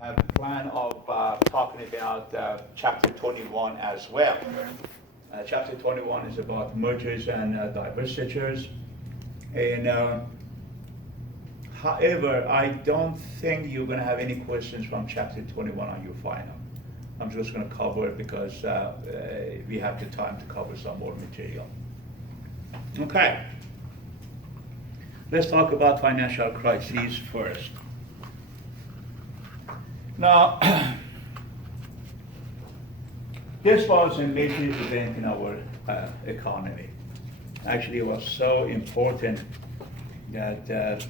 have a plan of talking about chapter 21 as well. Chapter 21 is about mergers and divestitures. And however, I don't think you're going to have any questions from chapter 21 on your final. I'm just going to cover it because we have the time to cover some more material. Okay. Let's talk about financial crises first. Now, this was a major event in our economy. Actually, it was so important that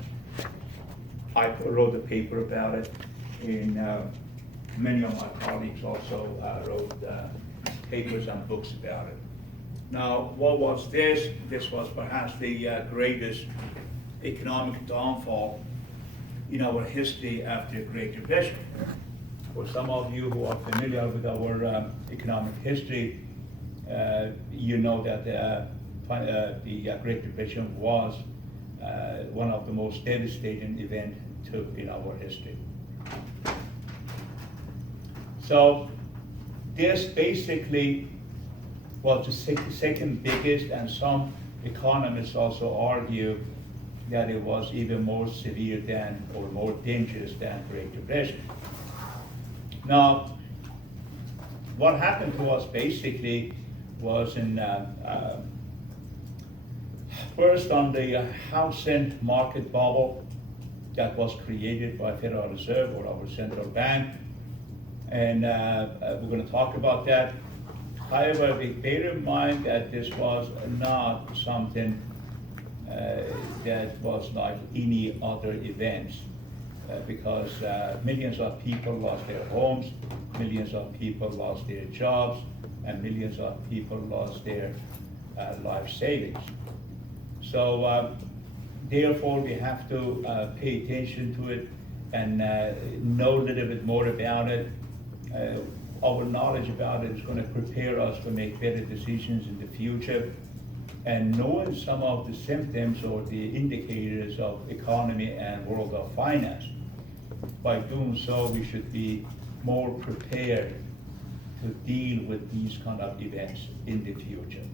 I wrote a paper about it, and many of my colleagues also wrote papers and books about it. Now, what was this? This was perhaps the greatest economic downfall in our history after the Great Depression. For some of you who are familiar with our economic history, you know that the Great Depression was one of the most devastating events in our history. So this basically was the second biggest, and some economists also argue that it was even more severe than, or more dangerous than, Great Depression. Now, what happened to us basically was first on the housing market bubble that was created by Federal Reserve, or our central bank, and we're going to talk about that. However, we bear in mind that this was not something that was like any other events, because millions of people lost their homes, millions of people lost their jobs, and millions of people lost their life savings. So therefore we have to pay attention to it and know a little bit more about it. Our knowledge about it is going to prepare us to make better decisions in the future. And knowing some of the symptoms or the indicators of economy and world of finance, by doing so, we should be more prepared to deal with these kind of events in the future.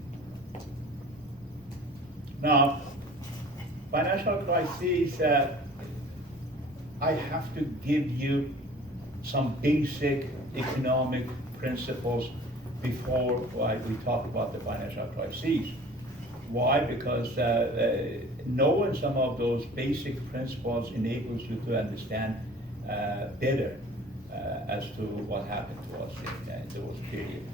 Now, financial crises, I have to give you some basic economic principles before we talk about the financial crises. Why? Because knowing some of those basic principles enables you to understand better as to what happened to us in those periods.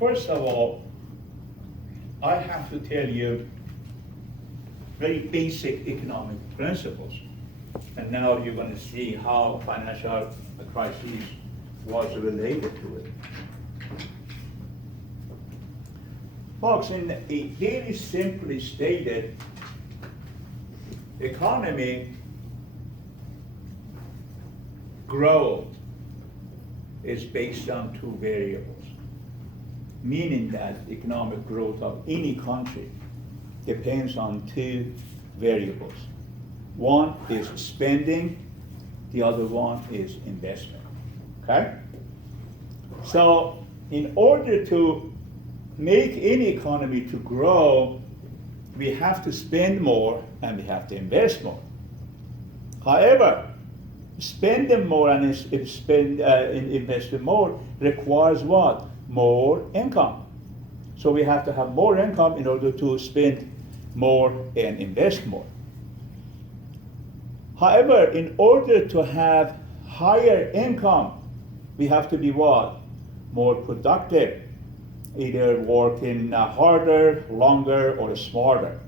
First of all, I have to tell you very basic economic principles. And now you're going to see how financial crisis was related to it. Folks, in a very simply stated, economy growth is based on two variables, meaning that economic growth of any country depends on two variables. One is spending, the other one is investment, okay? So in order to make any economy to grow, we have to spend more and we have to invest more. However, spending more and investing more requires what? More income. So we have to have more income in order to spend more and invest more. However, in order to have higher income, we have to be what? More productive, either working harder, longer, or smarter.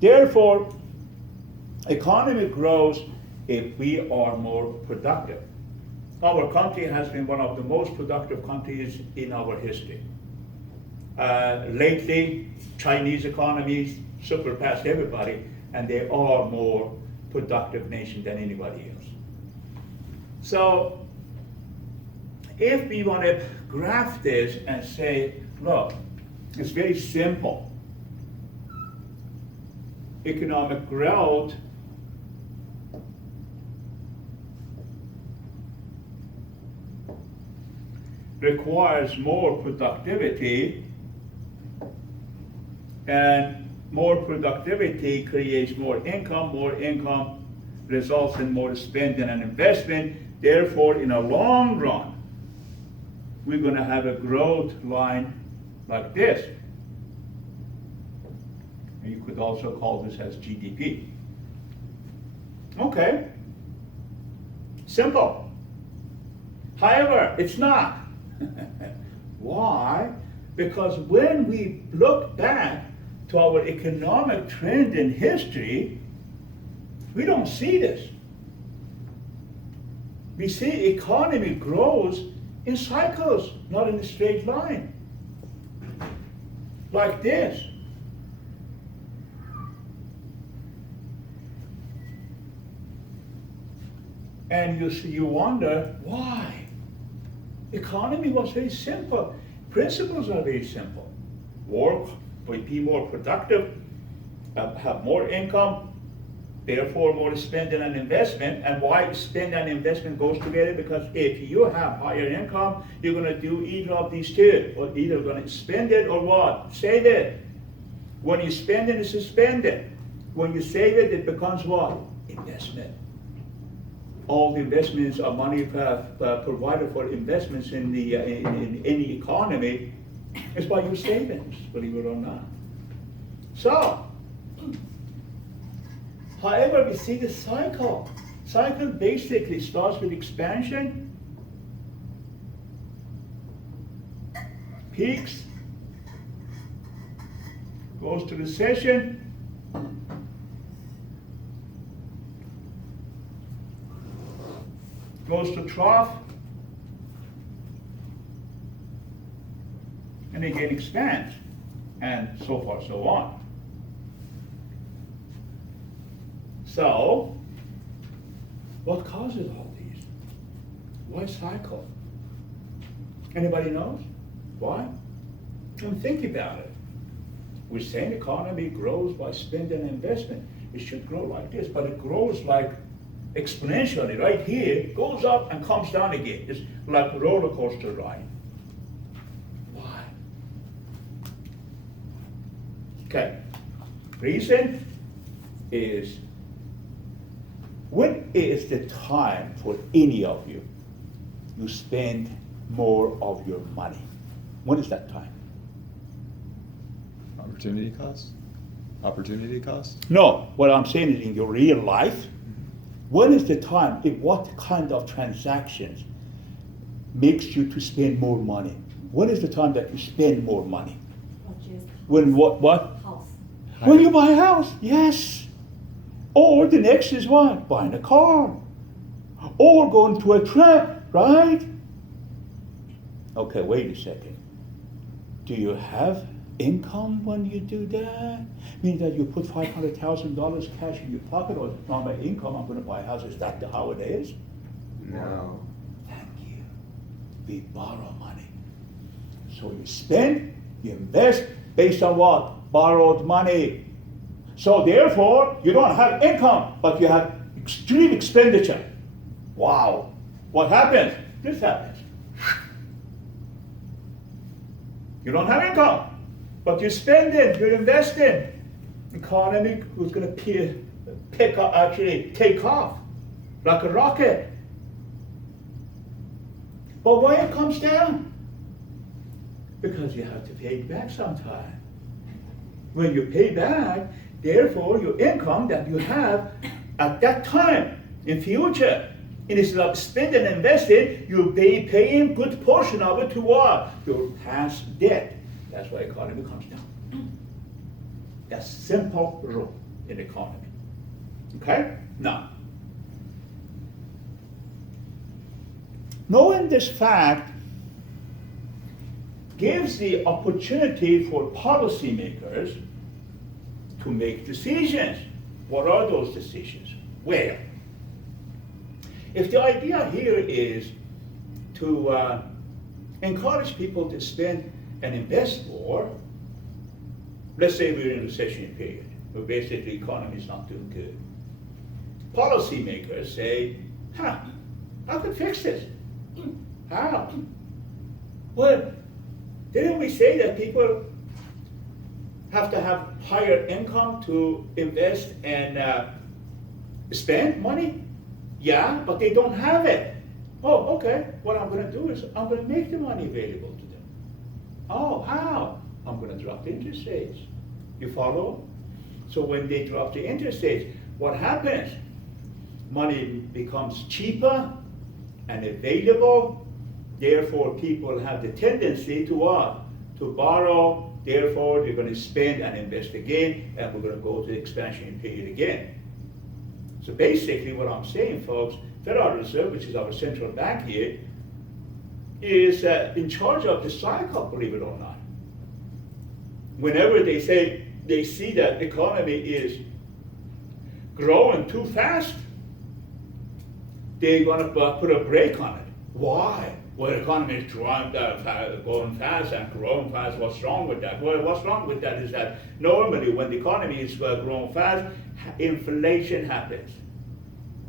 Therefore, economy grows if we are more productive. Our country has been one of the most productive countries in our history. Lately, Chinese economies surpassed everybody, and they are more productive nation than anybody else. So, if we want to graph this and say, look, it's very simple. Economic growth requires more productivity, and more productivity creates more income results in more spending and investment. Therefore, in a long run, we're going to have a growth line like this. And you could also call this as GDP. Okay. Simple. However, it's not. Why? Because when we look back to our economic trend in history, we don't see this. We see economy grows in cycles, not in a straight line. Like this. And you wonder why. Economy was very simple. Principles are very simple. Work, be more productive, have more income, therefore more spending and investment. And why spend and investment goes together? Because if you have higher income, you're going to do either of these two. Or either going to spend it or what? Save it. When you spend it, it's spend. When you save it, it becomes what? Investment. All the investments are money provided for investments in any economy is by your savings, believe it or not. So, however, we see the cycle. Cycle basically starts with expansion, peaks, goes to recession, goes to trough, and again expands, and so forth, so on. So, what causes all these? Why cycle? Anybody knows? Why? Think about it. We're saying economy grows by spending and investment. It should grow like this, but it grows like exponentially. Right here, goes up and comes down again. It's like a roller coaster ride. Why? Okay. Reason is, when is the time for any of you spend more of your money? When is that time? Opportunity cost? Opportunity cost? No, what I'm saying is in your real life, when is the time, what kind of transactions makes you to spend more money? When is the time that you spend more money? When what? House. When you buy a house, yes. Or the next is what? Buying a car. Or going to a trip, right? Okay, wait a second. Do you have income when you do that? Meaning that you put $500,000 cash in your pocket, or it's not my income, I'm going to buy a house. Is that how it is? No. Thank you. We borrow money. So you spend, you invest based on what? Borrowed money. So therefore, you don't have income, but you have extreme expenditure. Wow. What happens? This happens. You don't have income, but you spend it, you're investing. Economy was going to actually take off like a rocket. But why it comes down? Because you have to pay it back sometime. When you pay back, therefore your income that you have at that time in future, instead of spending and investing, you'll be paying good portion of it to what? Your past debt. That's why economy comes down. That's simple rule in economy. Okay? Now, knowing this fact gives the opportunity for policymakers to make decisions. What are those decisions? Well, if the idea here is to encourage people to spend and invest more, let's say we're in a recession period, where basically the economy is not doing good. Policymakers say, I could fix this. How? Well, didn't we say that people have to have higher income to invest and spend money? Yeah, but they don't have it. Oh, okay. What I'm going to do is I'm going to make the money available to them. Oh, how? I'm going to drop the interest rates. You follow? So when they drop the interest rates, what happens? Money becomes cheaper and available. Therefore, people have the tendency to what? To borrow. Therefore, they're going to spend and invest again, and we're going to go to the expansion period again. So basically, what I'm saying, folks, Federal Reserve, which is our central bank here, is in charge of the cycle, believe it or not. Whenever they say they see that the economy is growing too fast, they're going to put a brake on it. Why? Well, the economy is going fast and growing fast. What's wrong with that? Well, what's wrong with that is that normally when the economy is growing fast, inflation happens.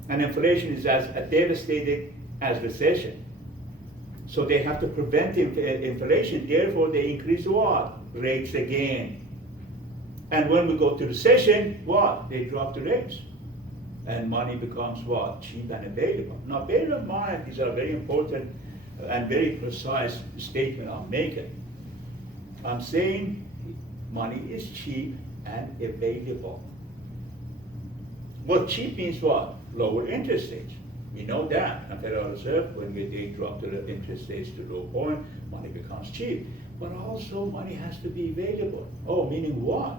And inflation is as devastating as recession. So they have to prevent inflation, therefore they increase what? Rates again. And when we go to recession, what? They drop the rates. And money becomes what? Cheap and available. Now bear in mind, these are very important and very precise statement I'm making. I'm saying money is cheap and available. Well, cheap means what? Lower interest rates. We know that. And Federal Reserve, when they drop the interest rates to low point, money becomes cheap. But also money has to be available. Oh, meaning what?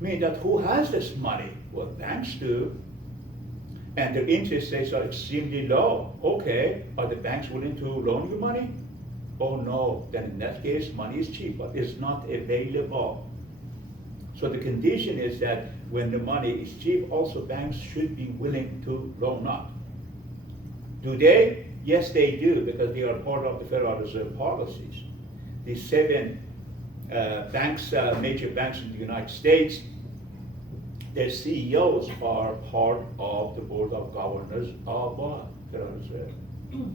Meaning that who has this money? Well, banks do. And their interest rates are extremely low. Okay, are the banks willing to loan you money? Oh no, then in that case, money is cheap, but it's not available. So the condition is that when the money is cheap, also banks should be willing to loan up. Do they? Yes, they do, because they are part of the Federal Reserve policies. The 7 banks, major banks in the United States, their CEOs are part of the board of governors of what? Federal Reserve.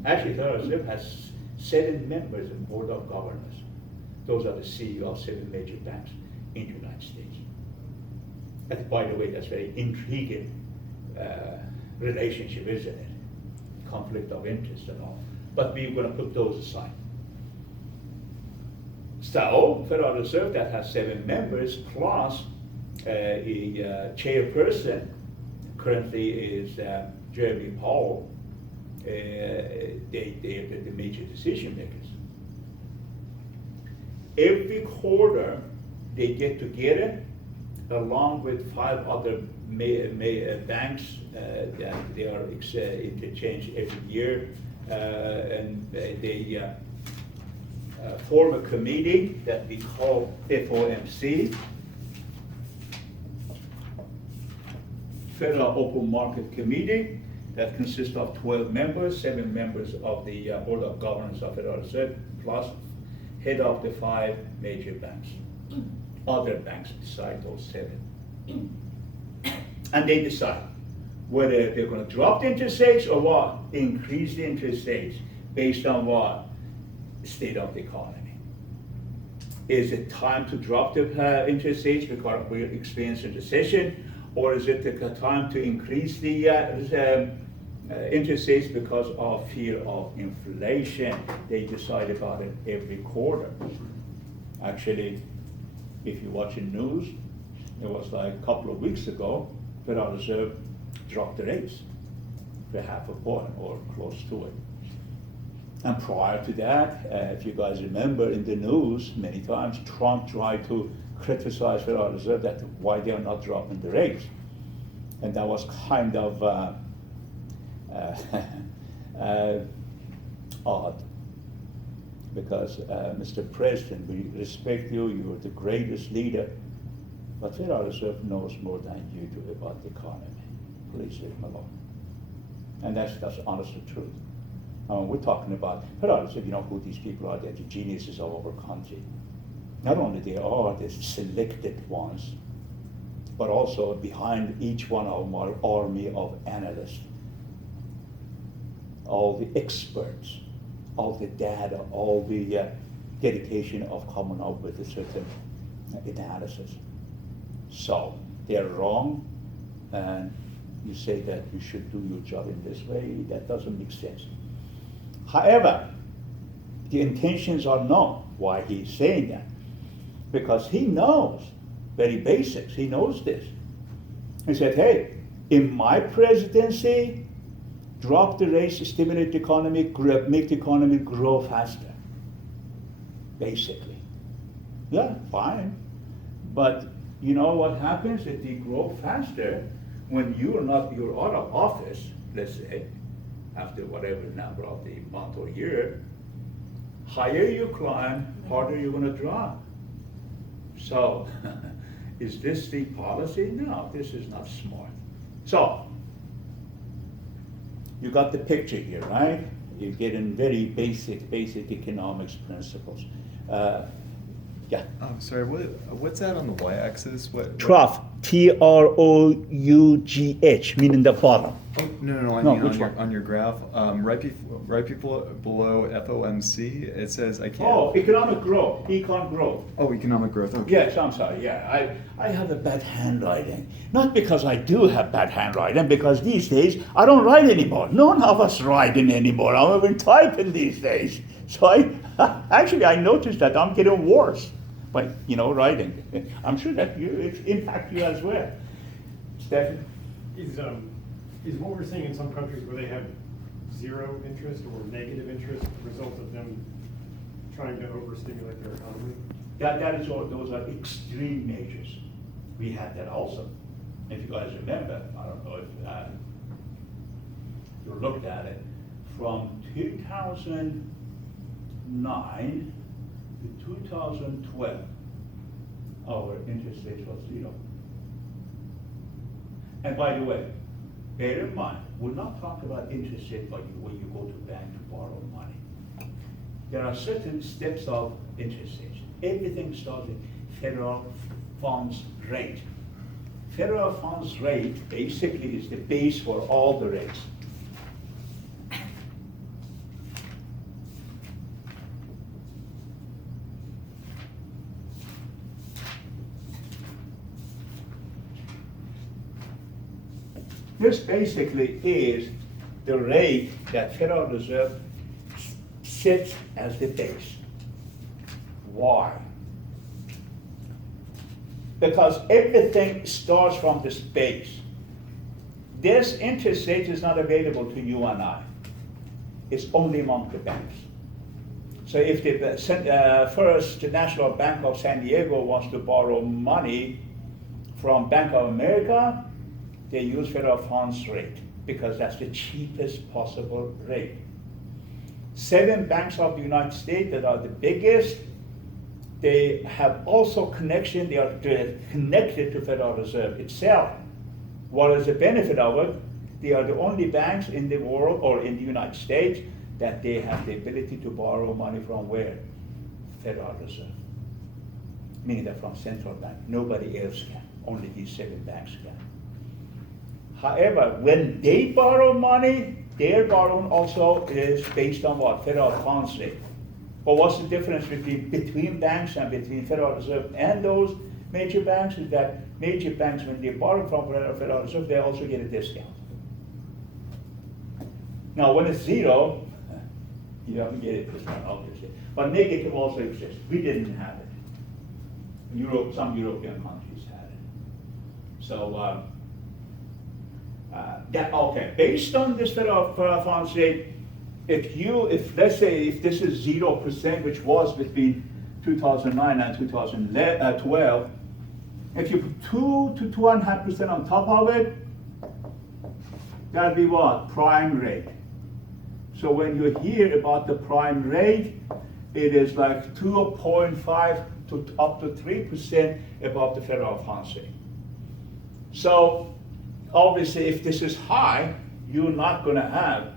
Actually, Federal Reserve has 7 members in board of governors. Those are the CEO of 7 major banks in the United States. And by the way, that's very intriguing relationship, isn't it? Conflict of interest and all. But we're going to put those aside. So, Federal Reserve that has 7 members plus a chairperson, currently is Jeremy Powell. They are the major decision makers. Every quarter, they get together along with 5 other banks that they are interchanged every year, and they form a committee that we call FOMC, Federal Open Market Committee, that consists of 12 members, 7 members of the Board of Governors of Federal Reserve, plus head of the 5 major banks. Other banks decide those 7. And they decide whether they're going to drop the interest rates or what? Increase the interest rates based on what? State of the economy. Is it time to drop the interest rates because we're experiencing recession? Or is it the time to increase the interest rates because of fear of inflation? They decide about it every quarter. Actually, if you watch the news, it was like a couple of weeks ago, Federal Reserve dropped the rates for 0.5 point or close to it. And prior to that, if you guys remember in the news, many times Trump tried to criticize Federal Reserve that why they are not dropping the rates. And that was kind of odd. Because Mr. President, we respect you, you're the greatest leader, but Federal Reserve knows more than you do about the economy. Please leave him alone. And that's honest the truth. We're talking about Federal Reserve, you know who these people are, they're the geniuses of our country. Not only they are the selected ones, but also behind each one of them are army of analysts, all the experts all the data, all the dedication of coming up with a certain analysis. So they're wrong, and you say that you should do your job in this way, that doesn't make sense. However, the intentions are known why he's saying that. Because he knows, very basics, he knows this. He said, hey, in my presidency, drop the rates, stimulate the economy, make the economy grow faster. Basically. Yeah, fine. But you know what happens if they grow faster when you're out of office, let's say, after whatever number of the month or year, higher you climb, harder you're gonna drop. So, is this the policy? No, this is not smart. So, you got the picture here, right? You're getting very basic economics principles. Yeah. Oh, sorry. What's that on the y-axis? What? Trough, T-R-O-U-G-H, meaning the bottom. Oh, no. I No, mean which on your graph, right below FOMC, it says I can't. Oh, economic growth, econ growth. Oh, economic growth. Okay. Yes, I'm sorry, yeah, I have a bad handwriting. Not because I do have bad handwriting, because these days I don't write anymore. None of us writing anymore. I'm even typing these days. So I noticed that I'm getting worse by, writing. I'm sure that it impacts you as well. Stephen? Is what we're seeing in some countries where they have zero interest or negative interest a result of them trying to overstimulate their economy? That is all, those are extreme measures. We had that also. If you guys remember, I don't know if you looked at it, from 2009 to 2012, our interest rate was 0. And by the way, bear in mind, we're not talking about interest rate when you go to bank to borrow money. There are certain steps of interest rates. Everything starts with federal funds rate. Federal funds rate basically is the base for all the rates. This basically is the rate that Federal Reserve sets as the base. Why? Because everything starts from this base. This interest rate is not available to you and I. It's only among the banks. So if the First National Bank of San Diego wants to borrow money from Bank of America, they use federal funds rate because that's the cheapest possible rate. 7 banks of the United States that are the biggest, they have also connection, they are connected to Federal Reserve itself. What is the benefit of it? They are the only banks in the world or in the United States that they have the ability to borrow money from where? Federal Reserve. Meaning that from central bank. Nobody else can. Only these 7 banks can. However, when they borrow money, their borrowing also is based on what? Federal funds rate. But what's the difference between banks and between Federal Reserve and those major banks is that major banks, when they borrow from Federal Reserve, they also get a discount. Now, when it's 0, you don't get a discount, obviously. But negative also exists. We didn't have it. Europe, some European countries had it. So, okay, based on this federal funds rate, if let's say if this is 0%, which was between 2009 and 2012, if you put 2 to 2.5% on top of it, that'd be what? Prime rate. So when you hear about the prime rate, it is like 2.5 to up to 3% above the federal funds rate. So obviously, if this is high, you're not going to have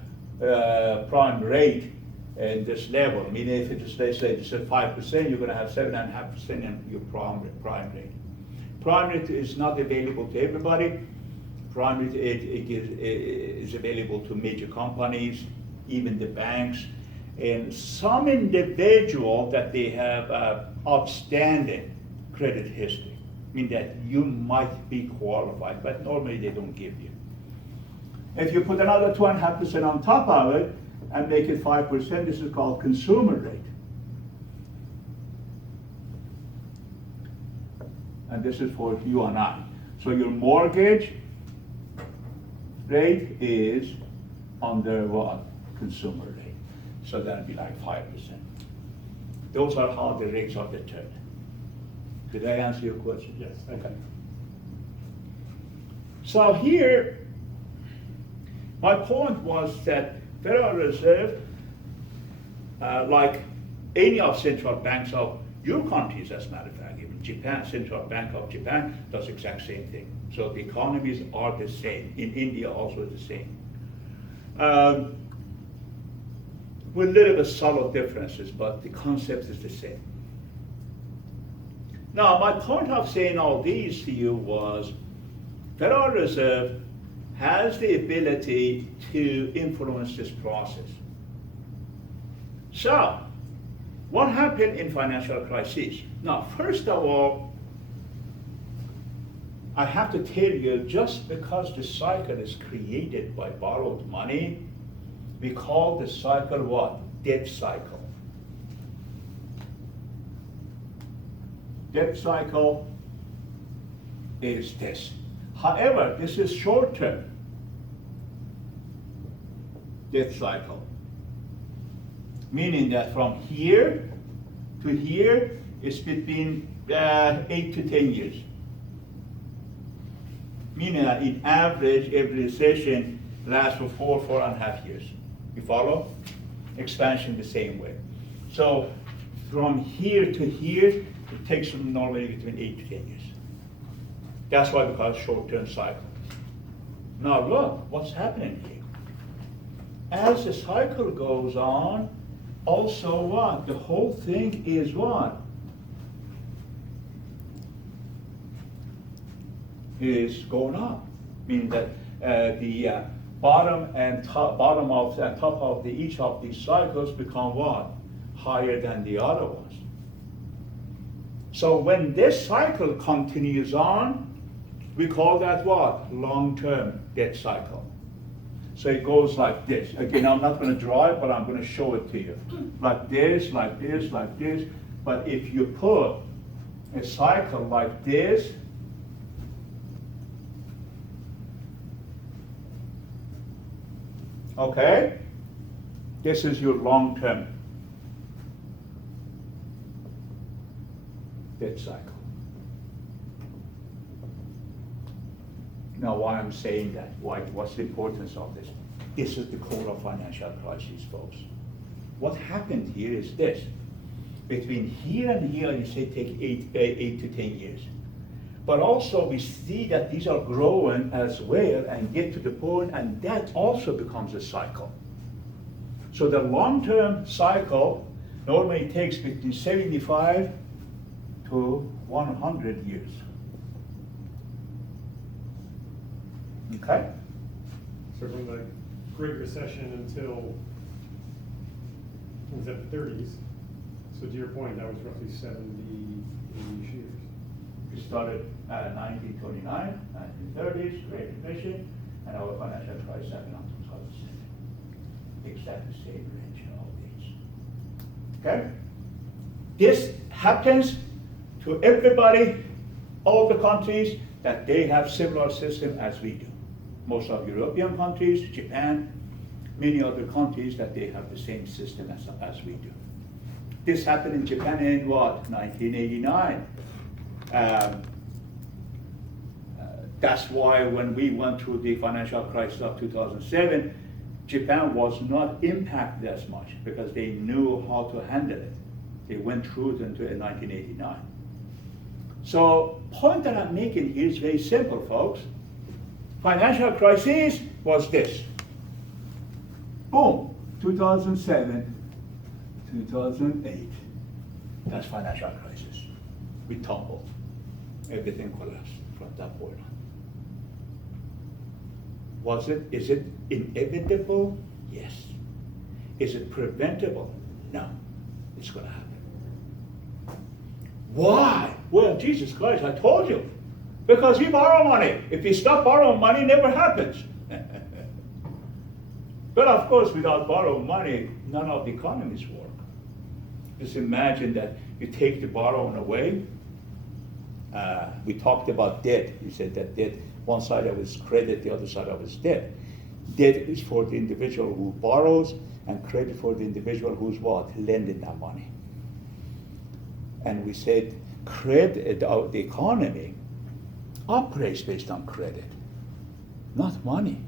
prime rate at this level. I mean, if it is, let's say, it's at 5%, you're going to have 7.5% in your prime rate. Prime rate is not available to everybody. Prime rate is available to major companies, even the banks, and some individual that they have outstanding credit history, I mean that you might be qualified, but normally they don't give you. If you put another 2.5% on top of it and make it 5%, this is called consumer rate. And this is for you and I. So your mortgage rate is under what? Consumer rate. So that'd be like 5%. Those are how the rates are determined. Did I answer your question? Yes, thank Okay. you. So here, my point was that Federal Reserve, like any of central banks of your countries, as a matter of fact, even Japan, Central Bank of Japan does the exact same thing. So the economies are the same. In India also the same. With little bit subtle differences, but the concept is the same. Now, my point of saying all these to you was Federal Reserve has the ability to influence this process. So, what happened in financial crises? Now, first of all, I have to tell you, just because the cycle is created by borrowed money, we call the cycle what? Debt cycle. Debt cycle is this. However, this is short-term debt cycle, meaning that from here to here is between 8 to 10 years. Meaning that in average, every recession lasts for 4.5 years. You follow? Expansion the same way. So from here to here, it takes them normally between 8 to 10 years. That's why we call it short-term cycle. Now look, what's happening here? As the cycle goes on, also what? The whole thing is what? Is going up. Meaning that the bottom and top of each of these cycles become what? Higher than the other ones. So when this cycle continues on, we call that what? Long-term debt cycle. So it goes like this. Again, I'm not going to draw it, but I'm going to show it to you. Like this, like this, like this. But if you put a cycle like this, okay, this is your long-term debt cycle. Now, why I'm saying that? What's the importance of this? This is the core of financial crisis, folks. What happened here is this. Between here and here, you say take 8 to 10 years. But also we see that these are growing as well and get to the point, and that also becomes a cycle. So the long-term cycle normally takes between 75 to 100 years. Okay? So from the Great Recession until, was that the 30s? So to your point, that was roughly 70, 80 years. We started at 1929, 1930s, Great Depression, and our financial crisis happened in 2007. Exactly the same range of age. Okay? This happens to everybody, all the countries, that they have similar system as we do. Most of European countries, Japan, many other countries that they have the same system as we do. This happened in Japan in what? 1989. That's why when we went through the financial crisis of 2007, Japan was not impacted as much because they knew how to handle it. They went through it until 1989. So, point that I'm making here is very simple, folks. Financial crisis was this. Boom, 2007, 2008. That's financial crisis. We tumbled. Everything collapsed from that point on. Is it inevitable? Yes. Is it preventable? No, it's going to happen. Why? Well, Jesus Christ, I told you. Because we borrow money. If you stop borrowing money, it never happens. But of course, without borrowing money, none of the economies work. Just imagine that you take the borrowing away. We talked about debt. You said that debt, one side of it is credit, the other side of it is debt. Debt is for the individual who borrows, and credit for the individual who's what? Lending that money. And we said credit, the economy operates based on credit, not money.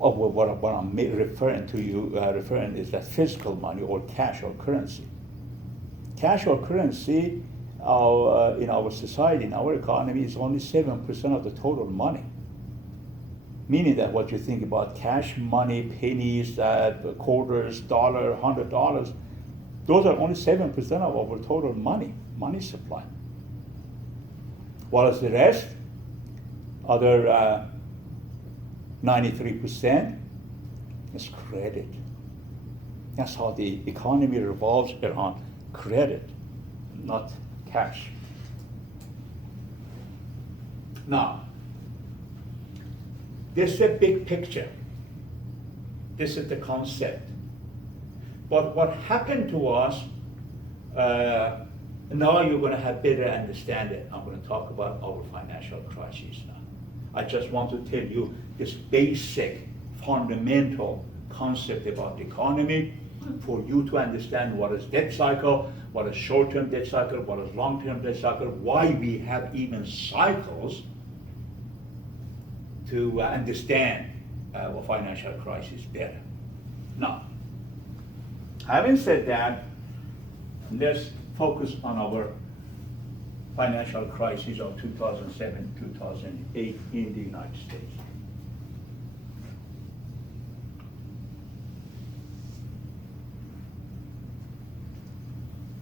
Oh, well, what I'm referring is that physical money or cash or currency. Cash or currency in our society, in our economy, is only 7% of the total money. Meaning that what you think about cash money, pennies, quarters, dollar, $100, those are only 7% of our total money supply. While the rest, other 93% is credit. That's how the economy revolves around credit, not cash. Now, this is a big picture. This is the concept. But what happened to us, now you're going to have better understanding. I'm going to talk about our financial crisis now. I just want to tell you this basic, fundamental concept about the economy for you to understand what is debt cycle, what is short-term debt cycle, what is long-term debt cycle, why we have even cycles, to understand what financial crisis better. Now, having said that, let's focus on our financial crisis of 2007-2008 in the United States.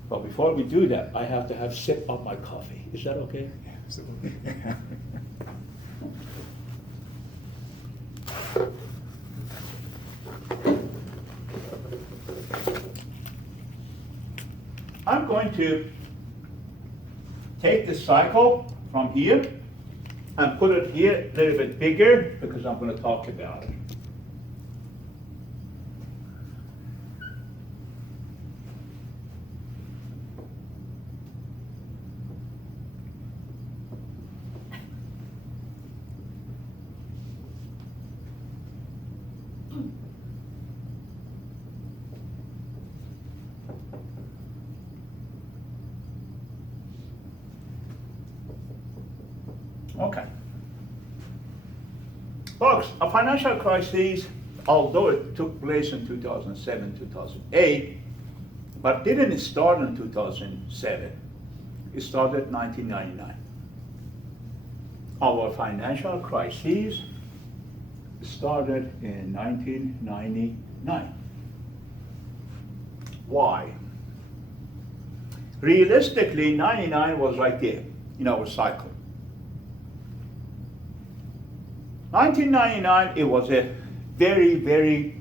But before we do that, I have to have a sip of my coffee. Is that okay? Yeah, absolutely. I'm going to take the cycle from here and put it here a little bit bigger because I'm going to talk about it. Okay. Folks, a financial crisis, although it took place in 2007, 2008, but didn't start in 2007. It started in 1999. Our financial crisis started in 1999. Why? Realistically, 99 was right there in our cycle. 1999, it was a very, very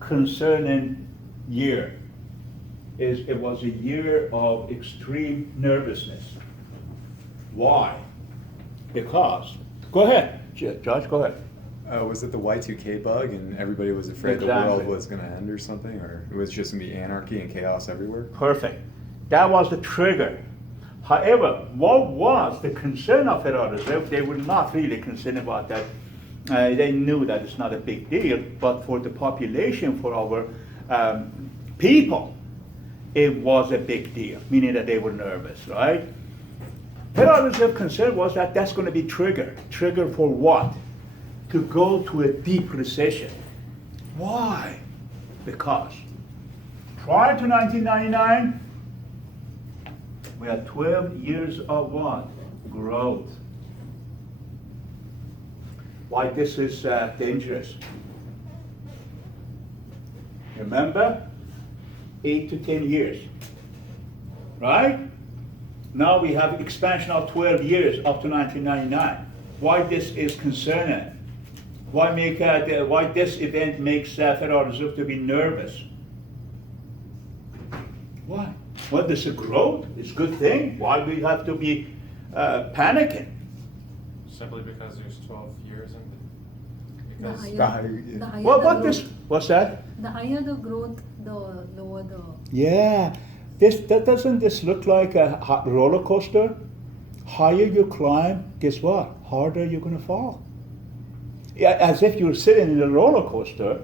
concerning year. It was a year of extreme nervousness. Why? Because, go ahead, Judge, go ahead. Was it the Y2K bug and everybody was afraid the Exactly. world was going to end or something? Or it was just going to be anarchy and chaos everywhere? Perfect. That was the trigger. However, what was the concern of Federal Reserve? They were not really concerned about that. They knew that it's not a big deal, but for the population, for our people, it was a big deal, meaning that they were nervous, right? Federal Reserve concern was that that's going to be trigger. Trigger for what? To go to a deep recession. Why? Because prior to 1999, we had 12 years of what? Growth. Why this is dangerous? Remember, 8 to 10 years, right? Now we have expansion of 12 years up to 1999. Why this is concerning? Why this event makes Federal Reserve to be nervous? Why? Well, this is growth. It's a good thing. Why we have to be panicking? Simply because there's 12 years and The because higher Well, the what growth, this? What's that? the higher the growth, the lower the. Yeah, doesn't this look like a roller coaster? Higher you climb, guess what? Harder you're gonna fall. Yeah, as if you're sitting in a roller coaster,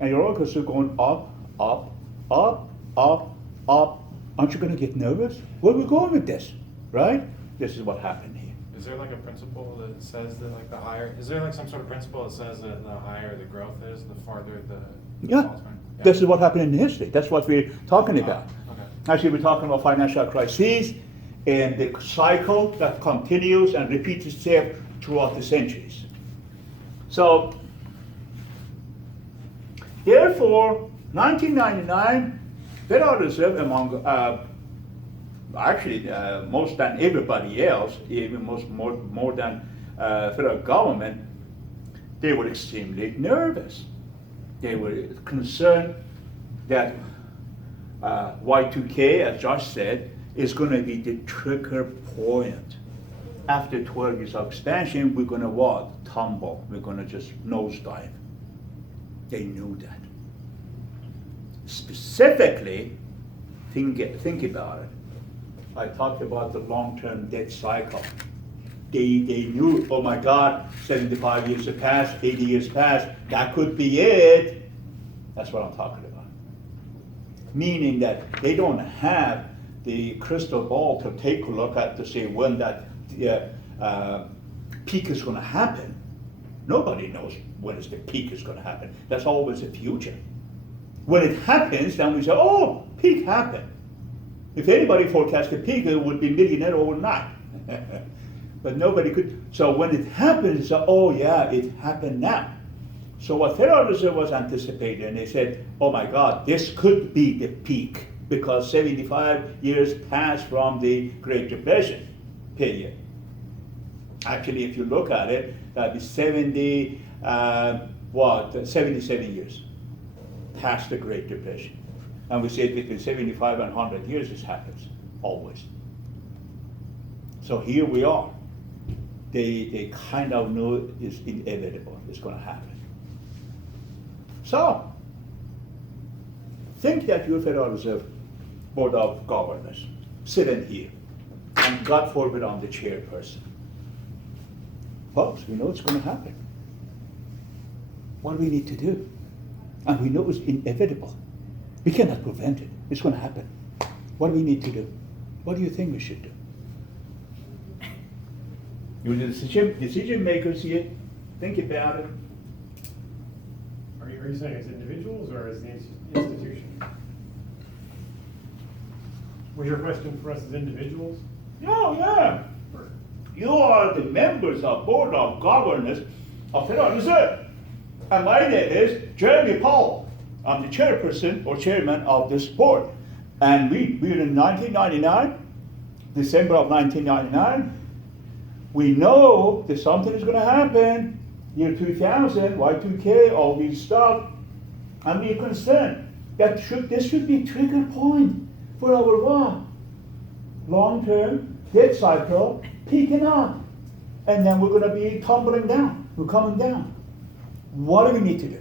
and your roller coaster going up, up, up, up, up. Aren't you gonna get nervous? Where are we going with this? Right? This is what happened here. is there like a principle that says that like the higher, is there like some sort of principle that says that the higher the growth is, the farther the Yeah, fall's going? Yeah. this is what happened in history. That's what we're talking about. Okay. Actually, we're talking about financial crises and the cycle that continues and repeats itself throughout the centuries. So, therefore, 1999, Federal Reserve, among most than everybody else, even more than federal government, they were extremely nervous. They were concerned that Y2K, as Josh said, is going to be the trigger point. After 12 years of expansion, we're going to what? Tumble. We're going to just nosedive. They knew that. Specifically, think about it. I talked about the long-term debt cycle. They knew, oh my God, 75 years have passed, 80 years passed, that could be it. That's what I'm talking about. Meaning that they don't have the crystal ball to take a look at to say when that peak is going to happen. Nobody knows when is the peak is going to happen. That's always the future. When it happens, then we say, oh, peak happened. If anybody forecast a peak, it would be millionaire overnight. But nobody could. So when it happens, oh yeah, it happened now. So what Federal Reserve was anticipating, and they said, oh my God, this could be the peak because 75 years passed from the Great Depression period. Actually, if you look at it, that is 77 years past the Great Depression. And we say between 75 and 100 years this happens, always. So here we are. They kind of know it's inevitable, it's going to happen. So, think that your Federal Reserve Board of Governors sitting here, and God forbid I'm the chairperson. Folks, we know it's going to happen. What do we need to do? And we know it's inevitable. We cannot prevent it. It's going to happen. What do we need to do? What do you think we should do? You're the decision makers here. Think about it. Are you saying as individuals or as the institution? Was your question for us as individuals? No, yeah. Or- You are the members of Board of Governors of Federal Reserve. And my name is Jeremy Powell. I'm the chairperson or chairman of this board. And we were in 1999, December of 1999. We know that something is going to happen. Year 2000, Y2K, all these stuff. And we're concerned that this should be a trigger point for our what? Long-term debt cycle peaking up. And then we're going to be tumbling down. We're coming down. What do we need to do?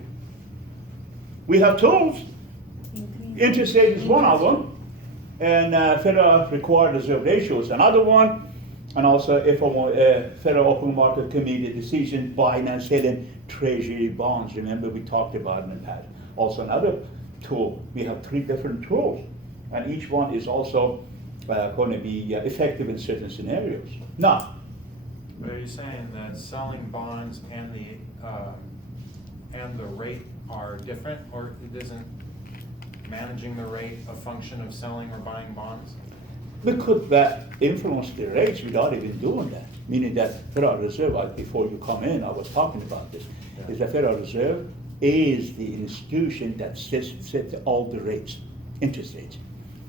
We have tools. Interest rate is one of them. And Federal Required Reserve Ratio is another one. And also Federal Open Market Committee decision buying and selling treasury bonds. Remember we talked about it in the past. Also another tool. We have 3 different tools. And each one is also going to be effective in certain scenarios. Now, But are you saying that selling bonds and the rate are different, or isn't managing the rate a function of selling or buying bonds? we could influence the rates without even doing that. Meaning that Federal Reserve, before you come in, I was talking about this, is the Federal Reserve is the institution that sets all the rates, interest rates,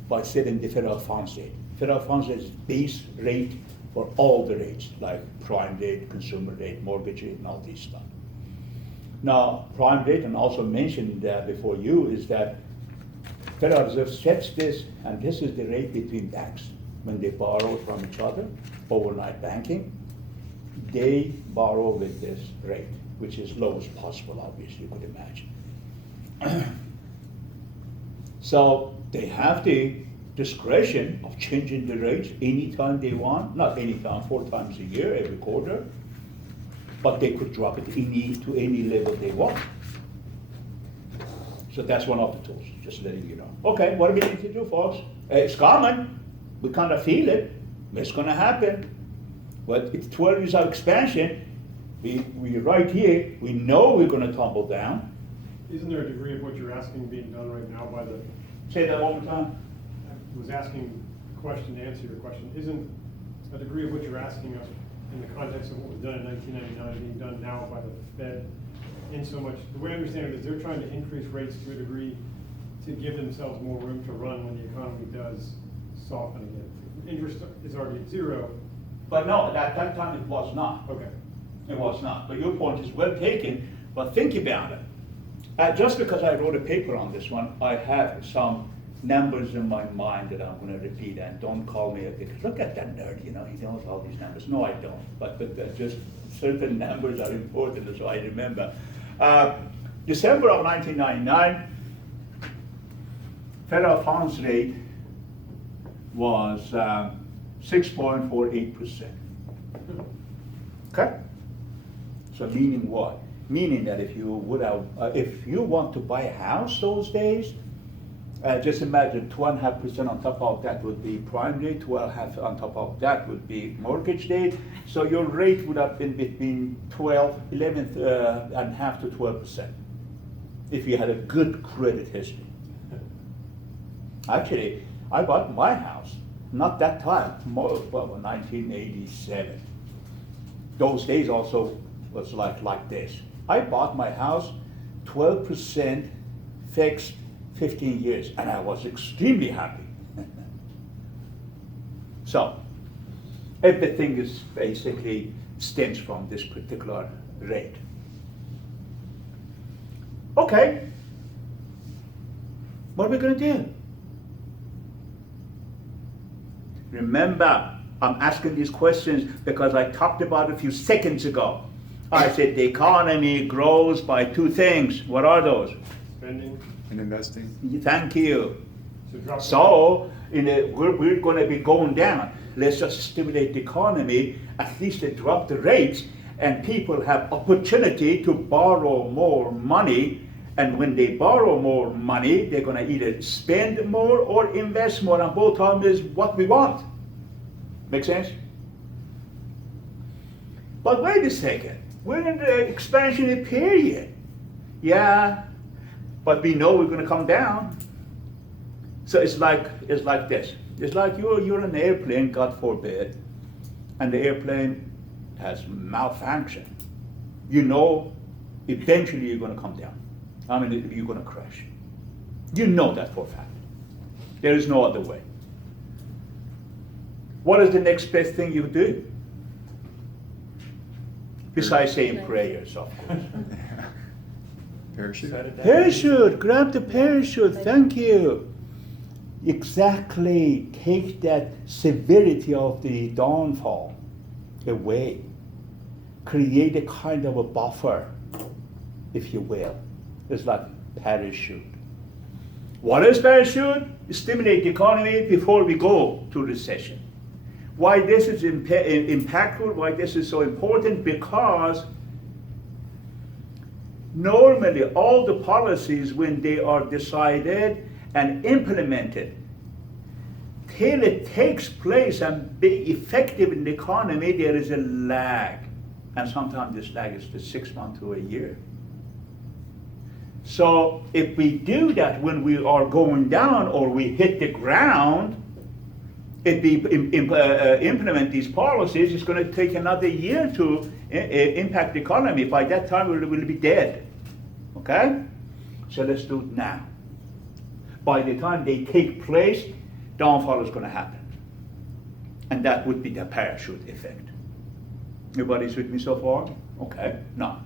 by setting the federal funds rate. Federal funds rate is base rate for all the rates, like prime rate, consumer rate, mortgage rate, and all these stuff. Now, prime rate, and also mentioned before you, is that Federal Reserve sets this, and this is the rate between banks. When they borrow from each other, overnight banking, they borrow with this rate, which is low as possible, obviously, you could imagine. So they have the discretion of changing the rates anytime they want, not anytime, 4 times a year, every quarter, but they could drop it to any level they want. So that's one of the tools, just letting you know. Okay, what do we need to do, folks? It's common, we kind of feel it, it's gonna happen. But it's 12 years of expansion, we right here, we know we're gonna tumble down. Isn't there a degree of what you're asking being done right now by the, Say that one more time. I was asking a question to answer your question, isn't a degree of what you're asking us in the context of what was done in 1999 being done now by the Fed in so much, the way I understand it is they're trying to increase rates to a degree to give themselves more room to run when the economy does soften again. Interest is already at 0. But no, at that time it was not. Okay. It was not. But your point is well taken, but think about it. Just because I wrote a paper on this one, I have some numbers in my mind that I'm gonna repeat, and don't call me, because look at that nerd, he knows all these numbers. No, I don't, but just certain numbers are important, so I remember. December of 1999, federal funds rate was 6.48%. Okay? So meaning what? Meaning that if you want to buy a house those days, just imagine 2.5% on top of that would be prime rate, 12.5% on top of that would be mortgage rate. So your rate would have been between 11.5 to 12% if you had a good credit history. Actually, I bought my house, not that time, well, 1987. Those days also was like this. I bought my house 12% fixed 15 years, and I was extremely happy. So, everything is basically stems from this particular rate. Okay, what are we going to do? Remember, I'm asking these questions because I talked about it a few seconds ago. I said the economy grows by 2 things. What are those? Spending, And investing? Thank you. so drop. So, we're going to be going down. Let's just stimulate the economy, at least they drop the rates, and people have opportunity to borrow more money. And when they borrow more money, they're going to either spend more or invest more, and both of them is what we want. Make sense? But wait a second, we're in the expansionary period. Yeah, but we know we're going to come down. So it's like this. It's like you're in an airplane, God forbid, and the airplane has malfunction. You know, eventually you're going to come down. I mean, you're going to crash. You know that for a fact. There is no other way. What is the next best thing you do? Besides saying prayers, of course. Parachute? Set it down. Parachute, grab the parachute, thank you. Exactly, take that severity of the downfall away. Create a kind of a buffer, if you will. It's like parachute. What is parachute? Stimulate the economy before we go to recession. Why this is impactful, why this is so important, because normally all the policies, when they are decided and implemented, till it takes place and be effective in the economy, there is a lag. And sometimes this lag is to 6 months to a year. So if we do that when we are going down or we hit the ground, if we implement these policies, it's going to take another year to impact the economy. By that time, we'll be dead. Okay? So let's do it now. By the time they take place, downfall is going to happen. And that would be the parachute effect. Everybody's with me so far? Okay, now.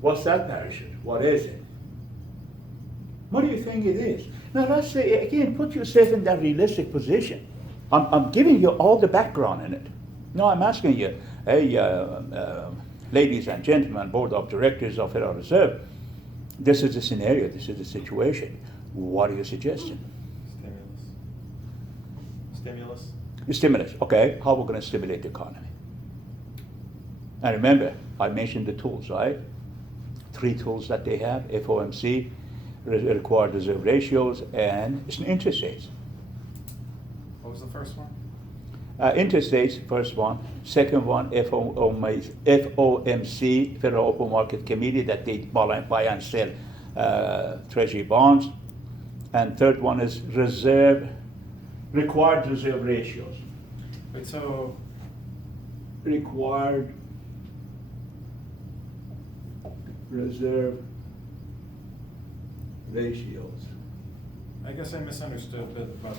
What's that parachute? What is it? What do you think it is? Now let's say, again, put yourself in that realistic position. I'm giving you all the background in it. No, I'm asking you, hey, ladies and gentlemen, board of directors of Federal Reserve, this is the scenario, this is the situation. What are you suggesting? Stimulus. Stimulus, okay, how are we going to stimulate the economy? And remember, I mentioned the tools, right? 3 tools that they have, FOMC, required reserve ratios, and it's an interest rates. What was the first one? Interest rates, first one. Second one, FOMC, Federal Open Market Committee, that they buy and sell treasury bonds. And third one is required reserve ratios. Wait, so, Required reserve ratios. I guess I misunderstood a bit about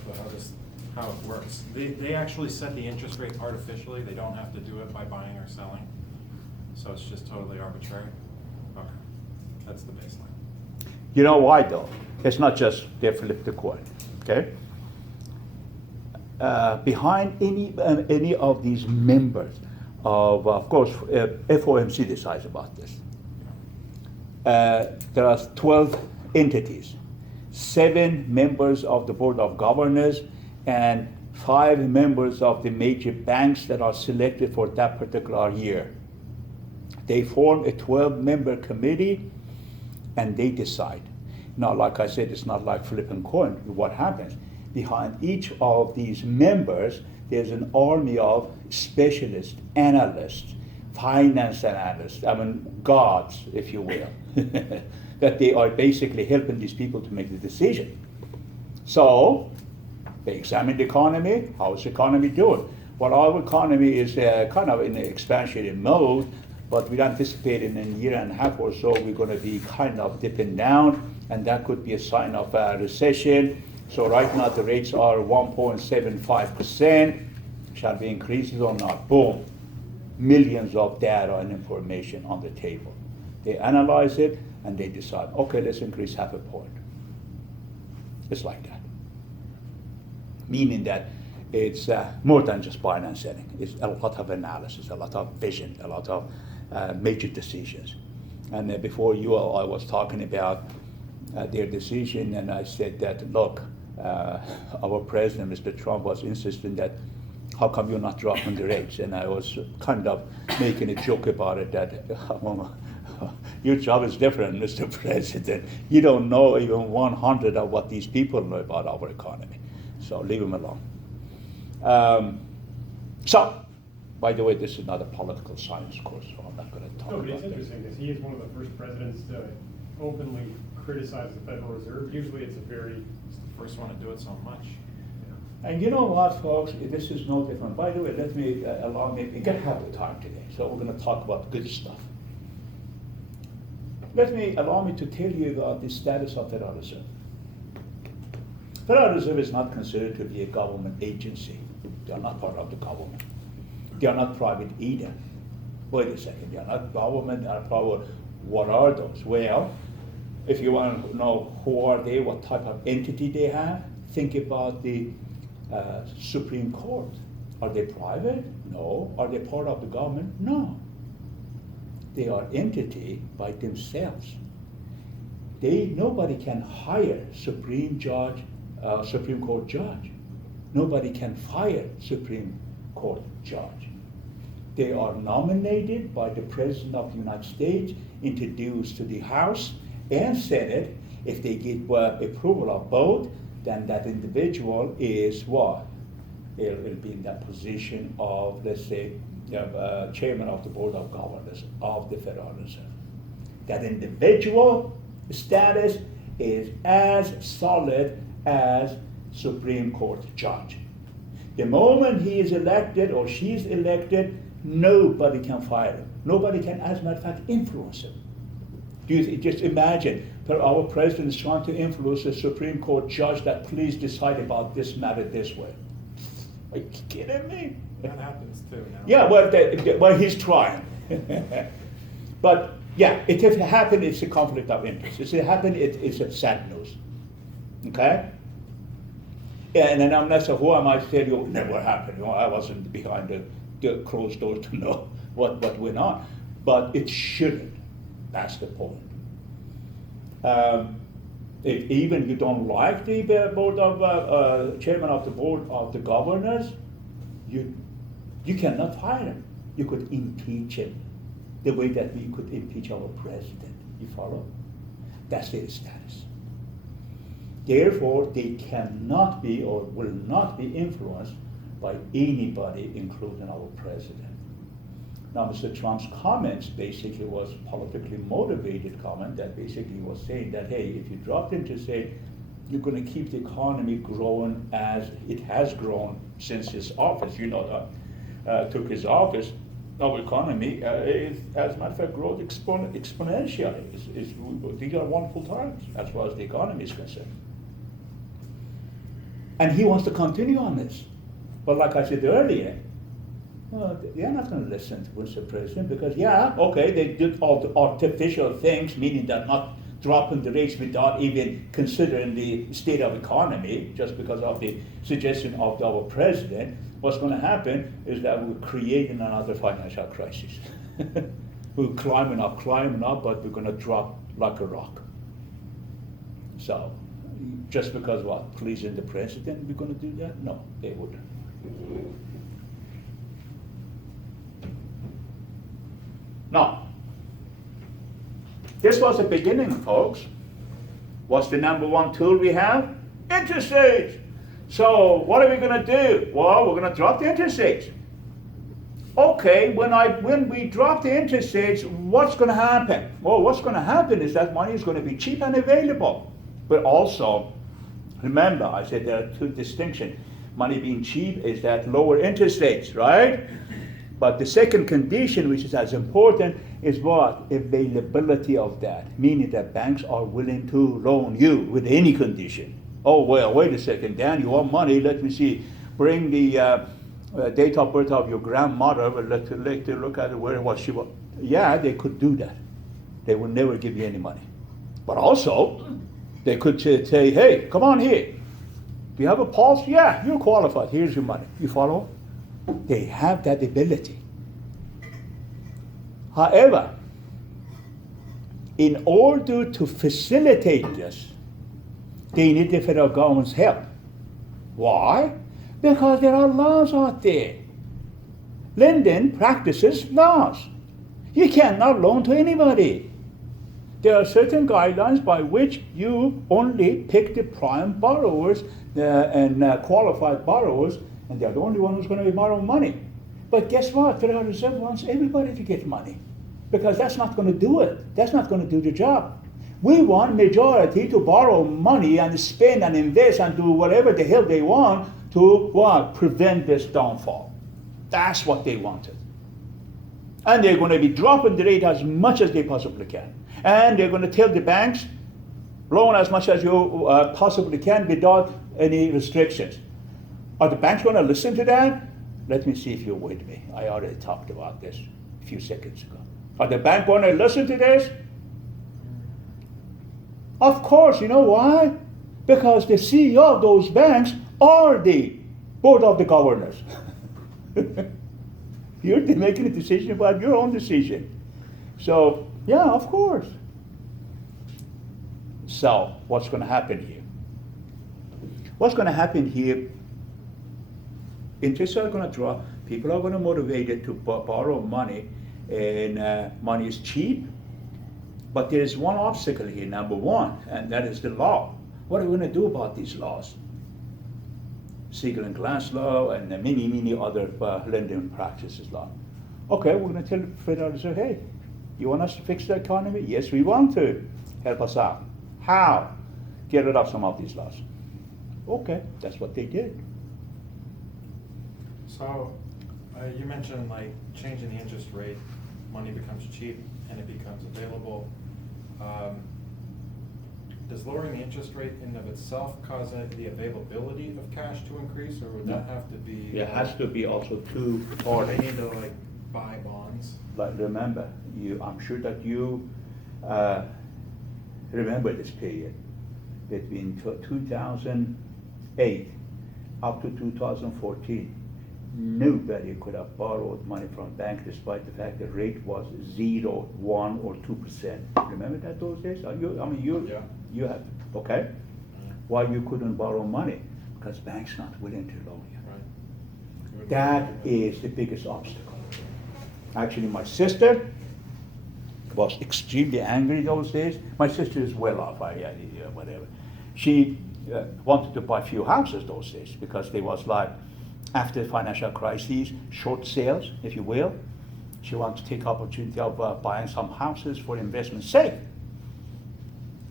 how it works. They actually set the interest rate artificially, they don't have to do it by buying or selling? So it's just totally arbitrary? Okay, that's the baseline. You know why though? It's not just they flip the coin, okay? Behind any of these members of course, FOMC decides about this. There are 12 entities, 7 members of the Board of Governors, and 5 members of the major banks that are selected for that particular year. They form a 12-member committee, and they decide. Now, like I said, it's not like flipping coin. What happens? Behind each of these members, there's an army of specialists, analysts, finance analysts, gods, if you will, that they are basically helping these people to make the decision. So, they examine the economy. How's the economy doing? Well, our economy is kind of in an expansionary mode, but we anticipate in a year and a half or so we're going to be kind of dipping down, and that could be a sign of a recession. So right now the rates are 1.75%. Shall we increase it or not? Boom. Millions of data and information on the table. They analyze it and they decide, okay, let's increase half a point. It's like that. Meaning that it's more than just buying and selling. It's a lot of analysis, a lot of vision, a lot of major decisions. And before you all, I was talking about their decision, and I said that, look, our president, Mr. Trump, was insisting that how come you're not dropping the rates? And I was kind of making a joke about it that your job is different, Mr. President. You don't know even 100 of what these people know about our economy. So leave them alone. So, by the way, this is not a political science course, so I'm not going to talk No, but about it's that. interesting, because he is one of the first presidents to openly criticize the Federal Reserve. Usually it's a very, It's the first one to do it so much. And you know what, folks, this is no different. By the way, let me allow me, we get half the time today, so we're going to talk about good stuff. Allow me to tell you about the status of Federal Reserve. Federal Reserve is not considered to be a government agency. They are not part of the government. They are not private either. Wait a second, they are not government, they are private. What are those? Well, if you want to know who are they, what type of entity they have, think about the Supreme Court. Are they private? No. Are they part of the government? No. They are entity by themselves. Nobody can hire Supreme Court judge. Nobody can fire Supreme Court judge. They are nominated by the President of the United States, introduced to the House and Senate. If they get approval of both, then that individual is what? It will be in that position of, let's say, chairman of the Board of Governors of the Federal Reserve. That individual status is as solid as Supreme Court judge. The moment he is elected or she is elected, nobody can fire him. Nobody can, as a matter of fact, influence him. Just imagine, our president is trying to influence a Supreme Court judge that please decide about this matter this way. Are you kidding me? That happens too now. Yeah, well, he's trying. But Yeah, if it happened, it's a conflict of interest. If it happened, it's a sad news. Okay? Yeah, and then I'm not so who am I to tell you it never happened. You know, I wasn't behind the closed door to know what went on. But it shouldn't. That's the point. If even you don't like the board of chairman of the board of the governors, you cannot fire him. You could impeach him the way that we could impeach our president. You follow? That's their status. Therefore, they cannot be or will not be influenced by anybody, including our president. Now, Mr. Trump's comments basically was politically motivated comment that basically was saying that, hey, if you drop interest rate, you're going to keep the economy growing as it has grown since his office. You know that took his office. Our economy is, as a matter of fact, growth exponentially. These are wonderful times as far as the economy is concerned. And he wants to continue on this. But like I said earlier, well, they're not going to listen to Mr. President because, yeah, okay, they did all the artificial things, meaning that not dropping the rates without even considering the state of economy, just because of the suggestion of our president. What's going to happen is that we're creating another financial crisis. We're climbing up, but we're going to drop like a rock. So, just because what, pleasing the president, we're going to do that? No, they wouldn't. Now, this was the beginning, folks. What's the number one tool we have? Interest rates. So what are we going to do? Well, we're going to drop the interest rates. Okay, when we drop the interest rates, what's going to happen? Well, what's going to happen is that money is going to be cheap and available. But also, remember, I said there are two distinctions. Money being cheap is that lower interest rates, right? But the second condition, which is as important, is what? Availability of that. Meaning that banks are willing to loan you with any condition. Oh, well, wait a second, Dan, you want money? Let me see. Bring the date of birth of your grandmother. Let's look at where was she was. Yeah, they could do that. They will never give you any money. But also, they could say, hey, come on here. Do you have a pulse? Yeah, you're qualified. Here's your money. You follow? They have that ability. However, in order to facilitate this, they need the federal government's help. Why? Because there are laws out there. Lending practices laws. You cannot loan to anybody. There are certain guidelines by which you only pick the prime borrowers and qualified borrowers, and they're the only one who's going to be borrowing money. But guess what? Federal Reserve wants everybody to get money because that's not going to do it. That's not going to do the job. We want majority to borrow money and spend and invest and do whatever the hell they want to what? Prevent this downfall. That's what they wanted. And they're going to be dropping the rate as much as they possibly can. And they're going to tell the banks, loan as much as you possibly can without any restrictions. Are the banks going to listen to that? Let me see if you're with me. I already talked about this a few seconds ago. Are the banks going to listen to this? Of course, you know why? Because the CEO of those banks are the board of the governors. You're making a decision about your own decision. So, yeah, of course. So, what's going to happen here? What's going to happen here? Interests are going to drop. People are going to be motivated to borrow money, and money is cheap. But there is one obstacle here, number one, and that is the law. What are we going to do about these laws? Siegel and Glass law and many other lending practices law. Okay, we're going to tell the Federal Reserve, hey, you want us to fix the economy? Yes, we want to. Help us out. How? Get rid of some of these laws. Okay, that's what they did. So, you mentioned like changing the interest rate, money becomes cheap and it becomes available. Does lowering the interest rate in and of itself cause the availability of cash to increase, or would that have to be? It has to be also two parties. They need to like buy bonds. But remember, I'm sure that you remember this period between 2008 up to 2014. Nobody could have borrowed money from bank despite the fact the rate was 0, 1, or 2%. Remember that those days? Yeah. You have, okay? Why you couldn't borrow money? Because banks not willing to loan you. Right. That is the biggest obstacle. Actually, my sister was extremely angry those days. My sister is well off, whatever. She wanted to buy few houses those days because there was like, after the financial crises, short sales, if you will. She wanted to take opportunity of buying some houses for investment sake.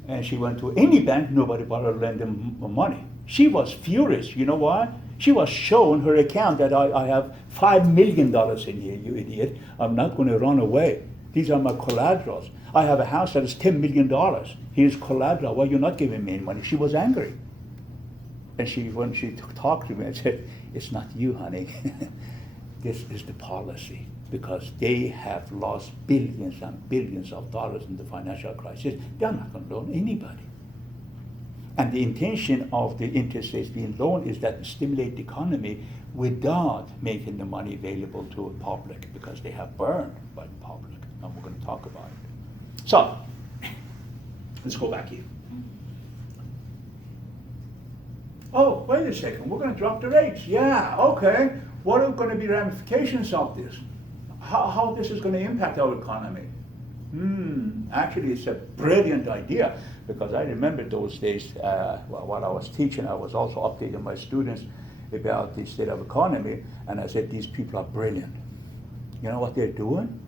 And she went to any bank, nobody wanted to lend them money. She was furious. You know why? She was shown her account that I have $5 million in here, you idiot. I'm not going to run away. These are my collaterals. I have a house that is $10 million. Here's collateral. Why you're not giving me any money? She was angry. And when she talked to me, I said, it's not you, honey. This is the policy. Because they have lost billions and billions of dollars in the financial crisis. They're not going to loan anybody. And the intention of the interest rates being loaned is that to stimulate the economy without making the money available to the public, because they have burned by the public. And we're going to talk about it. So, let's go back here. Oh, wait a second, we're going to drop the rates. Yeah, okay. What are going to be ramifications of this? How this is going to impact our economy? Actually, it's a brilliant idea, because I remember those days while I was teaching, I was also updating my students about the state of economy, and I said, these people are brilliant. You know what they're doing?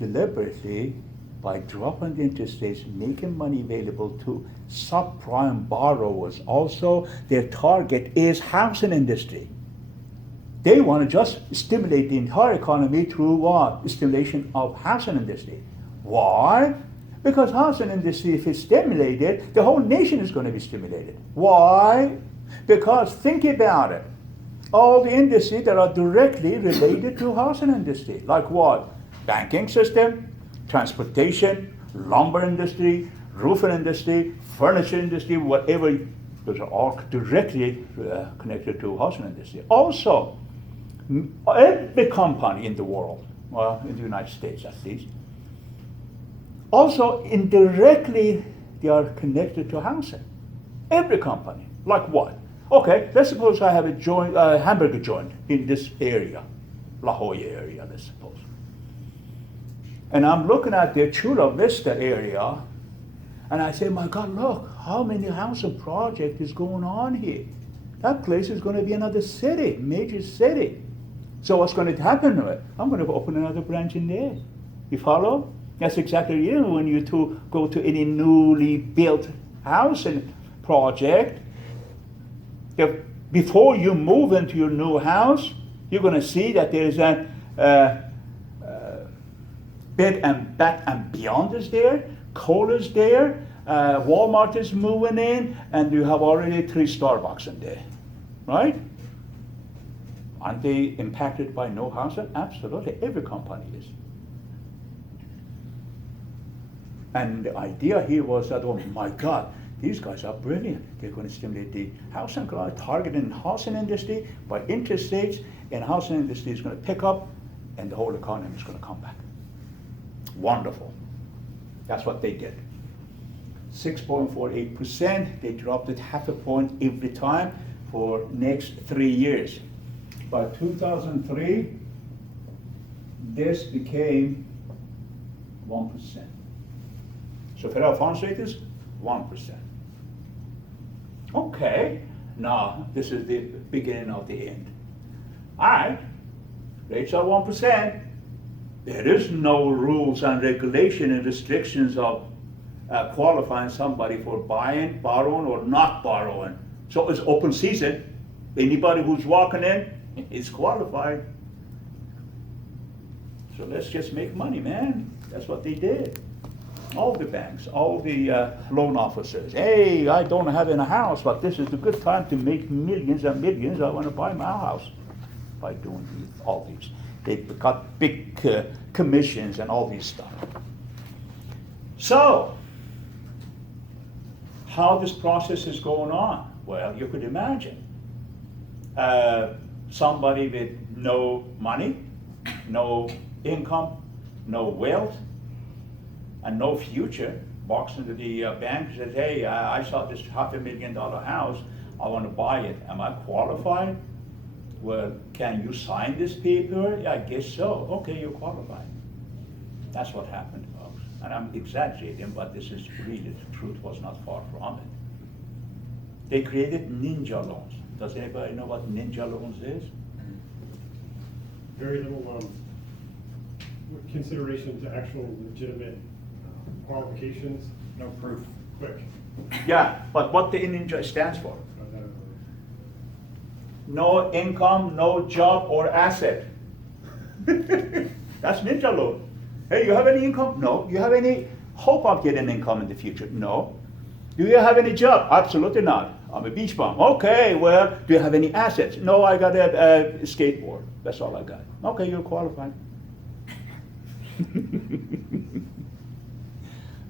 Deliberately, by dropping the interest rates, making money available to subprime borrowers. Also, their target is housing industry. They want to just stimulate the entire economy through what? Stimulation of housing industry. Why? Because housing industry, if it's stimulated, the whole nation is going to be stimulated. Why? Because think about it. All the industries that are directly related to housing industry, like what? Banking system, transportation, lumber industry, roofing industry, furniture industry, whatever, those are all directly connected to housing industry. Also, every company in the world, well, in the United States at least, also indirectly they are connected to housing. Every company. Like what? Okay, let's suppose I have a hamburger joint in this area, La Jolla area, let's suppose. And I'm looking at the Chula Vista area, and I say, my God, look, how many housing project is going on here? That place is going to be another city, major city. So what's going to happen to it? I'm going to open another branch in there. You follow? That's exactly it. When you go to any newly built housing project, before you move into your new house, you're going to see that there's a Bed and Bath and Beyond is there, Kohler's there, Walmart is moving in, and you have already 3 Starbucks in there, right? Aren't they impacted by no housing? Absolutely, every company is. And the idea here was that, oh my God, these guys are brilliant. They're going to stimulate the housing, targeting housing industry by interest rates, and housing industry is going to pick up, and the whole economy is going to come back. Wonderful. That's what they did. 6.48%. They dropped it half a point every time for next 3 years. By 2003, this became 1%. So federal funds rate is 1%. Okay, now this is the beginning of the end. All right, rates are 1%. There is no rules and regulation and restrictions of qualifying somebody for buying, borrowing, or not borrowing. So it's open season. Anybody who's walking in is qualified. So let's just make money, man. That's what they did. All the banks, all the loan officers. Hey, I don't have a house, but this is a good time to make millions and millions. I want to buy my house by doing all these. They got big commissions and all this stuff. So, how this process is going on? Well, you could imagine somebody with no money, no income, no wealth, and no future walks into the bank and says, hey, I saw this $500,000 house, I want to buy it. Am I qualified? Well, can you sign this paper? Yeah, I guess so. Okay, you're qualified. That's what happened, folks. And I'm exaggerating, but this is really, the truth was not far from it. They created ninja loans. Does anybody know what ninja loans is? Very little consideration to actual legitimate qualifications, No proof. quick. Yeah, but what the ninja stands for? No income, no job or asset. That's ninja loan. Hey, you have any income? No. You have any hope of getting income in the future? No. Do you have any job? Absolutely not. I'm a beach bum. Okay, well, do you have any assets? No, I got a skateboard. That's all I got. Okay, you're qualified.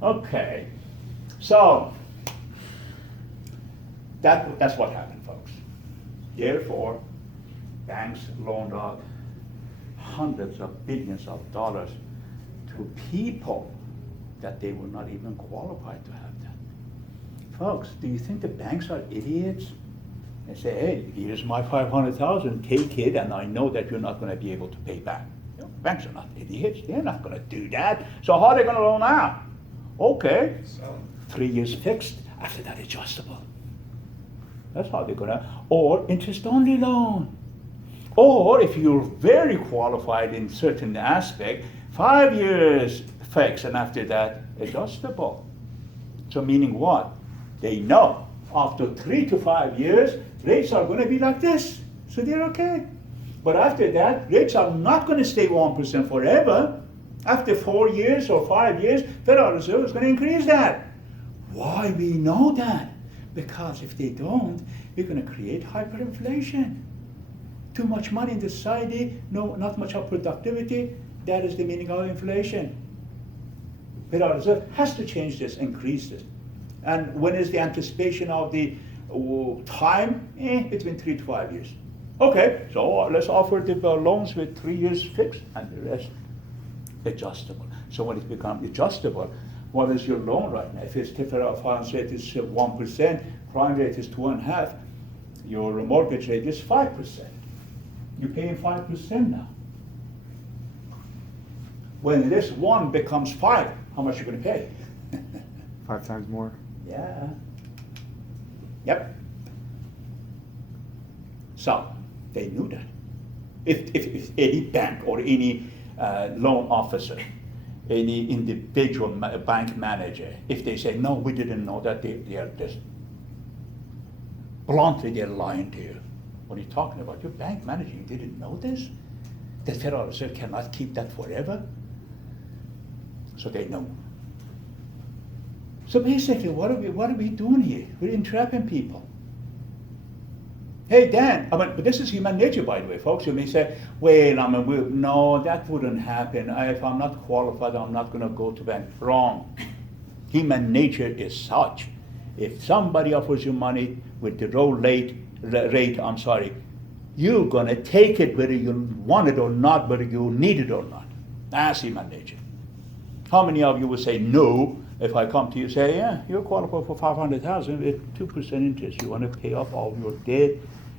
Okay, so that's what happened, folks. Therefore, banks loaned out hundreds of billions of dollars to people that they were not even qualified to have that. Folks, do you think the banks are idiots? They say, hey, here's my 500,000, take it, and I know that you're not going to be able to pay back. You know, banks are not idiots. They're not going to do that. So how are they going to loan out? Okay, 3 years fixed, after that adjustable. That's how they're gonna, or interest-only loan. Or if you're very qualified in certain aspect, 5 years fixed, and after that adjustable. So meaning what? They know after 3 to 5 years, rates are gonna be like this, so they're okay. But after that, rates are not gonna stay 1% forever. After 4 years or 5 years, Federal Reserve is going to increase that. Why we know that? Because if they don't, we're going to create hyperinflation. Too much money in the society, not much of productivity. That is the meaning of inflation. Federal Reserve has to change this, increase this. And when is the anticipation of the time? Between 3 to 5 years. Okay, so let's offer the loans with 3 years fixed and the rest adjustable. So when it becomes adjustable, what is your loan right now? If its federal funds rate is 1%, prime rate is 2.5%, your mortgage rate is 5%. You're paying 5% now. When this 1 becomes 5, how much are you going to pay? 5 times more. Yeah. Yep. So they knew that. If any bank or any loan officer, any individual bank manager, if they say, no, we didn't know that, they are just bluntly, they're lying to you. What are you talking about? Your bank manager, you didn't know this? The Federal Reserve cannot keep that forever? So they know. So basically, what are we doing here? We're entrapping people. Hey, Dan, but this is human nature, by the way, folks. You may say, well, no, that wouldn't happen. If I'm not qualified, I'm not going to go to bank. Wrong. Human nature is such. If somebody offers you money with the low rate, you're going to take it whether you want it or not, whether you need it or not. That's human nature. How many of you would say no if I come to you and say, yeah, you're qualified for $500,000 with 2% interest. You want to pay off all your debt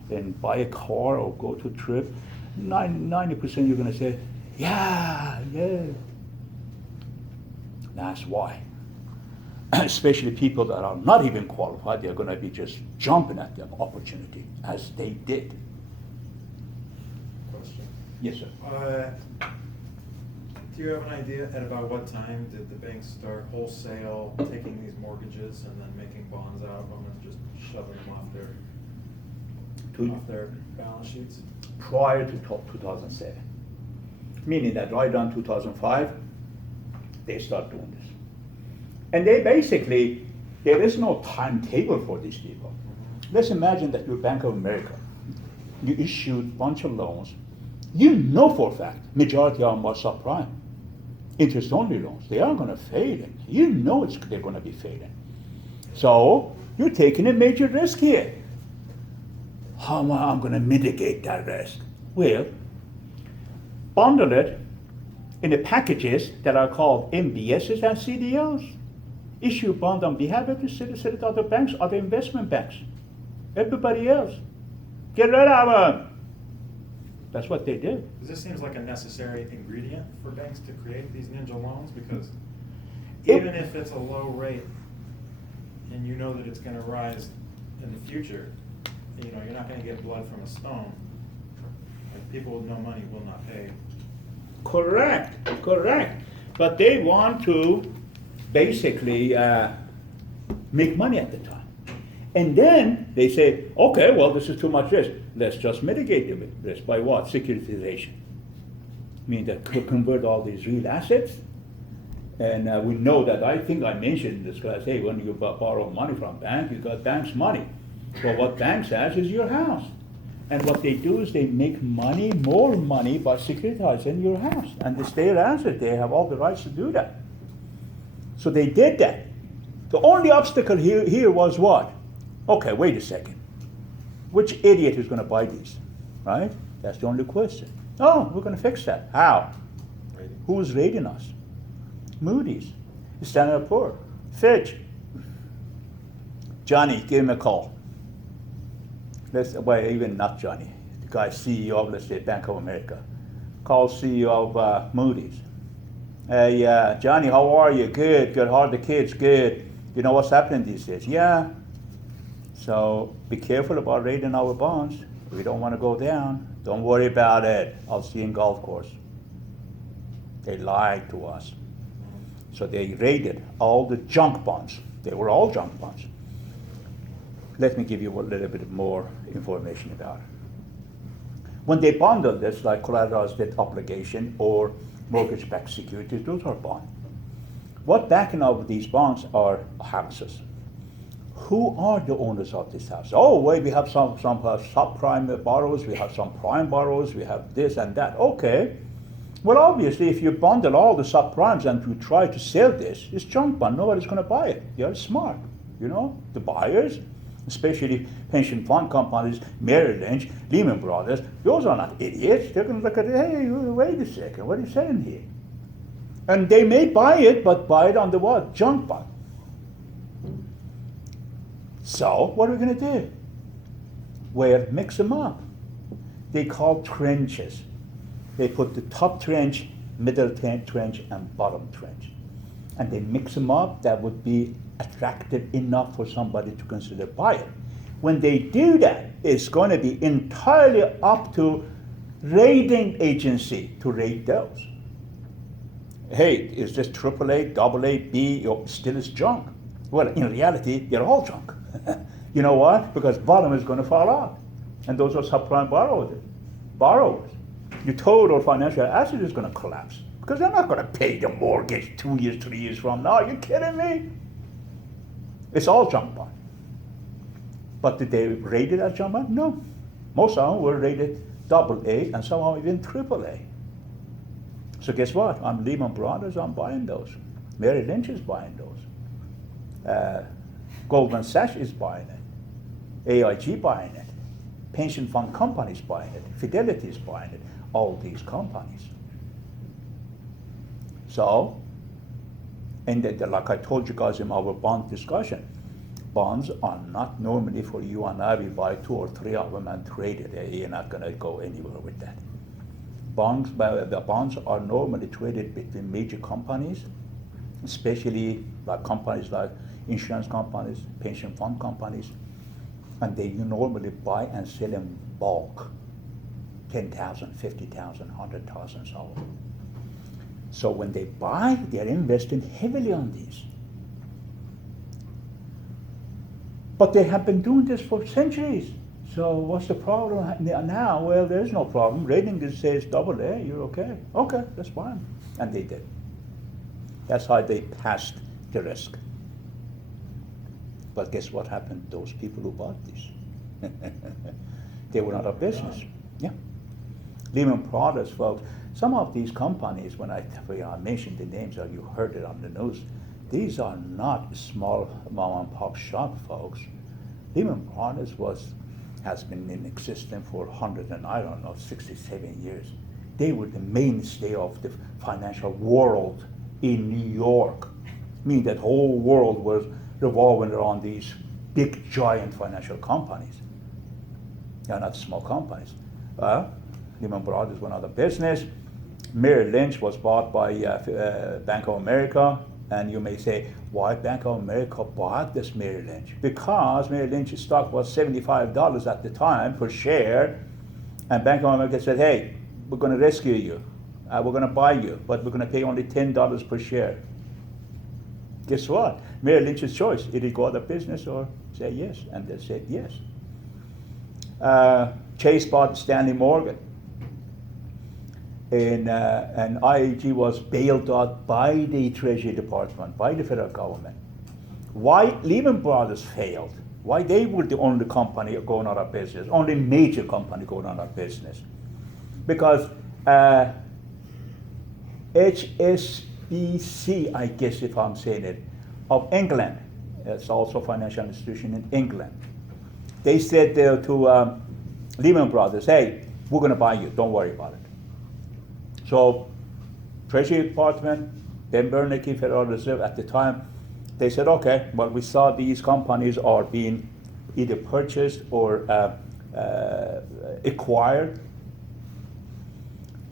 and buy a car or go to a trip? 90% you're going to say, yeah. That's why. Especially people that are not even qualified, they're going to be just jumping at the opportunity as they did. Question. Yes, sir. Do you have an idea at about what time did the banks start wholesale taking these mortgages and then making bonds out of them and just shoving them off their balance sheets? Prior to 2007. Meaning that right around 2005, they start doing this. And they basically, there is no timetable for these people. Let's imagine that you're Bank of America. You issued a bunch of loans You know for a fact, majority of them are subprime. Interest-only loans, they are gonna fail. You know they're gonna be failing. So, you're taking a major risk here. How am I gonna mitigate that risk? Well, bundle it in the packages that are called MBSs and CDOs. Issue a bond on behalf of the citizen, other banks, other investment banks, everybody else. Get rid of them. That's what they did. This seems like a necessary ingredient for banks to create these ninja loans, because It- even if it's a low rate and you know that it's gonna rise in the future, you know, you're not gonna get blood from a stone. Like, people with no money will not pay. Correct. But they want to basically make money at the time. And then they say, okay, well, this is too much risk. Let's just mitigate the risk by what? Securitization. I mean, that could convert all these real assets. And we know that, I think I mentioned this class, hey, when you borrow money from bank, you got bank's money. Well, what banks has is your house. And what they do is they make money, more money, by securitizing your house. And it's their asset, they have all the rights to do that. So they did that. The only obstacle here was what? Okay, wait a second. Which idiot is gonna buy these, right? That's the only question. Oh, we're gonna fix that. How? Who's rating us? Moody's, Standard & Poor's, Fitch. Johnny, give him a call. Well, even not Johnny, the guy CEO of, let's say, Bank of America. Call CEO of Moody's. Hey, Johnny, how are you? Good. How are the kids? Good. You know what's happening these days? Yeah. So be careful about rating our bonds. We don't want to go down. Don't worry about it. I'll see you in golf course. They lied to us. So they rated all the junk bonds. They were all junk bonds. Let me give you a little bit more information about it. When they bundle this, like collateralized debt obligation or mortgage-backed securities, those are bonds. What backing up these bonds are houses. Who are the owners of this house? Oh, wait, we have some subprime borrowers, we have some prime borrowers, we have this and that. Okay. Well, obviously, if you bundle all the subprimes and you try to sell this, it's junk bond. Nobody's going to buy it. You're smart. You know, the buyers, especially pension fund companies, Merrill Lynch, Lehman Brothers, those are not idiots. They're going to look at it, hey, wait a second, what are you saying here? And they may buy it, but buy it on the what? Junk bond. So, what are we going to do? Well, mix them up. They call trenches. They put the top trench, middle trench, and bottom trench. And they mix them up. That would be attractive enough for somebody to consider buying. When they do that, it's going to be entirely up to rating agency to rate those. Hey, is this AAA, AA, B, or still is junk? Well, in reality, they're all junk. You know what? Because bottom is going to fall out. And those are subprime borrowers. Your total financial asset is going to collapse. Because they're not going to pay the mortgage 2 years, 3 years from now. Are you kidding me? It's all junk bond. But did they rate it as junk bond? No. Most of them were rated AA and some of them even AAA. So guess what? I'm Lehman Brothers, I'm buying those. Merrill Lynch is buying those. Goldman Sachs is buying it. AIG buying it. Pension fund companies buying it. Fidelity is buying it. All these companies. So, and like I told you guys in our bond discussion, bonds are not normally for you and I. We buy 2 or 3 of them and trade it. You're not going to go anywhere with that. The bonds are normally traded between major companies, especially like companies like insurance companies, pension fund companies, and they normally buy and sell in bulk, 10,000, 50,000, 100,000, so on. So when they buy, they're investing heavily on these. But they have been doing this for centuries. So what's the problem now? Well, there's no problem. Rating says AA, you're okay. Okay, that's fine. And they did. That's how they passed the risk. But guess what happened to those people who bought these? They were out of business. Yeah. Lehman Brothers, folks, some of these companies, when I mentioned the names or you heard it on the news, these are not small mom and pop shop, folks. Lehman Brothers has been in existence for 67 years. They were the mainstay of the financial world in New York. Meaning that whole world was revolving around these big, giant financial companies. They're not small companies. Lehman Brothers went out of business. Merrill Lynch was bought by Bank of America. And you may say, why Bank of America bought this Merrill Lynch? Because Merrill Lynch's stock was $75 at the time per share. And Bank of America said, hey, we're going to rescue you. We're going to buy you, but we're going to pay only $10 per share. Guess what? Merrill Lynch's choice. Did it go out of business or say yes? And they said yes. Chase bought Stanley Morgan. And IAG was bailed out by the Treasury Department, by the federal government. Why Lehman Brothers failed? Why they were the only company going out of business, only major company going out of business? Because HSBC, I guess if I'm saying it, of England, it's also a financial institution in England. They said to Lehman Brothers, hey, we're going to buy you, don't worry about it. So Treasury Department, Ben Bernanke, Federal Reserve at the time, they said, okay, well, we saw these companies are being either purchased or acquired.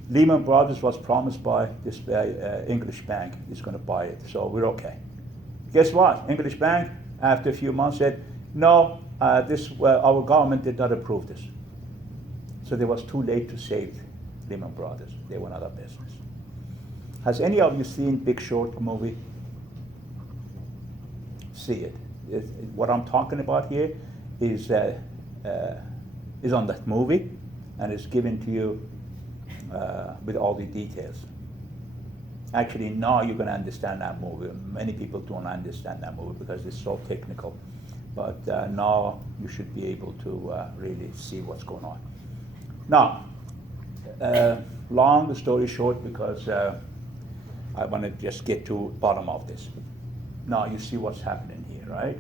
Lehman Brothers was promised by this English bank is going to buy it, so we're okay. Guess what? English bank, after a few months, said, no, our government did not approve this. So it was too late to save Lehman Brothers. They went out of business. Has any of you seen Big Short movie? See it. What I'm talking about here is on that movie, and it's given to you with all the details. Actually, now you're going to understand that movie. Many people don't understand that movie because it's so technical. But now you should be able to really see what's going on. Now, long story short, because I want to just get to bottom of this. Now you see what's happening here, right?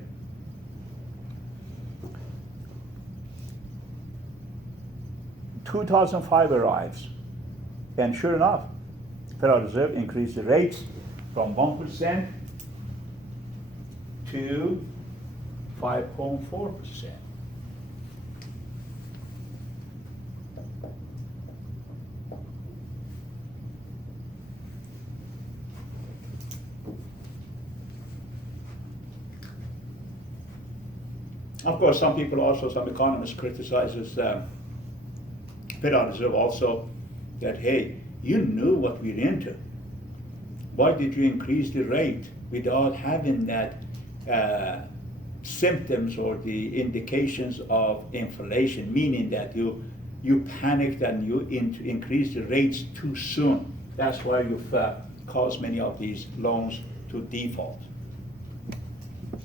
(2005) arrives, and sure enough, Federal Reserve increased the rates from 1% to 5.4%. Of course, some people also, some economists criticizes Federal Reserve also that, hey, you knew what we're into. Why did you increase the rate without having that symptoms or the indications of inflation, meaning that you panicked and you increased the rates too soon. That's why you've caused many of these loans to default.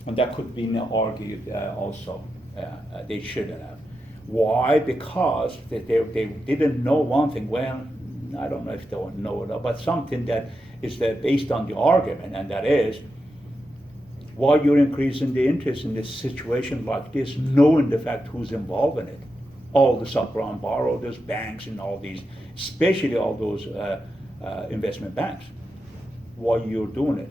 And that could be argued also. They shouldn't have. Why? Because they didn't know one thing. Well, I don't know if they don't know it, but something that is based on the argument, and that is, why you're increasing the interest in this situation like this, knowing the fact who's involved in it. All the subprime borrowers, banks, and all these, especially all those investment banks. Why you're doing it?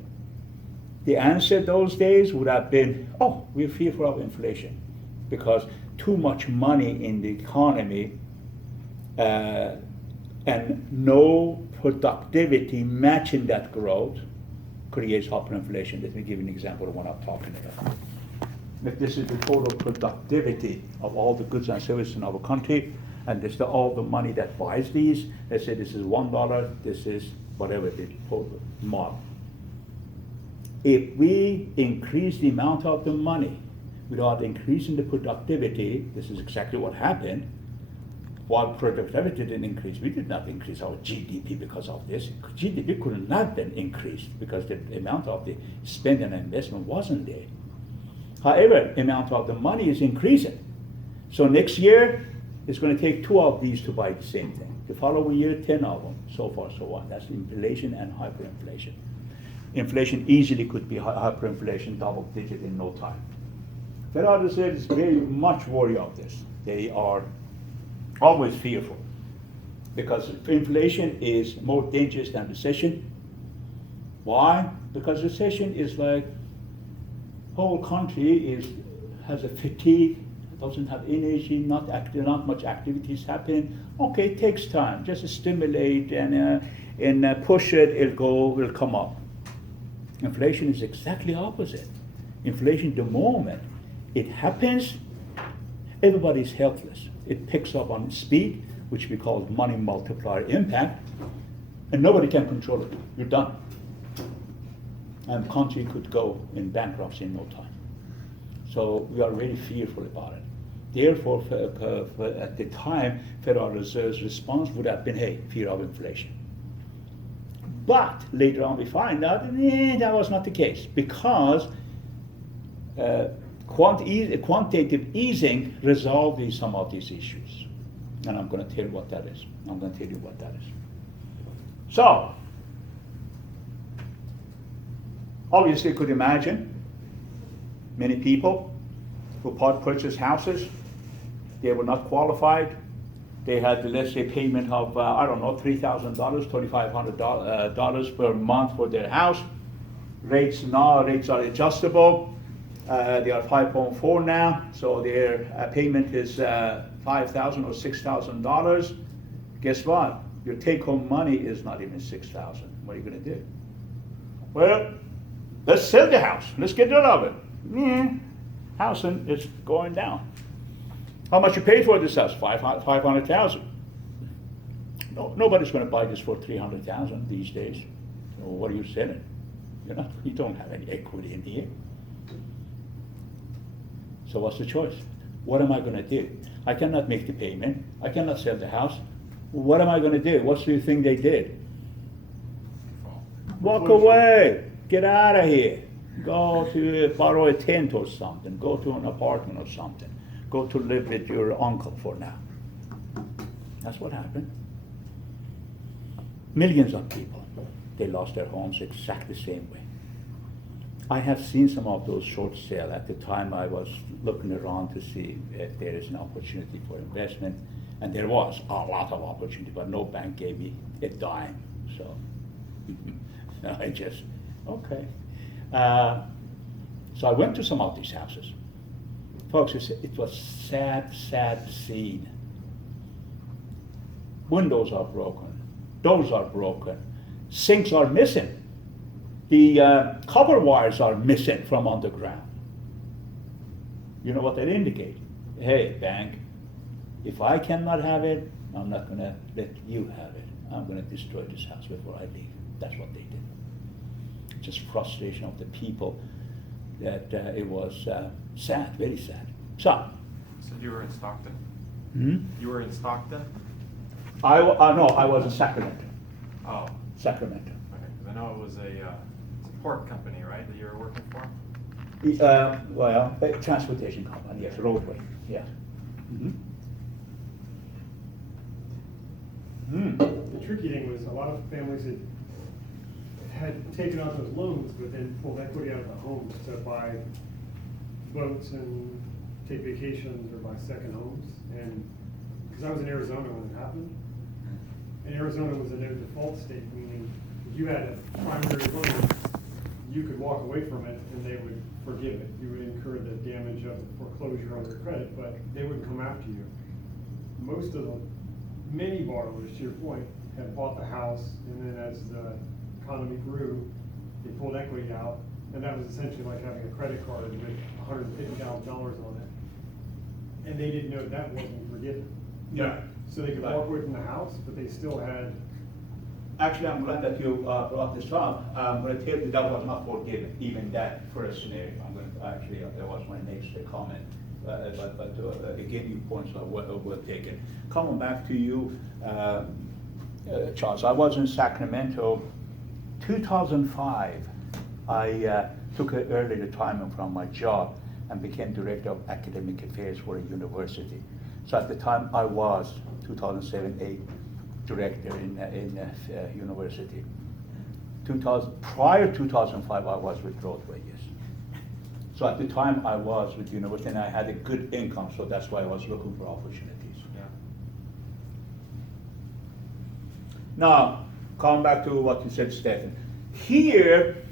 The answer those days would have been, oh, we're fearful of inflation because too much money in the economy and no productivity matching that growth creates hyperinflation. Let me give you an example of what I'm talking about. If this is the total productivity of all the goods and services in our country, and this is all the money that buys these, let's say this is $1, this is whatever the total model. If we increase the amount of the money without increasing the productivity, this is exactly what happened. While productivity didn't increase, we did not increase our GDP because of this. GDP could not have been increased because the amount of the spending and investment wasn't there. However, the amount of the money is increasing. So next year, It's gonna take 2 of these to buy the same thing. The following year, 10 of them, so far, so on. That's inflation and hyperinflation. Inflation easily could be hyperinflation, double digit in no time. Federal Reserve is very much worried of this. They are always fearful because inflation is more dangerous than recession. Why? Because recession is like whole country has a fatigue, doesn't have energy, not much activities happen. Okay, it takes time. Just stimulate and push it. It'll come up. Inflation is exactly opposite. Inflation, the moment it happens, everybody's helpless. It picks up on speed, which we call money multiplier impact, and nobody can control it. You're done. And the country could go in bankruptcy in no time. So we are really fearful about it. Therefore, at the time, Federal Reserve's response would have been, hey, fear of inflation. But later on we find out that was not the case because quantitative easing resolved some of these issues. And I'm going to tell you what that is. So, obviously you could imagine many people who purchased houses, they were not qualified. They had, let's say, payment of, $3,000, $2,500 per month for their house. Rates are adjustable. They are 5.4 now, so their payment is $5,000 or $6,000. Guess what? Your take-home money is not even $6,000. What are you going to do? Well, let's sell the house. Let's get rid of it. Housing is going down. How much you pay for this house? $500,000. No, nobody's going to buy this for $300,000 these days. So what are you selling? You don't have any equity in here. So what's the choice? What am I going to do? I cannot make the payment. I cannot sell the house. What am I going to do? What do you think they did? Walk away. Get out of here. Go to borrow a tent or something. Go to an apartment or something. Go to live with your uncle for now. That's what happened. Millions of people, they lost their homes exactly the same way. I have seen some of those short sale. At the time I was looking around to see if there is an opportunity for investment, and there was a lot of opportunity, but no bank gave me a dime. So I just, okay. So I went to some of these houses. Folks, it was sad scene. Windows are broken, doors are broken, sinks are missing. The copper wires are missing from underground. You know what that indicates? Hey, bank, if I cannot have it, I'm not going to let you have it. I'm going to destroy this house before I leave. That's what they did. Just frustration of the people that it was sad, very sad. So. So you were in Stockton? Hmm? You were in Stockton? No, I was in Sacramento. Oh, Sacramento. okay, 'cause I know it was a pork company, right, that you were working for? Well, a transportation company, yes, roadway, yeah. Mm-hmm. The tricky thing was a lot of families had taken out those loans, but then pulled equity out of the homes to buy boats and take vacations or buy second homes. And because I was in Arizona when it happened, and Arizona was in a default state, meaning if you had a primary loan, you could walk away from it and they would forgive it. You would incur the damage of foreclosure on your credit, but they wouldn't come after you. Many borrowers, to your point, had bought the house, and then as the economy grew, they pulled equity out, and that was essentially like having a credit card with $150,000 on it. And they didn't know that wasn't forgiven. Yeah. So they could walk away from the house, but they still had. Actually, I'm glad that you brought this up. I'm going to tell you that was not forgiven, even that first scenario. That was my next comment. But again, your points are well taken. Coming back to you, Charles, I was in Sacramento. 2005, I took an early retirement from my job and became director of academic affairs for a university. So at the time I was 2007-8 director in university. Prior 2005 I was with Broadway, yes. So at the time I was with university and I had a good income, so that's why I was looking for opportunities. Yeah. Now, come back to what you said, Stephen. Here,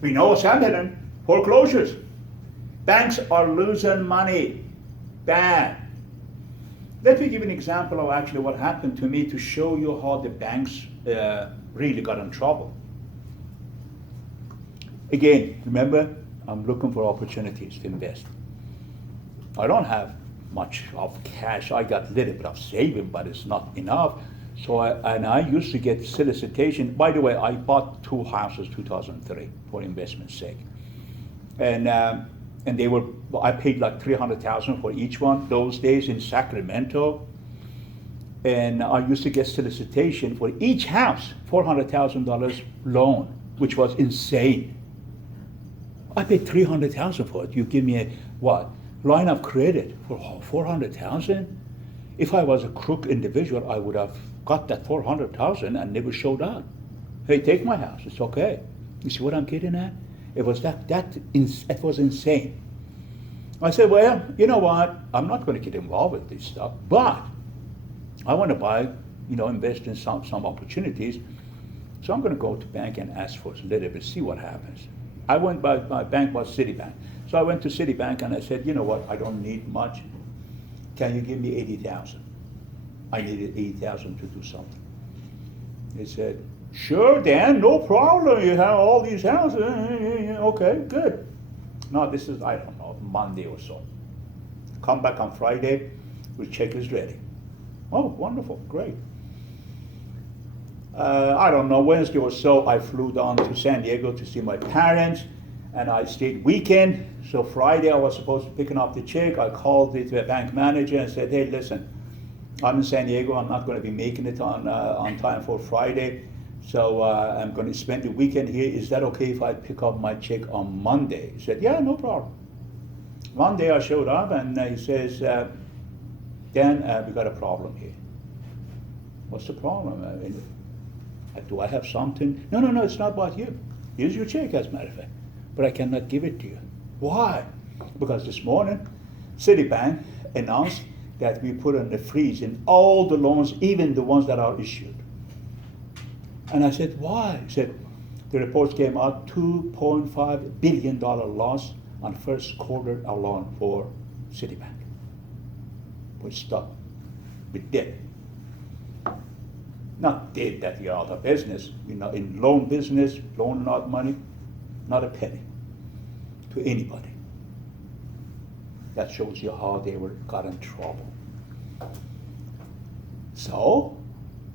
we know what's happening. Foreclosures. Banks are losing money. Bad. Let me give an example of actually what happened to me to show you how the banks really got in trouble. Again, remember, I'm looking for opportunities to invest. I don't have much of cash. I got a little bit of saving, but it's not enough. So I used to get solicitation. By the way, I bought 2 houses 2003 for investment sake, and they were. I paid like $300,000 for each one those days in Sacramento, and I used to get solicitation for each house, $400,000 loan, which was insane. I paid $300,000 for it. You give me a what line of credit for $400,000? If I was a crook individual, I would have got that $400,000 and never showed up. Hey, take my house. It's okay. You see what I'm getting at? It was it was insane. I said, well, you know what? I'm not going to get involved with this stuff, but I want to buy, invest in some opportunities. So I'm going to go to bank and ask for a little bit, see what happens. I went by, my bank was Citibank. So I went to Citibank and I said, you know what? I don't need much. Can you give me $80,000? I needed $80,000 to do something. They said, sure, Dan, no problem. You have all these houses. Okay, good. No, this is, I don't know, Monday or so. Come back on Friday, your check is ready. Oh, wonderful, great. I don't know, Wednesday or so, I flew down to San Diego to see my parents, and I stayed weekend. So Friday, I was supposed to be picking up the check. I called the bank manager and said, hey, listen, I'm in San Diego. I'm not going to be making it on time for Friday. So I'm going to spend the weekend here. Is that okay if I pick up my check on Monday? He said, yeah, no problem. Monday I showed up and he says, Dan, we got a problem here. What's the problem? Do I have something? No, it's not about you. Here's your check, as a matter of fact. But I cannot give it to you. Why? Because this morning, Citibank announced that we put on a freeze in all the loans, even the ones that are issued. And I said, why? He said, the reports came out, $2.5 billion loss on first quarter alone for Citibank. We're stuck. We're dead. Not dead that you're out of business. In loan business, loan out money, not a penny to anybody. That shows you how they got in trouble. So,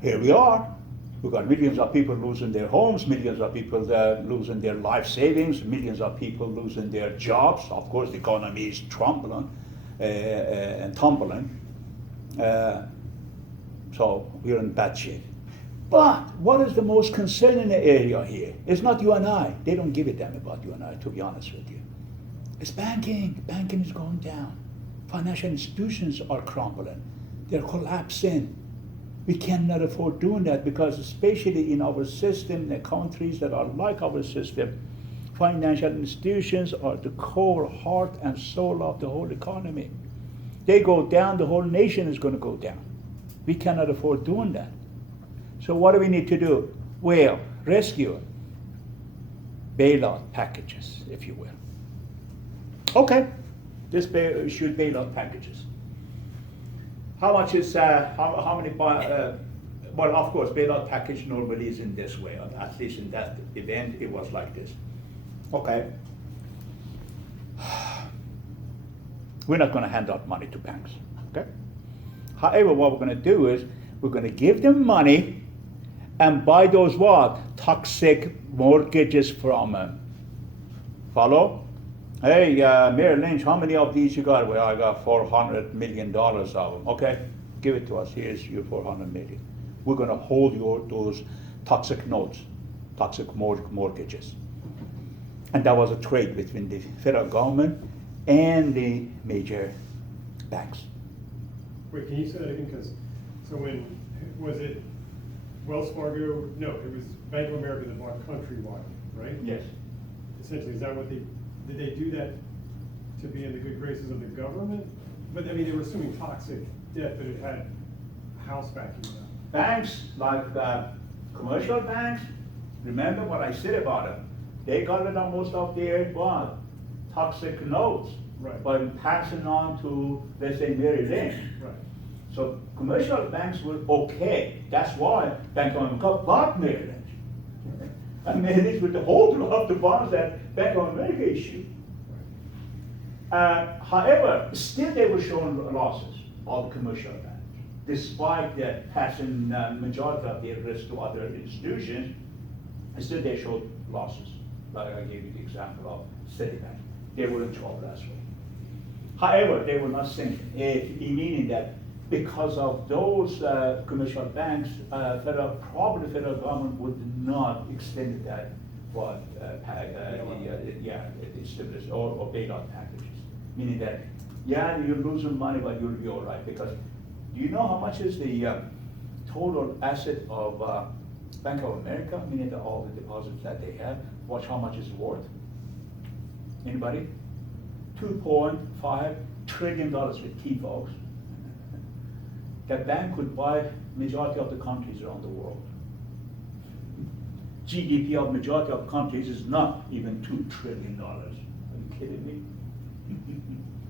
here we are. We've got millions of people losing their homes, millions of people losing their life savings, millions of people losing their jobs. Of course, the economy is tumbling and tumbling. So we're in bad shape. But what is the most concerning area here? It's not you and I. They don't give a damn about you and I, to be honest with you. It's banking. Banking is going down. Financial institutions are crumbling. They're collapsing. We cannot afford doing that because especially in our system, the countries that are like our system, financial institutions are the core, heart, and soul of the whole economy. They go down, the whole nation is going to go down. We cannot afford doing that. So what do we need to do? Well, rescue, bailout packages, if you will. Okay, this issued bailout packages. How much is, how many, well, of course, bailout package normally is in this way, at least in that event, it was like this. Okay. We're not going to hand out money to banks, okay? However, what we're going to do is we're going to give them money and buy those what? Toxic mortgages from them. Follow? Hey, Merrill Lynch, how many of these you got? Well, I got $400 million of them. Okay, give it to us. Here's your $400 million. We're going to hold those toxic notes, toxic mortgages. And that was a trade between the federal government and the major banks. Wait, can you say that again? Because, so when, was it Wells Fargo? No, it was Bank of America that bought Countrywide, right? Yes. Essentially, is that what did they do that to be in the good graces of the government? But, I mean, they were assuming toxic debt, but it had house backing it up. Banks, like commercial banks, remember what I said about them? They got rid of most of their what? Toxic notes. Right. By passing on to, let's say, Mary Lynn. Right. So commercial banks were okay. That's why Bank of America bought Mary Lynch. And Mary Lynch with the whole lot of the bonds that Bank of America issued. However, still they were showing losses, all the commercial banks, despite that passing majority of their risk to other institutions, and still they showed losses. Like I gave you the example of Citibank. They were in trouble as well. However, they were not sinking, meaning that because of those commercial banks, federal government would not extend that what stimulus or bailout packages. Meaning that, yeah, you're losing money, but you'll be all right. Because do you know how much is the total asset of Bank of America? Meaning that all the deposits that they have. Watch how much it's worth. Anybody? $2.5 trillion with key folks. That bank could buy majority of the countries around the world. GDP of majority of countries is not even $2 trillion. Are you kidding me?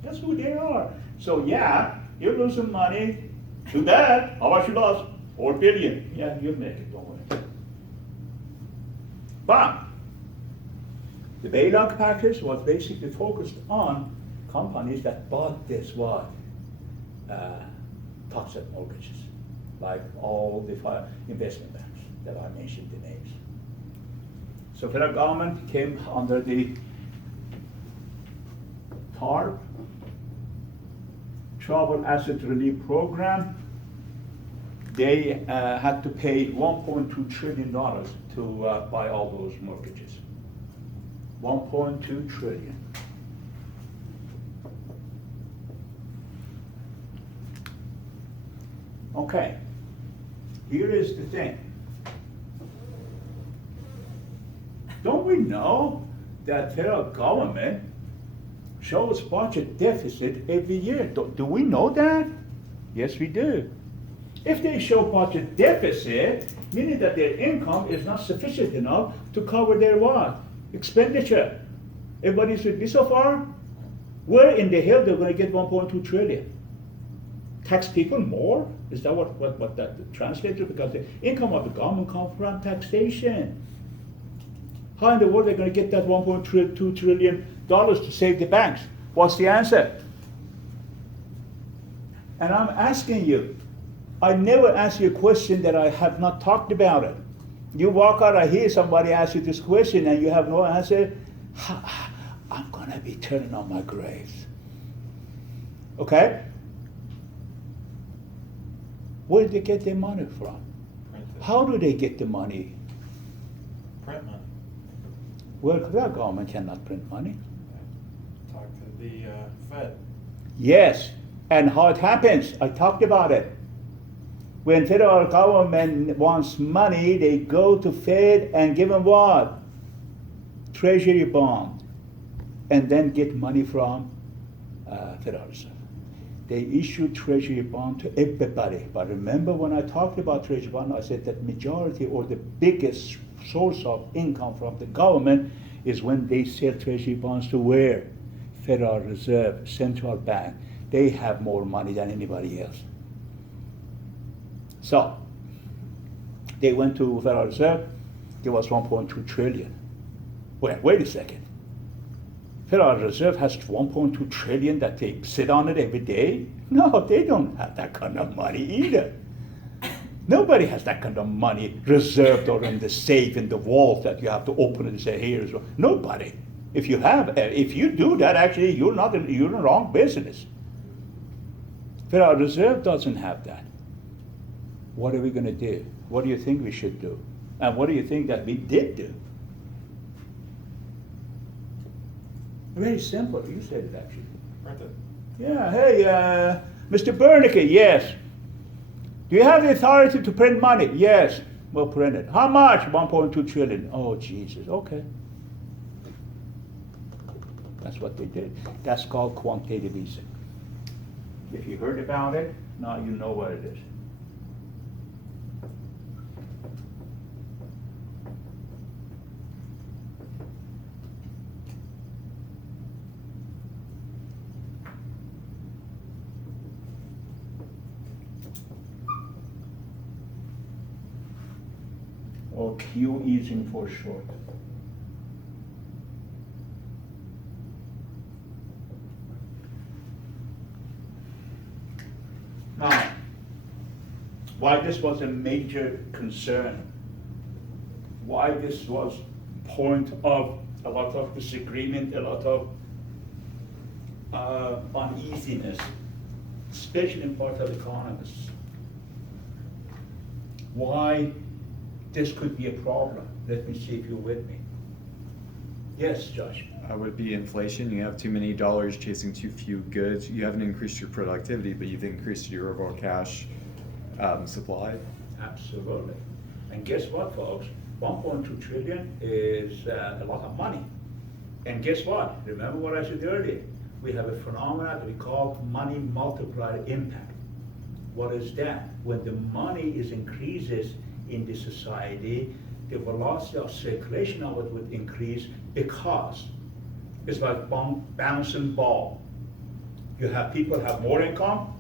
That's who they are. So yeah, you're losing money. Too bad. How much you lost? 4 billion. Yeah, you'll make it, don't worry. But the bailout package was basically focused on companies that bought this what? Toxic mortgages, like all the investment banks that I mentioned the names. So federal government came under the TARP, Troubled Asset Relief Program. They had to pay $1.2 trillion to buy all those mortgages. 1.2 trillion. Okay, here is the thing. Don't we know that federal government shows budget deficit every year? Do we know that? Yes, we do. If they show budget deficit, meaning that their income is not sufficient enough to cover their what? Expenditure. Everybody's with me so far? Where in the hell they're going to get 1.2 trillion? Tax people more? Is that what that translates to? Because the income of the government comes from taxation. How in the world are they going to get that $1.2 trillion to save the banks? What's the answer? And I'm asking you, I never ask you a question that I have not talked about it. You walk out, I hear somebody ask you this question and you have no answer, I'm going to be turning on my grave. Okay? Where do they get their money from? Print it. How do they get the money? Print money. Well, the government cannot print money. Talk to the Fed. Yes, and how it happens, I talked about it. When federal government wants money, they go to Fed and give them what? Treasury bond, and then get money from Federal Reserve. They issue treasury bond to everybody. But remember when I talked about treasury bond, I said that majority or the biggest source of income from the government is when they sell treasury bonds to where? Federal Reserve, central bank. They have more money than anybody else. So, they went to Federal Reserve, give us 1.2 trillion. Wait a second. Federal Reserve has 1.2 trillion that they sit on it every day? No, they don't have that kind of money either. Nobody has that kind of money reserved or in the safe, in the vault that you have to open it and say, here's what. Nobody. If you do that, actually, you're in the wrong business. Federal Reserve doesn't have that. What are we going to do? What do you think we should do? And what do you think that we did do? Very simple. You said it actually. Print it. Yeah, hey, Mr. Bernicke, yes. Do you have the authority to print money? Yes. We'll print it. How much? 1.2 trillion. Oh, Jesus. Okay. That's what they did. That's called quantitative easing. If you heard about it, now you know what it is. Or Q easing for short. Now, why this was a major concern, why this was point of a lot of disagreement, a lot of uneasiness, especially in part of economists. Why this could be a problem. Let me see if you're with me. Yes, Josh. Would be inflation. You have too many dollars chasing too few goods. You haven't increased your productivity, but you've increased your overall cash supply. Absolutely. And guess what, folks? 1.2 trillion is a lot of money. And guess what? Remember what I said earlier? We have a phenomenon that we call money multiplier impact. What is that? When the money is increases in the society, the velocity of circulation of it would increase because it's like bouncing ball. You have people have more income,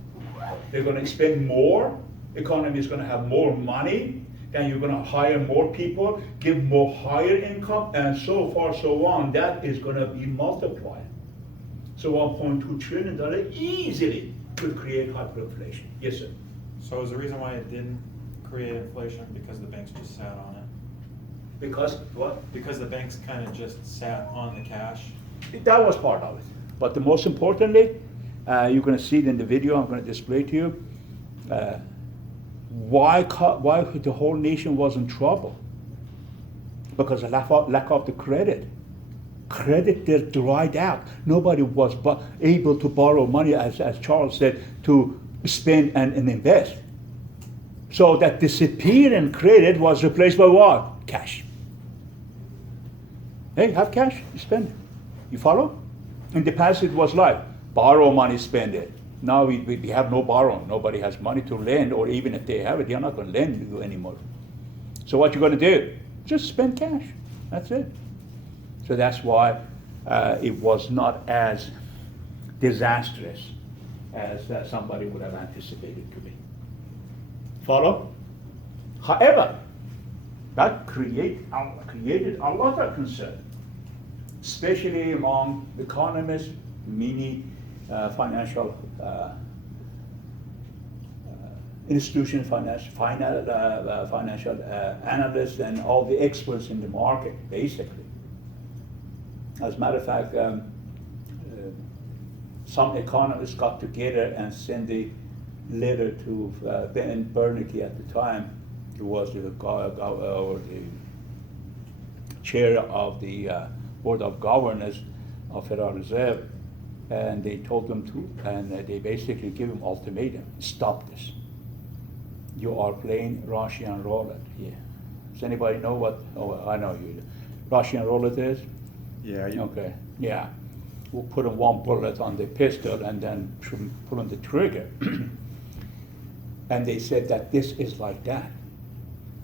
they're going to spend more, economy is going to have more money, then you're going to hire more people, give more higher income, and so far so on. That is going to be multiplied. So $1.2 trillion easily could create hyperinflation. Yes, sir. So is the reason why it didn't create inflation because the banks just sat on it? Because what? Because the banks kind of just sat on the cash? That was part of it. But the most importantly, you're going to see it in the video I'm going to display to you. Why the whole nation was in trouble? Because of lack of the credit. Credit that dried out. Nobody was able to borrow money, as Charles said, to spend and invest. So that disappearing credit was replaced by what? Cash. Hey, have cash, you spend it. You follow? In the past it was like, borrow money, spend it. Now we have no borrowing. Nobody has money to lend, or even if they have it, they're not going to lend you anymore. So what you're going to do? Just spend cash. That's it. So that's why it was not as disastrous as somebody would have anticipated to be. Follow? However, that created a lot of concern, especially among economists, many financial institutions, financial analysts, and all the experts in the market, basically. As a matter of fact, some economists got together and sent a letter to Ben Bernanke at the time, who was the chair of the Board of Governors of Federal Reserve, and they told them to, and they basically gave him ultimatum: stop this. You are playing Russian roulette here. Does anybody know what? Oh, I know you do. Russian roulette is? Yeah. Okay. Yeah. We'll put in one bullet on the pistol and then pull on the trigger. And they said that this is like that.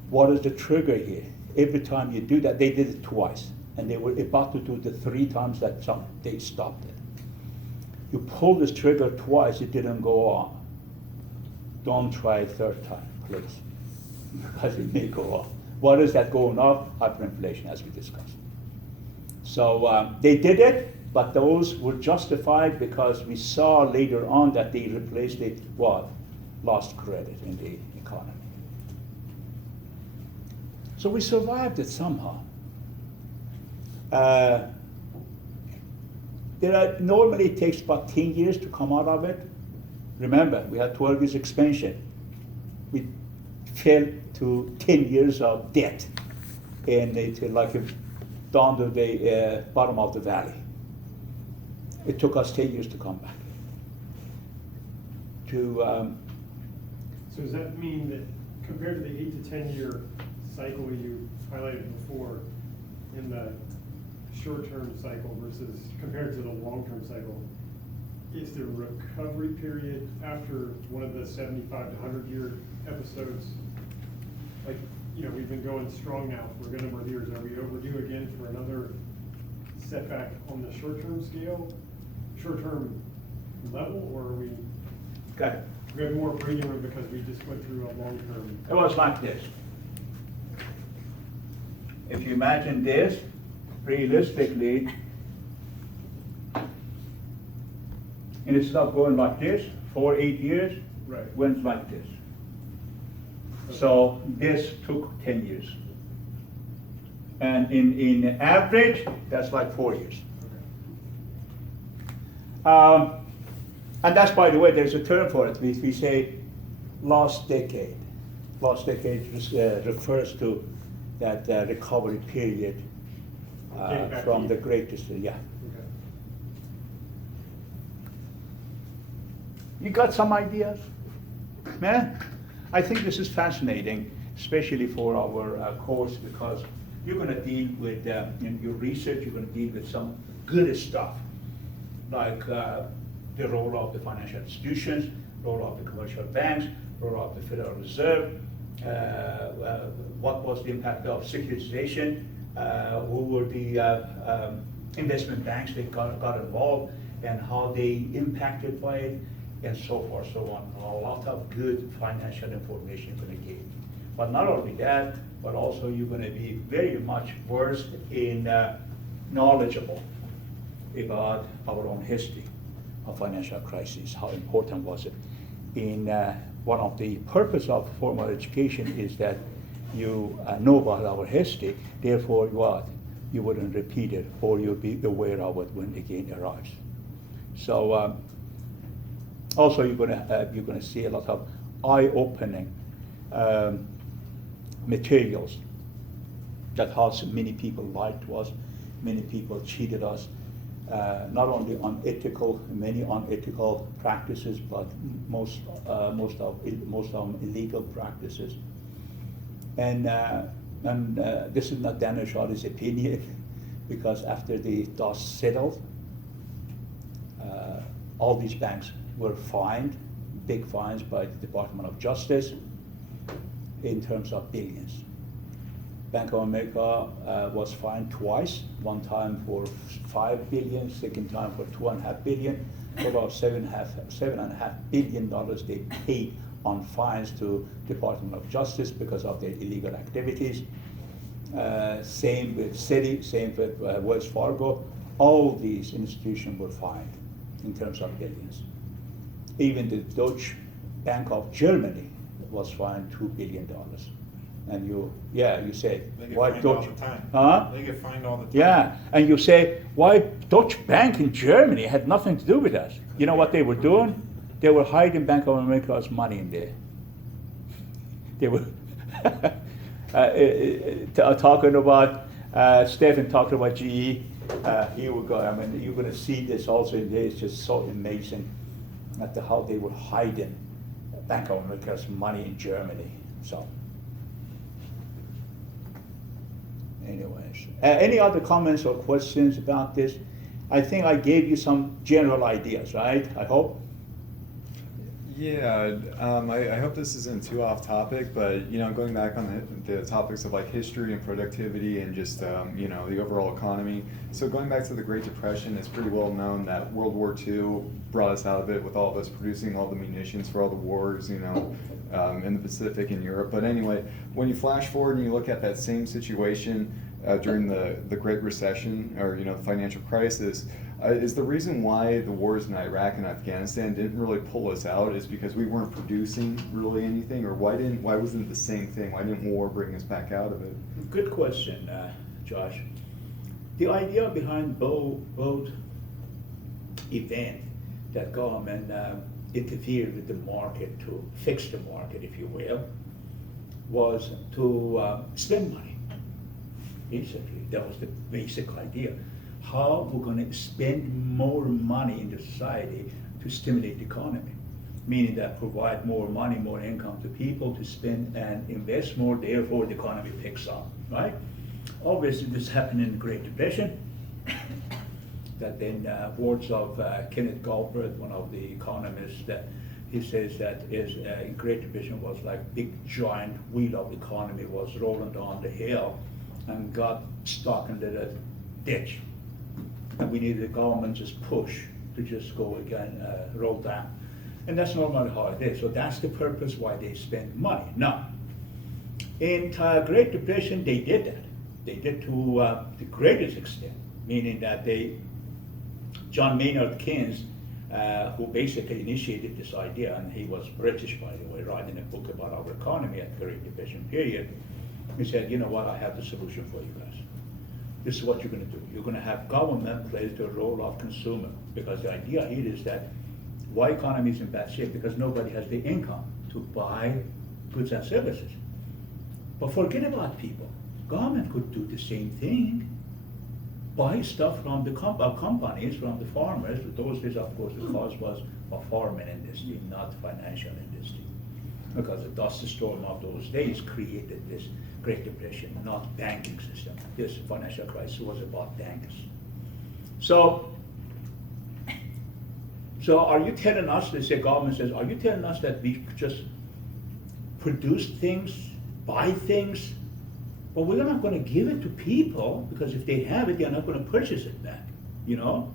What is the trigger here? Every time you do that, they did it twice, and they were about to do the 3 times that they stopped it. You pull this trigger twice, it didn't go on. Don't try a 3rd time, please, because it may go off. What is that going off? Hyperinflation, as we discussed. So they did it, but those were justified because we saw later on that they replaced it, what? Lost credit in the economy. So we survived it somehow. Normally it takes about 10 years to come out of it. Remember, we had 12 years expansion. We fell to 10 years of debt, and it's like down to the bottom of the valley. It took us 10 years to come back. So does that mean that compared to the 8 to 10 year cycle you highlighted before, in the short-term cycle versus compared to the long-term cycle, is the recovery period after one of the 75 to 100-year episodes, like, you know, we've been going strong now for a good number of years, are we overdue again for another setback on the short-term scale, short-term level, or are we, Okay. we have more breathing room because we just went through a long-term? It was like this. If you imagine this, realistically, and it's not going like this for 8 years, Right. went like this. So this took 10 years. And in average, that's like 4 years. And that's, by the way, there's a term for it. We say lost decade. Lost decade refers to that recovery period Okay, back from to the you. greatest, yeah. Okay. You got some ideas? Yeah? I think this is fascinating, especially for our course, because you're going to deal with, in your research, you're going to deal with some good stuff, like the role of the financial institutions, role of the commercial banks, role of the Federal Reserve, what was the impact of securitization, who were the investment banks that got involved, and how they impacted by it, and so forth, so on. A lot of good financial information you're going to get. But not only that, but also you're going to be very much versed in knowledgeable about our own history of financial crisis. How important was it? In one of the purpose of formal education is that you know about our history, therefore what? You wouldn't repeat it, or you'll be aware of it when again arrives. So also you're gonna see a lot of eye-opening materials that how so many people lied to us, many people cheated us, not only on many unethical practices, but most of them illegal practices. And this is not Daniel Shaw's opinion, because after the dust settled, all these banks were fined, big fines by the Department of Justice, in terms of billions. Bank of America was fined twice, one time for $5 billion, second time for $2.5 billion, about $7.5 billion they paid on fines to Department of Justice because of their illegal activities. Same with Citi, same with Wells Fargo. All these institutions were fined in terms of billions. Even the Deutsche Bank of Germany was fined $2 billion. And you say, They get why fined all Deutsche? the time. Huh? They get fined all the time. Yeah, and you say, why Deutsche Bank in Germany had nothing to do with us? You know what they were doing? They were hiding Bank of America's money in there. They were talking about, Stephen talking about GE. Here we go. I mean, you're going to see this also in there. It's just so amazing at how they were hiding Bank of America's money in Germany. So, anyways, any other comments or questions about this? I think I gave you some general ideas, right? I hope. Yeah, I hope this isn't too off topic, but going back on the topics of like history and productivity and just the overall economy. So going back to the Great Depression, it's pretty well known that World War II brought us out of it with all of us producing all the munitions for all the wars, in the Pacific and Europe. But anyway, when you flash forward and you look at that same situation during the Great Recession or the financial crisis. Is the reason why the wars in Iraq and Afghanistan didn't really pull us out is because we weren't producing really anything, or why wasn't it the same thing? Why didn't war bring us back out of it? Good question, Josh. The idea behind both events that government interfered with the market to fix the market, if you will, was to spend money. Basically, that was the basic idea. How we're going to spend more money in the society to stimulate the economy. meaning that provide more money, more income to people to spend and invest more, therefore the economy picks up, right? Obviously, this happened in the Great Depression. That in words of Kenneth Galbraith, one of the economists, that he says that Great Depression was like big giant wheel of the economy was rolling down the hill and got stuck in the ditch. And we needed the government just push to just go again, roll down. And that's normally how it is. So that's the purpose why they spend money. Now, in Great Depression, they did that. They did to the greatest extent, meaning that John Maynard Keynes, who basically initiated this idea, and he was British, by the way, writing a book about our economy at the Great Depression period, he said, you know what, I have the solution for you guys. This is what you're going to do. You're going to have government play the role of consumer, because the idea here is that why economy is in bad shape, because nobody has the income to buy goods and services. But forget about people. Government could do the same thing. Buy stuff from the companies, from the farmers. Those days, of course, the cause was a farming industry, not financial industry. Because the dust storm of those days created this Great Depression, not banking system. This financial crisis was about banks. So are you telling us, let's say government says, are you telling us that we just produce things, buy things, but we're not going to give it to people, because if they have it, they're not going to purchase it back, you know?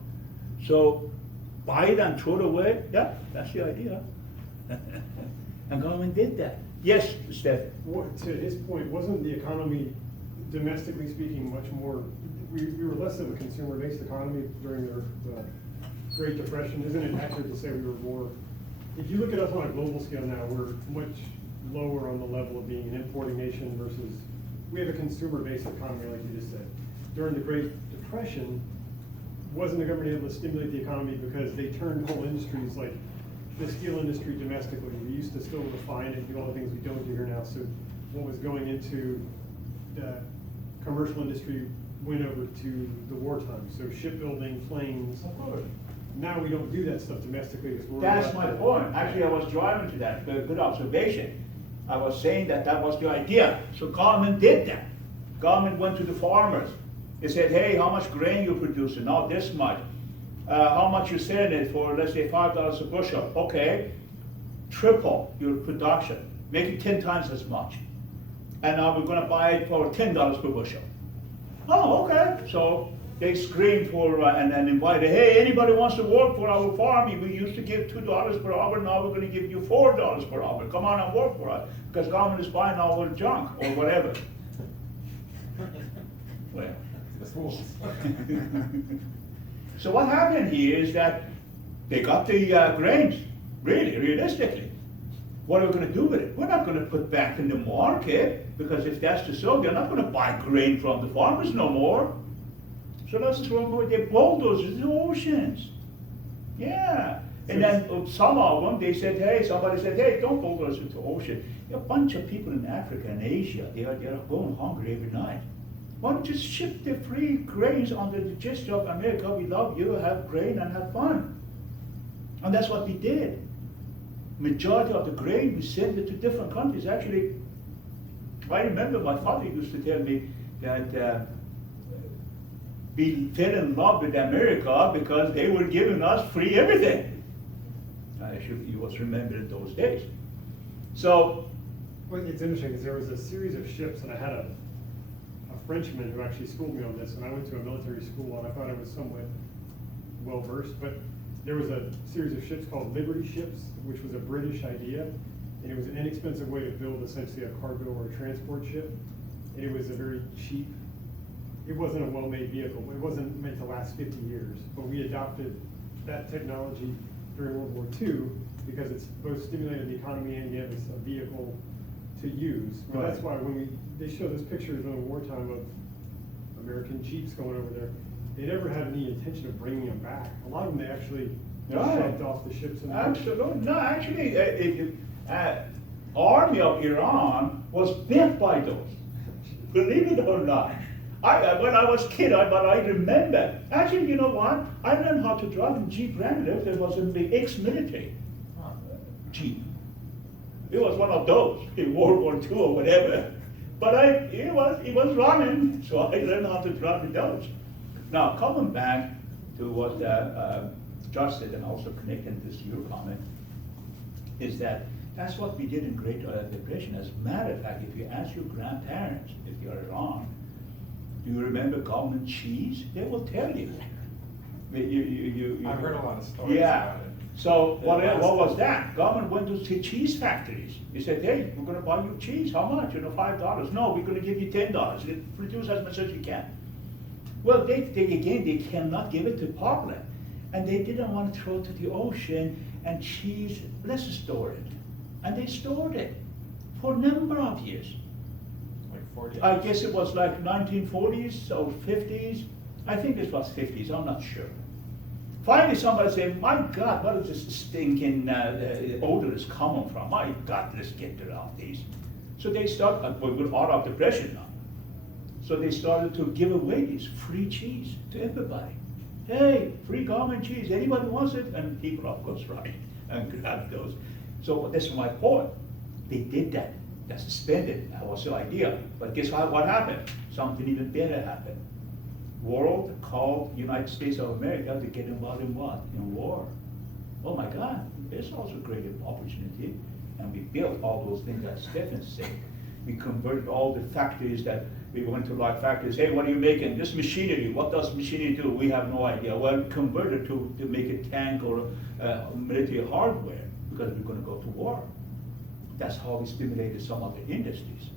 So buy it and throw it away, yeah, that's the idea. And government did that. Yes, Steph? To his point, wasn't the economy, domestically speaking, much more, we were less of a consumer-based economy during the Great Depression? Isn't it accurate to say we were more, if you look at us on a global scale now, we're much lower on the level of being an importing nation versus, we have a consumer-based economy, like you just said. During the Great Depression, wasn't the government able to stimulate the economy because they turned whole industries, like the steel industry domestically? We used to still refine and do all the things we don't do here now. So what was going into the commercial industry went over to the wartime. So shipbuilding, planes. Of course. Now we don't do that stuff domestically. That's my point. Actually, I was driving to that. Good observation. I was saying that was the idea. So government did that. Government went to the farmers. They said, hey, how much grain you producing? Now this much. How much you selling it for, let's say, $5 a bushel. Okay, triple your production. Make it 10 times as much. And now we're going to buy it for $10 per bushel. Oh, okay. So they screamed for and invited, hey, anybody wants to work for our farm? We used to give $2 per hour, now we're going to give you $4 per hour. Come on and work for us, because government is buying our junk or whatever. Well, so what happened here is that they got the grains, really, realistically. What are we going to do with it? We're not going to put back in the market, because if that's the so, they're not going to buy grain from the farmers no more. So let's throw them away. They bulldozers in the oceans. Yeah. And then some of them, they said, hey, somebody said, hey, don't bulldoze into the ocean. There are a bunch of people in Africa and Asia, they are going hungry every night. Why don't you just ship the free grains under the gesture of America? We love you, have grain and have fun. And that's what we did. Majority of the grain, we send it to different countries. Actually, I remember my father used to tell me that we fell in love with America because they were giving us free everything. He was remembering those days. So, well, it's interesting because there was a series of ships, and I had a Frenchman who actually schooled me on this, and I went to a military school, and I thought I was somewhat well versed. But there was a series of ships called Liberty ships, which was a British idea, and it was an inexpensive way to build essentially a cargo or a transport ship. And it was a very cheap. It wasn't a well-made vehicle. It wasn't meant to last 50 years, but we adopted that technology during World War II because it's both stimulated the economy and gave us a vehicle to use. Well, Right. that's why when they show those pictures in the wartime of American Jeeps going over there, they never had any intention of bringing them back. A lot of them they actually Right. shoved off the ships. And absolutely. No, actually, army of Iran was built by those. Believe it or not. When I was a kid, but I remember. Actually, you know what? I learned how to drive in Jeep Wrangler. That was in the ex-military. Jeep. It was one of those in World War II or whatever. But it was running, so I learned how to drive the Dodge. Now, coming back to what Josh said, and also connecting this to your comment, is that that's what we did in Great Depression. As a matter of fact, if you ask your grandparents, if you're around, do you remember government cheese? They will tell you. I've heard a lot of stories Yeah. about it. So what Yeah, was that? Government went to cheese factories. He said, hey, we're gonna buy you cheese. How much? $5. No, we're gonna give you $10. Produce as much as you can. Well, they cannot give it to public. And they didn't want to throw it to the ocean and cheese, let's store it. And they stored it for a number of years. Like 40 I years. guess it was like 1940s or 50s. I think it was 50s, I'm not sure. Finally, somebody said, my God, what is this stinking odor is coming from? My God, let's get rid of these. So they started, we're out of depression now. So they started to give away these free cheese to everybody. Hey, free government cheese, anybody wants it? And people, of course, right, and grab those. So that's my point. They did that. That's suspended. That was the idea. But guess what happened? Something even better happened. World called United States of America to get involved in what? In war. Oh my God, there's also a great opportunity. And we built all those things that Stephen said. We converted all the factories that we went to like factories. Hey, what are you making? This machinery. What does machinery do? We have no idea. Well, convert it to make a tank or military hardware because we're going to go to war. That's how we stimulated some of the industries.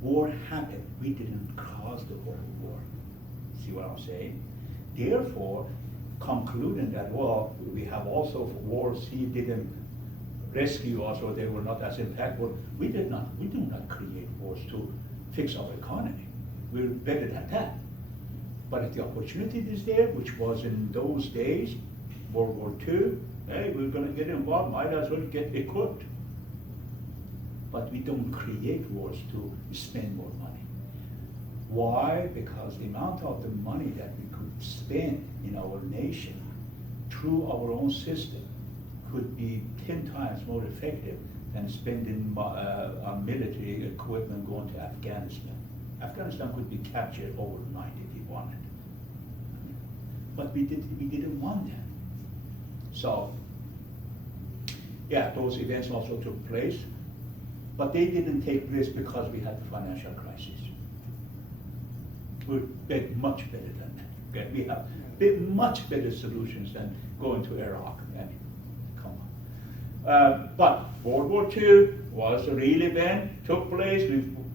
War happened. We didn't cause the whole war. See what I'm saying? Therefore, concluding that, well, we have also wars, he didn't rescue us or they were not as impactful. We do not create wars to fix our economy. We're better than that. But if the opportunity is there, which was in those days, World War II, hey, we're gonna get involved, might as well get equipped. But we don't create wars to spend more money. Why? Because the amount of the money that we could spend in our nation through our own system could be 10 times more effective than spending on military equipment going to Afghanistan. Afghanistan could be captured overnight if we wanted. But we didn't want that. So, yeah, those events also took place, but they didn't take place because we had the financial crisis. We're much better than that. Okay? We have much better solutions than going to Iraq. I mean, come on. But World War II was a real event, took place.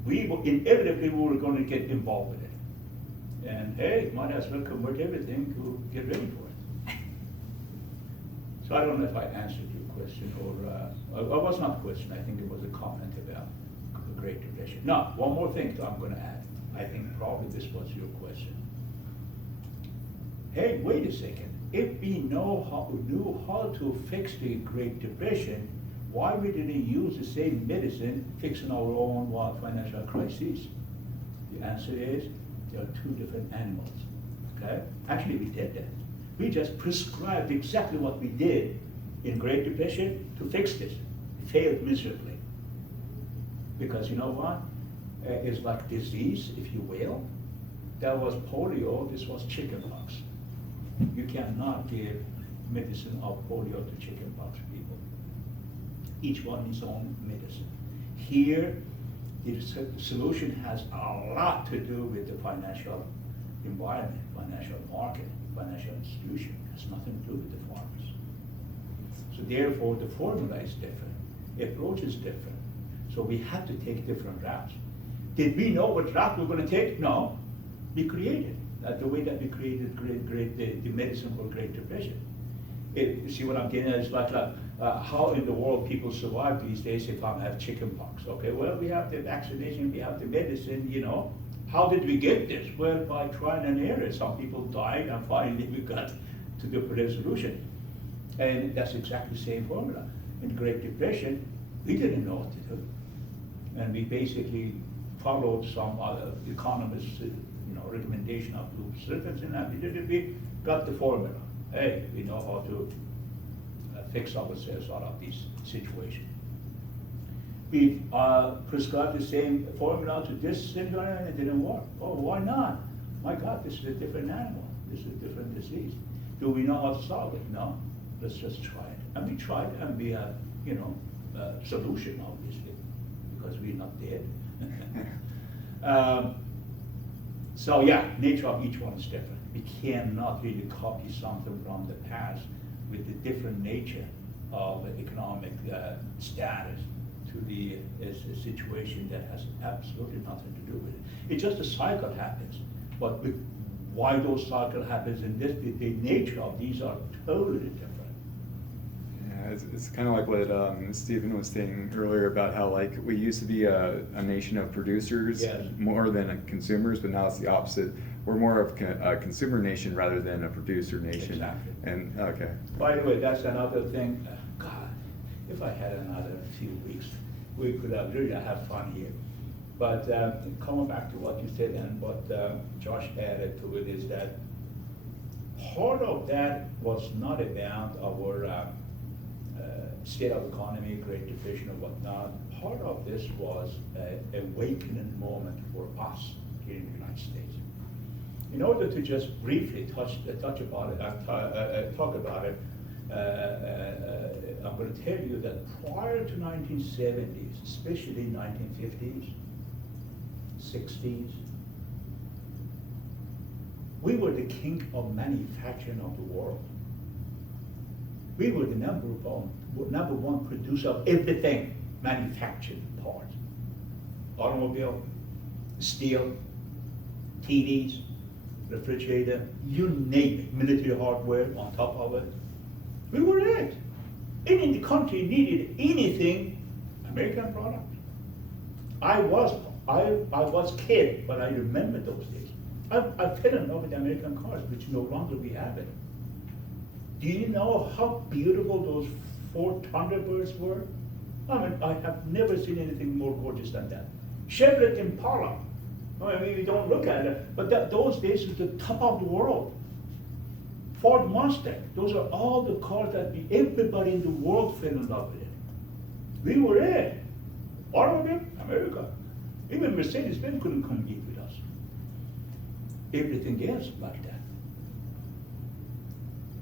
We inevitably were going to get involved with it. And hey, might as well convert everything to get ready for it. So I don't know if I answered your question or it was not a question. I think it was a comment about the Great Depression. Now, one more thing I'm going to add. I think probably this was your question. Hey, wait a second. If we knew how to fix the Great Depression, why we didn't use the same medicine fixing our own financial crises? The answer is there are two different animals. Okay? Actually, we did that. We just prescribed exactly what we did in Great Depression to fix this. It failed miserably. Because you know what? It's like disease, if you will. That was polio, this was chickenpox. You cannot give medicine of polio to chickenpox people. Each one its own medicine. Here, the solution has a lot to do with the financial environment, financial market, financial institution. It has nothing to do with the farmers. So therefore, the formula is different. The approach is different. So we have to take different routes. Did we know what route we were going to take? No. We created the way that we created the medicine for Great Depression. You see what I'm getting at? It's like how in the world people survive these days if I have chickenpox. Okay, well, we have the vaccination, we have the medicine, you know. How did we get this? Well, by trial and error. Some people died, and finally we got to the resolution. And that's exactly the same formula. In the Great Depression, we didn't know what to do. And we basically followed some other economists' recommendation of Blue Slippers, and we got the formula. Hey, we know how to fix ourselves out of this situation. We prescribed the same formula to this syndrome and it didn't work. Oh, why not? My God, this is a different animal. This is a different disease. Do we know how to solve it? No. Let's just try it. And we tried, and we have, a solution, obviously, because we're not dead. So yeah, nature of each one is different. We cannot really copy something from the past with the different nature of the economic status to the situation that has absolutely nothing to do with it. It's just a cycle happens, but why those cycle happens in this, the nature of these are totally different. Yeah, it's kind of like what Stephen was saying earlier about how like we used to be a nation of producers Yes. more than consumers, but now it's the opposite. We're more of a consumer nation rather than a producer nation. Exactly. And okay. By the way, that's another thing. God, if I had another few weeks, we could have really have fun here. But coming back to what you said and what Josh added to it is that part of that was not about our state of economy, Great Depression or whatnot. Part of this was an awakening moment for us here in the United States. In order to just briefly talk about it, I'm going to tell you that prior to 1970s, especially 1950s, 60s, we were the king of manufacturing of the world. We were the number one producer of everything, manufactured parts. Automobile, steel, TVs, refrigerator, you name it, military hardware on top of it. We were it. And in the country needed anything, American product. I was kid, but I remember those days. I fell in love with American cars, which no longer we have it. Do you know how beautiful those Ford Thunderbirds were? I mean, I have never seen anything more gorgeous than that. Chevrolet Impala. I mean, we don't look at it, but those days was the top of the world. Ford Mustang, those are all the cars that everybody in the world fell in love with it. We were it. Automobile, America. Even Mercedes-Benz couldn't compete with us. Everything else like that.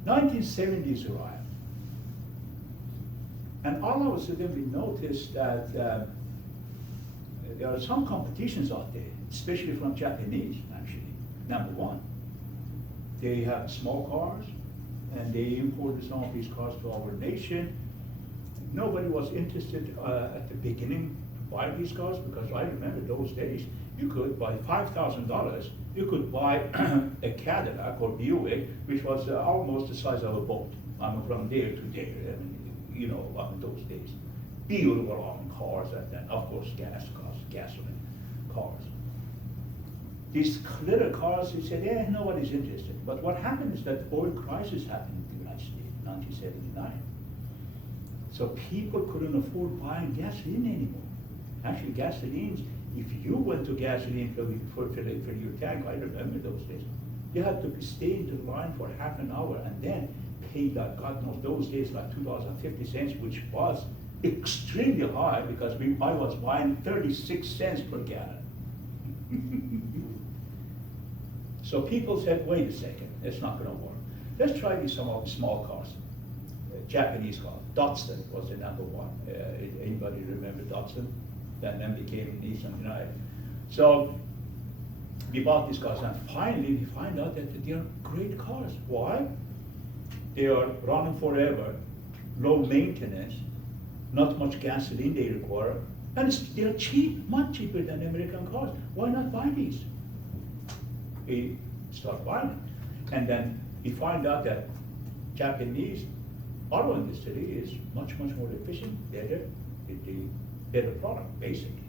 1970s arrived. And all of a sudden we noticed that there are some competitions out there, especially from Japanese, actually. Number one, they have small cars, and they imported some of these cars to our nation. Nobody was interested at the beginning to buy these cars, because I remember those days, you could buy $5,000, you could buy a Cadillac or Buick, which was almost the size of a boat. From there to there, those days. Beautiful cars, and then of course gasoline cars. These little cars, he said, nobody's interested. But what happened is that oil crisis happened in the United States in 1979. So people couldn't afford buying gasoline anymore. Actually, gasolines, if you went to gasoline for your tank, I remember those days, you had to stay in the line for half an hour and then pay that, God knows, those days like $2.50, which was extremely high because I was buying 36 cents per gallon. So people said, wait a second, it's not going to work. Let's try some of the small cars, Japanese cars. Datsun was the number one. Anybody remember Datsun? That then became Nissan United. So we bought these cars, and finally we find out that they are great cars. Why? They are running forever, low maintenance, not much gasoline they require, and they're cheap, much cheaper than American cars. Why not buy these? We start buying it. And then we find out that Japanese auto industry is much, much more efficient, better, with the better product, basically.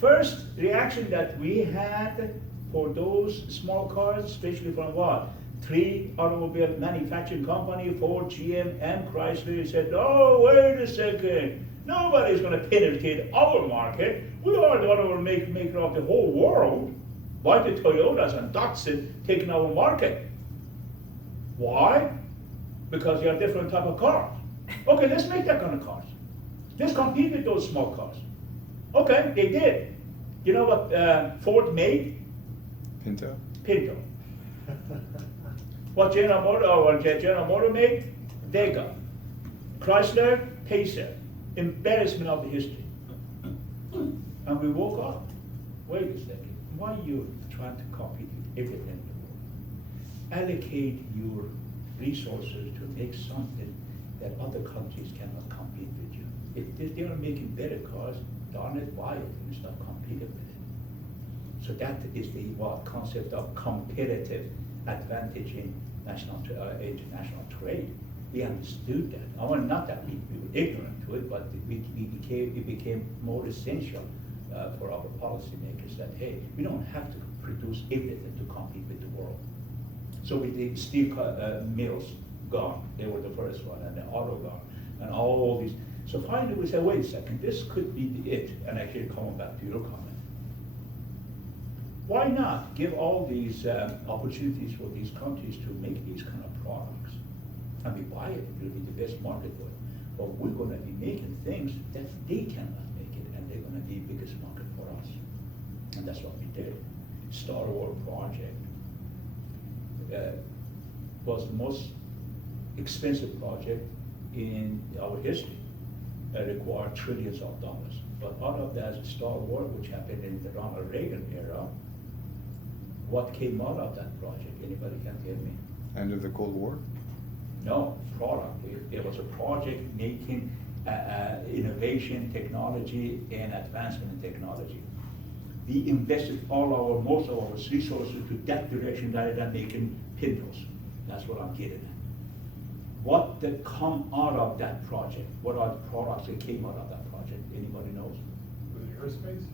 First reaction that we had for those small cars, especially from what? 3 automobile manufacturing company, Ford, GM, and Chrysler, said, oh, wait a second. Nobody's going to penetrate our market. We are the automobile maker of the whole world. Why the Toyotas and Datsun taking our market? Why? because they are different type of cars. Okay, let's make that kind of cars. Let's compete with those small cars. Okay, they did. You know what Ford made? Pinto? Pinto. What General Motors made? Vega. Chrysler, Pacer. Embarrassment of the history. And we woke up. Wait a second. Why are you trying to compete with everything in the world? Allocate your resources to make something that other countries cannot compete with you. If they are making better cars, darn it, buy it and stop competing with it. So that is the concept of competitive advantage in international trade. We understood that. I mean, not that we were ignorant to it, but it became more essential for our policymakers that, hey, we don't have to produce everything to compete with the world. So with the steel mills gone, they were the first one, and the auto gone, and all these. So finally we said, wait a second, this could be it. And actually coming back to your comment. Why not give all these opportunities for these countries to make these kind of products? And we buy it, it will be the best market for it. But we're gonna be making things that they cannot make it, and they're gonna be the biggest market for us. And that's what we did. Star Wars project was the most expensive project in our history. It required trillions of dollars. But out of that Star Wars, which happened in the Ronald Reagan era, what came out of that project? Anybody can tell me? End of the Cold War? No, product. It was a project making innovation, technology, and advancement in technology. We invested most of our resources to that direction rather than making Pintos. That's what I'm getting at. What did come out of that project? What are the products that came out of that project? Anybody knows? Was it aerospace?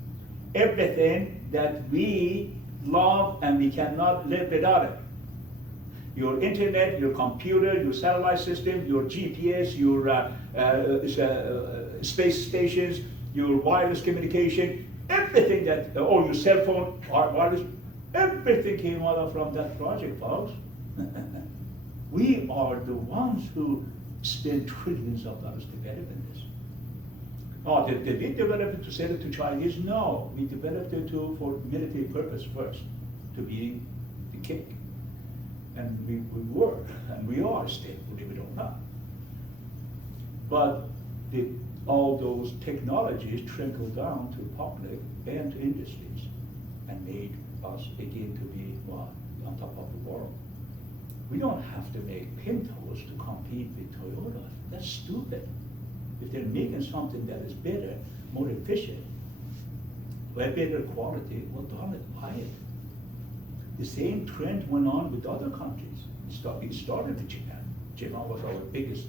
Everything that we love and we cannot live without it. Your internet, your computer, your satellite system, your GPS, your space stations, your wireless communication, everything that, or your cell phone, wireless, everything came out from that project, folks. We are the ones who spend trillions of dollars developing this. Oh, did we develop it to sell it to Chinese? No, we developed it for military purpose first, to be the king. And we were, and we are still, believe it or not. But all those technologies trickled down to public and to industries and made us again to be on top of the world. We don't have to make Pintos to compete with Toyota. That's stupid. If they're making something that is better, more efficient, with better quality, well, darn it, buy it. The same trend went on with other countries. It started with Japan. Japan was our biggest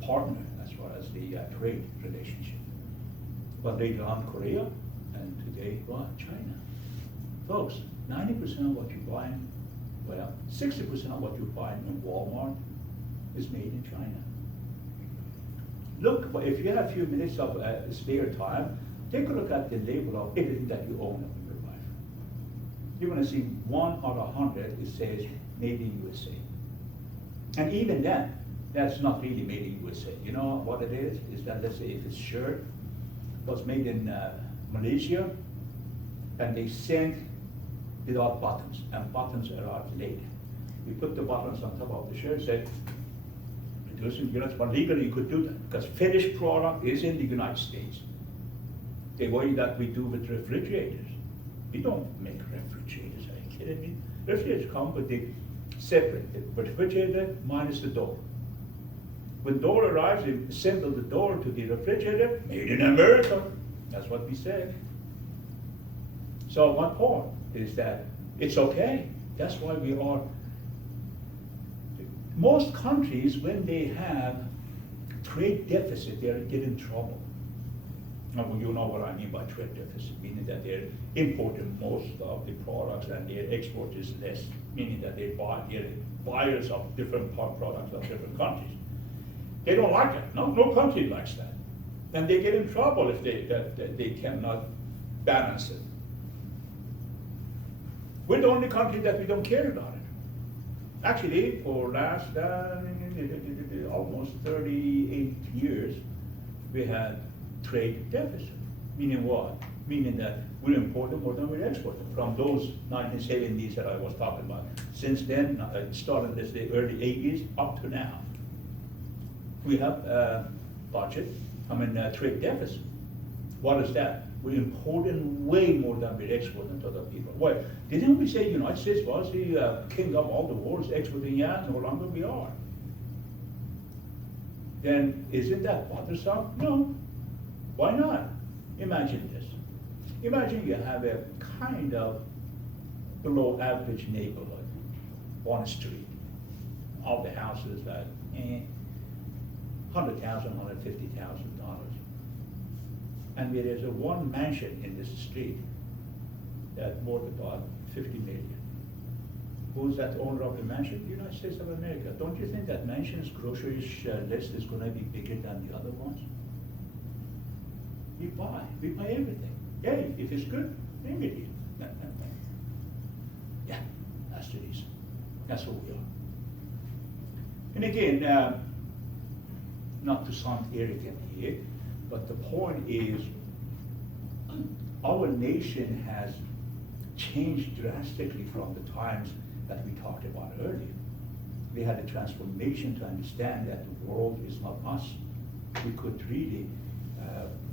partner as far as the trade relationship. But later on Korea, and today, China. Folks, 90% of what you buy, 60% of what you buy in Walmart is made in China. Look, if you have a few minutes of spare time, take a look at the label of everything that you own in your life. You're going to see 1 out of 100, it says made in USA. And even then, that's not really made in USA. You know what it is? Is that, let's say, if it's shirt was made in Malaysia, and they sent without buttons, and buttons arrived later. We put the buttons on top of the shirt, said, but legally you could do that, because finished product is in the United States. The way that we do with refrigerators. We don't make refrigerators, are you kidding me? Refrigerators come with the separate, the refrigerator minus the door. When door arrives, they assemble the door to the refrigerator, made in America. That's what we said. So my point is that it's okay. That's why we are. Most countries, when they have trade deficit, they get in trouble. Now, you know what I mean by trade deficit, meaning that they're importing most of the products and their export is less, meaning that they're buyers of different products of different countries. They don't like it. No country likes that. And they get in trouble if they cannot balance it. We're the only country that we don't care about it. Actually, for last almost 38 years, we had trade deficit. Meaning what? Meaning that we're importing more than we're exporting from those 1970s that I was talking about. Since then, it started as the early 80s up to now. We have trade deficit. What is that? We're importing way more than we're exporting to other people. Why? Didn't we say United States was the king of all the world's exporting? Yeah, no longer we are. Then isn't that bothersome? No. Why not? Imagine this. Imagine you have a kind of below average neighborhood on a street. All the houses at $100,000, $150,000. And there is a one mansion in this street that worth about $50 million. Who's that owner of the mansion? The United States of America. Don't you think that mansion's groceries list is going to be bigger than the other ones? We buy everything. Hey, if it's good, bring it in. Yeah, that's the reason. That's what we are. And again, not to sound arrogant here, but the point is, our nation has changed drastically from the times that we talked about earlier. We had a transformation to understand that the world is not us. We could really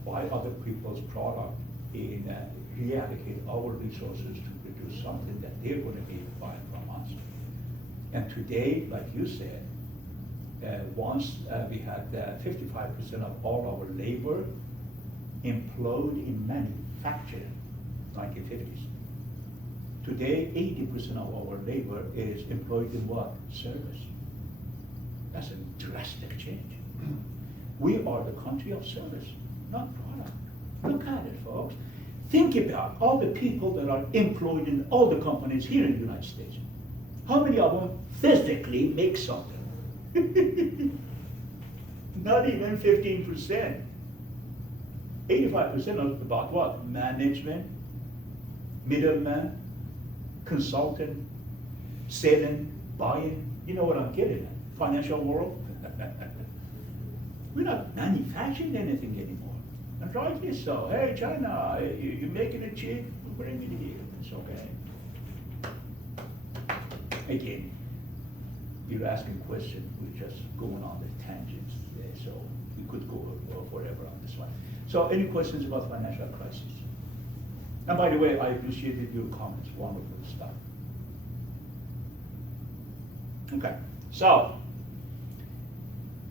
buy other people's product and reallocate our resources to produce something that they're going to be buying from us. And today, like you said, once we had 55% of all our labor employed in manufacturing, 1950s. Today, 80% of our labor is employed in what? Service. That's a drastic change. We are the country of service, not product. Look at it, folks. Think about all the people that are employed in all the companies here in the United States. How many of them physically make something? Not even 15%. 85% of about what? Management, middleman, consultant, selling, buying. You know what I'm getting at? Financial world. We're not manufacturing anything anymore. And rightly so. Hey, China, you're making it cheap, bring it here. It's okay. Again, you're asking questions, we're just going on the tangents there, so we could go forever on this one. So any questions about financial crisis? And by the way, I appreciated your comments, wonderful stuff. Okay, so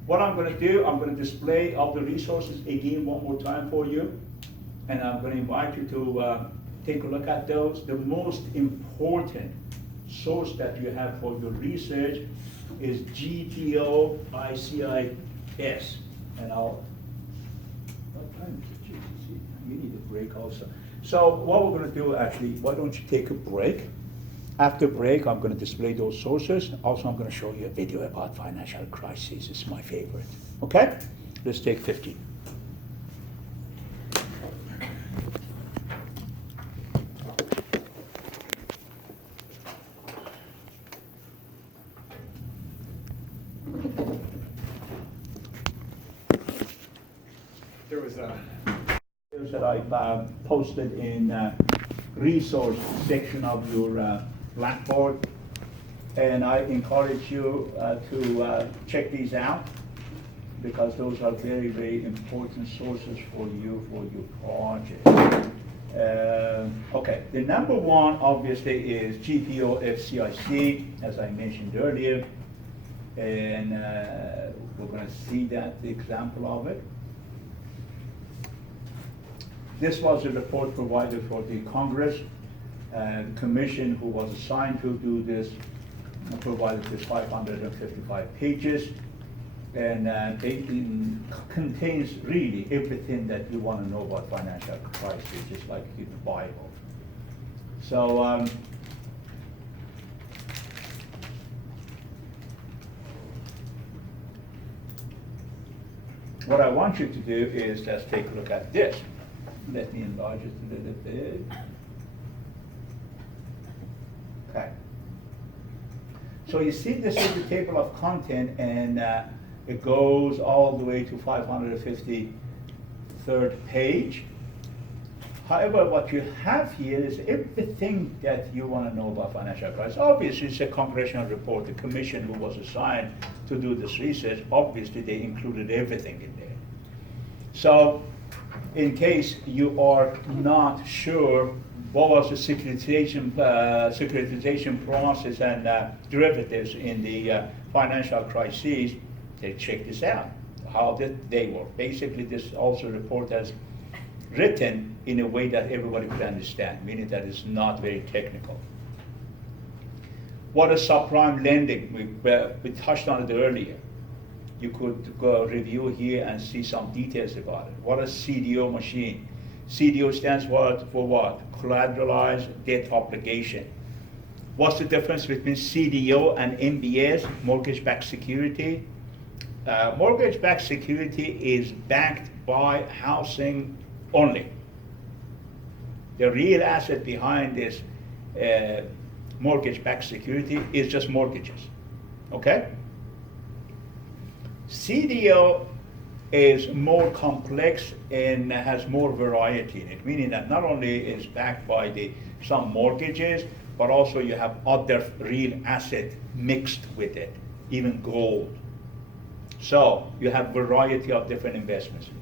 what I'm going to do, I'm going to display all the resources again one more time for you, and I'm going to invite you to take a look at those. The most important source that you have for your research is GPO ICIS, and what time is it? Jesus, we need a break also. So what we're going to do, actually, why don't you take a break? After break, I'm going to display those sources. Also, I'm going to show you a video about financial crisis. It's my favorite. Okay? Let's take 15. There was a That I posted in resource section of your Blackboard, and I encourage you to check these out, because those are very, very important sources for you for your project. Okay, the number one obviously is GPO FCIC, as I mentioned earlier, and we're going to see that the example of it. This was a report provided for the Congress. The commission who was assigned to do this provided this 555 pages, and it contains really everything that you want to know about financial crisis, just like in the Bible. So what I want you to do is let's take a look at this. Let me enlarge it a little bit. Okay. So you see, this is the table of content, and it goes all the way to 553rd page. However, what you have here is everything that you want to know about financial crisis. Obviously, it's a congressional report. The commission who was assigned to do this research, obviously they included everything in there. So, in case you are not sure what was the securitization process and derivatives in the financial crises, they check this out. How did they work? Basically, this also report has written in a way that everybody could understand, meaning that it's not very technical. What is subprime lending? We touched on it earlier. You could go review here and see some details about it. What is CDO machine? CDO stands for what? Collateralized debt obligation. What's the difference between CDO and MBS, mortgage-backed security? Mortgage-backed security is backed by housing only. The real asset behind this mortgage-backed security is just mortgages, okay? CDO is more complex and has more variety in it, meaning that not only is backed by some mortgages, but also you have other real asset mixed with it, even gold. So you have variety of different investments in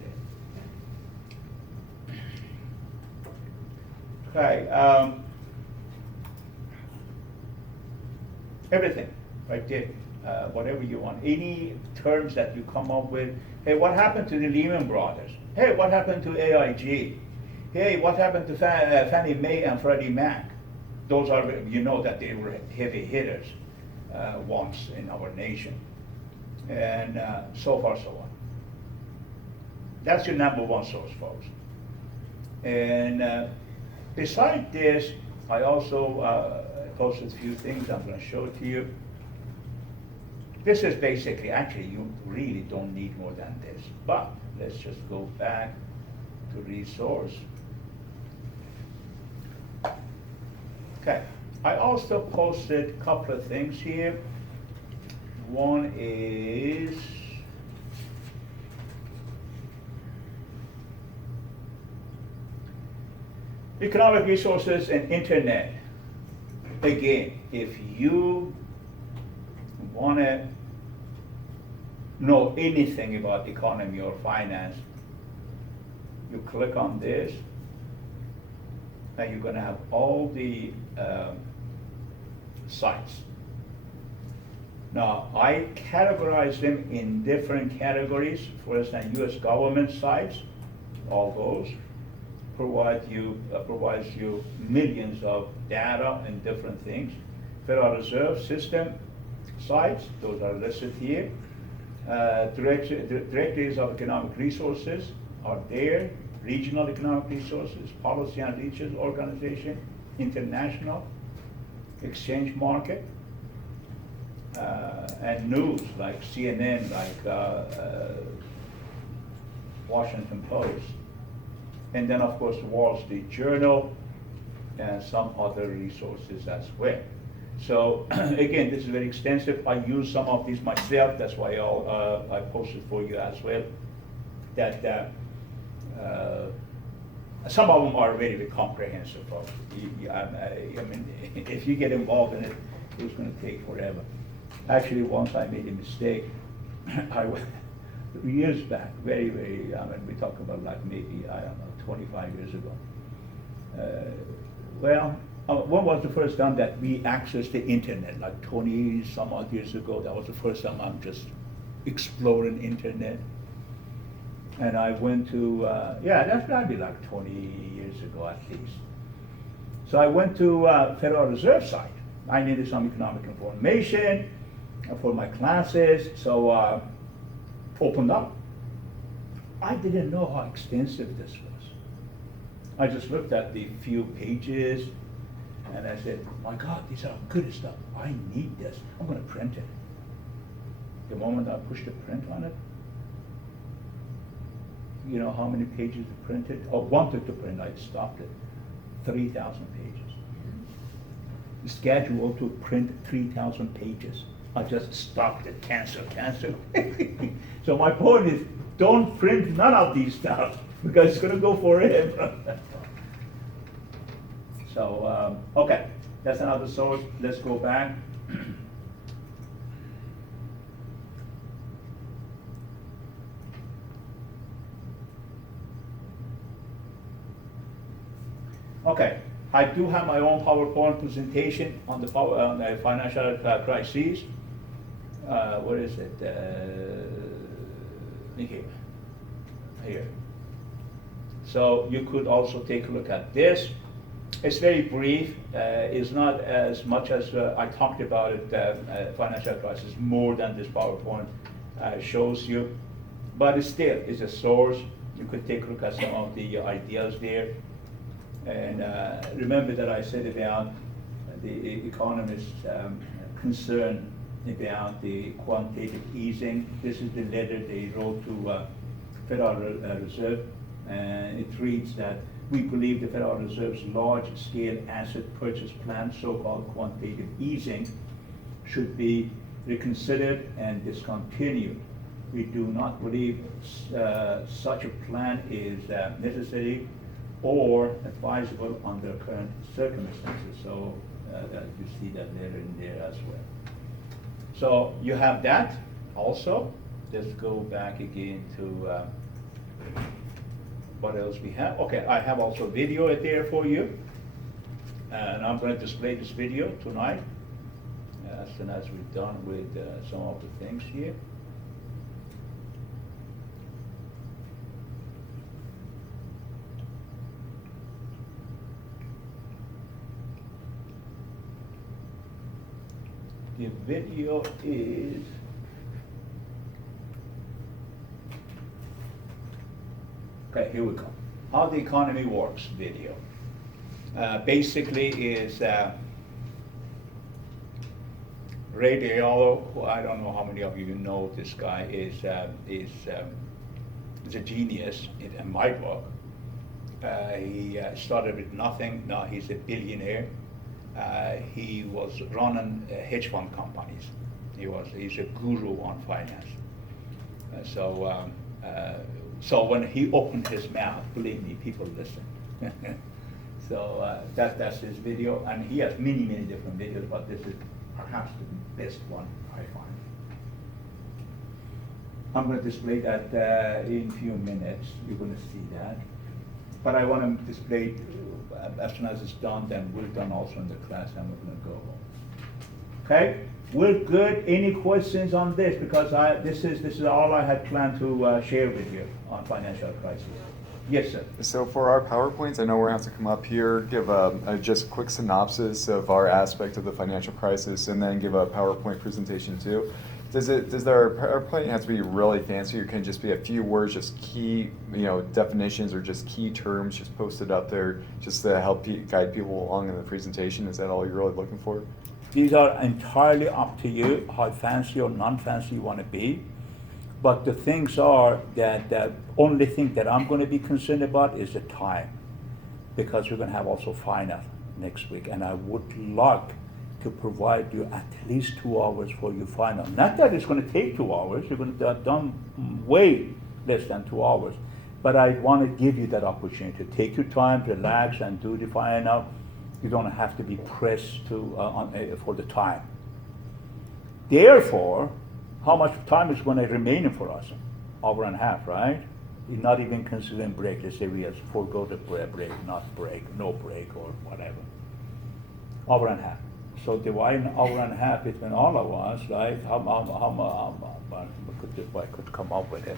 there. Okay, everything right there, whatever you want. Any terms that you come up with. Hey, what happened to the Lehman Brothers? Hey, what happened to AIG? Hey, what happened to Fannie Mae and Freddie Mac? Those are, you know that they were heavy hitters once in our nation. And so far, so on. That's your number one source, folks. And besides this, I also posted a few things I'm going to show to you. This is basically, actually, you really don't need more than this. But let's just go back to resource. Okay, I also posted a couple of things here. One is economic resources and internet. Again, if you want to know anything about economy or finance, you click on this, and you're going to have all the sites. Now, I categorize them in different categories. For instance, U.S. government sites, all those, provides you millions of data and different things. Federal Reserve System sites, those are listed here. Directories of economic resources are there. Regional economic resources, policy and research organization, international, exchange market, and news like CNN, like Washington Post. And then, of course, the Wall Street Journal and some other resources as well. So, again, this is very extensive. I use some of these myself. That's why I posted for you as well. That some of them are very, very comprehensive. I mean, if you get involved in it, it's going to take forever. Actually, once I made a mistake. Years back, very, very, I mean, we talk about like maybe, I don't know, 25 years ago. When was the first time that we accessed the internet? Like 20 some odd years ago. That was the first time I'm just exploring internet. And I went to, that's probably like 20 years ago at least. So I went to Federal Reserve site. I needed some economic information for my classes, so opened up. I didn't know how extensive this was. I just looked at the few pages and I said, my God, these are good stuff. I need this. I'm going to print it. The moment I pushed the print on it, you know how many pages it printed? Or wanted to print, I stopped it. 3,000 pages. scheduled to print 3,000 pages. I just stopped it, cancel. So my point is, don't print none of these stuff, because it's gonna go forever. So, okay, that's another source. Let's go back. Okay, I do have my own PowerPoint presentation on the financial crises. What is it? Here. So you could also take a look at this. It's very brief. It's not as much as I talked about it, financial crisis, more than this PowerPoint shows you. But it's still, it's a source. You could take a look at some of the ideas there. And remember that I said about the economists' concern about the quantitative easing. This is the letter they wrote to Federal Reserve, and it reads that we believe the Federal Reserve's large-scale asset purchase plan, so-called quantitative easing, should be reconsidered and discontinued. We do not believe such a plan is necessary or advisable under current circumstances. So you see that letter in there as well. So you have that also. Let's go back again to what else we have. Okay, I have also video there for you. And I'm going to display this video tonight as soon as we're done with some of the things here. The video is okay. Here we go. How the economy works video. Basically, is Ray Dalio, who I don't know how many of you know this guy is a genius in my book. He started with nothing. Now he's a billionaire. He was running hedge fund companies. He's a guru on finance. So when he opened his mouth, believe me, people listen. So that's his video, and he has many different videos, but this is perhaps the best one I find. I'm going to display that in a few minutes. You're going to see that. But I want to display as soon as it's done, then we're done also in the class, and we're going to go home. Okay, we're good. Any questions on this? Because this is all I had planned to share with you on financial crisis. Yes, sir. So for our PowerPoints, I know we're going to have to come up here, give just a quick synopsis of our aspect of the financial crisis, and then give a PowerPoint presentation too. Does our PowerPoint have to be really fancy, or can it just be a few words, just key definitions, or just key terms just posted up there just to help guide people along in the presentation? Is that all you're really looking for? These are entirely up to you, how fancy or non-fancy you want to be. But the things are that the only thing that I'm going to be concerned about is the time, because we're going to have also final next week, and I would like to provide you at least 2 hours for your final. Not that it's going to take 2 hours, you're going to have done way less than 2 hours, but I want to give you that opportunity to take your time, relax, and do the final. You don't have to be pressed for the time. Therefore, how much time is going to remain for us? Hour and a half, right? You're not even considering break. Let's say we have to forego the break, not break, no break, or whatever. Hour and a half. So divide an hour and a half between all of us, right? How I could come up with it.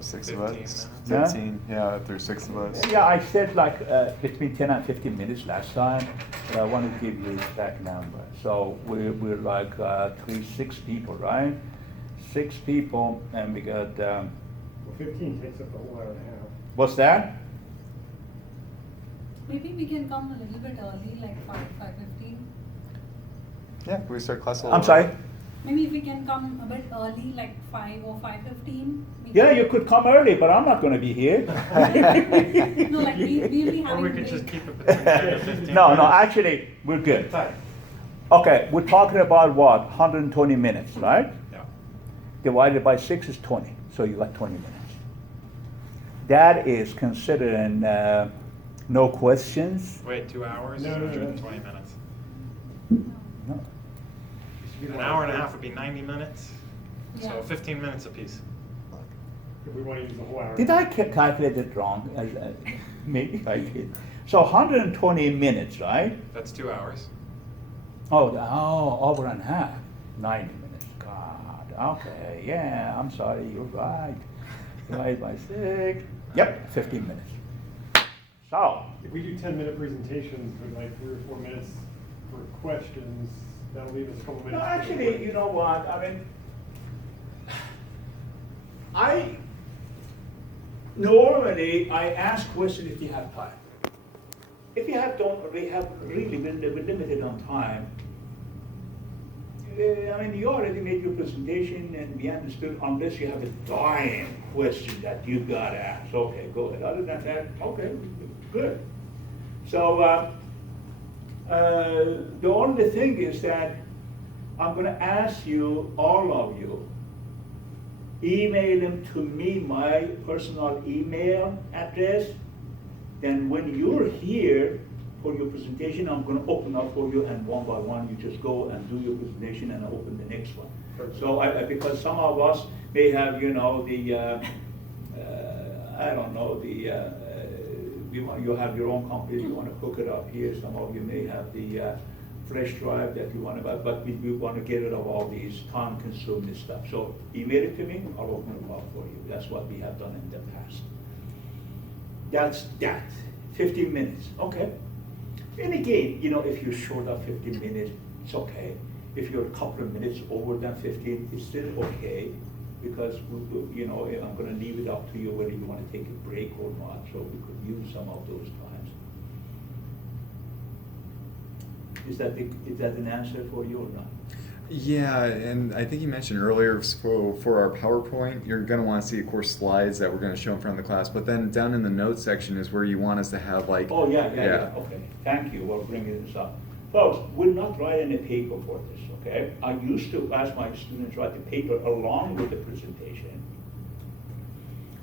6 of 15 us. minutes. 15, yeah, if there's 6 of us. Yeah, I said like between 10 and 15 minutes last time, but I want to give you the exact number. So we're like 6 people, right? 6 people, and we got. Well, 15 takes up the whole hour and a half. What's that? Maybe we can come a little bit early, like 5:15. Yeah, we start class a little I'm sorry? Maybe if we can come a bit early, like 5 or 5:15. Yeah, you could come early, but I'm not gonna be here. No, like we'll be Or having we a could break. just keep it between 10 and 15. No, actually, we're good. Okay, we're talking about what, 120 minutes, right? Yeah. Divided by 6 is 20, so you got 20 minutes. That is considering no questions. Wait, 2 hours? No, no, no. 120 minutes. No. An hour and a half would be 90 minutes, so Yeah. 15 minutes apiece. If we want to use the whole hour. Did I calculate it wrong? Maybe I did. So 120 minutes, right? That's 2 hours. Oh, over and a half, 90 minutes. God, okay, yeah, I'm sorry, you're right. Divided by 6, yep, 15 minutes. So, If we do 10-minute presentations with like 3 or 4 minutes for questions, that'll leave us a couple no, minutes. actually, you know what, I mean, normally, I ask questions if you have time. If you have really been limited on time, I mean, you already made your presentation and we understood, unless you have a dying question that you gotta ask. Okay, go ahead. Other than that, okay, good. So, the only thing is that I'm gonna ask you, all of you, email them to me, my personal email address. Then when you're here for your presentation, I'm gonna open up for you, and one by one, you just go and do your presentation and open the next one. Perfect. So because some of us may have, you know, I don't know, you have your own computer, you wanna hook it up here. Some of you may have the flash drive that you wanna, but we wanna get rid of all these time-consuming stuff. So email it to me, I'll open it up for you. That's what we have done in the past. That's that, 15 minutes, okay. And again, you know, if you're short of 15 minutes, it's okay. If you're a couple of minutes over than 15, it's still okay, because you know, I'm gonna leave it up to you whether you wanna take a break or not, so we could use some of those times. Is that an answer for you or not? Yeah, and I think you mentioned earlier, for our PowerPoint, you're going to want to see, of course, slides that we're going to show in front of the class, but then down in the notes section is where you want us to have like... Oh, yeah, okay. Thank you for bringing this up. Folks, we're not writing a paper for this, okay? I used to ask my students to write the paper along with the presentation.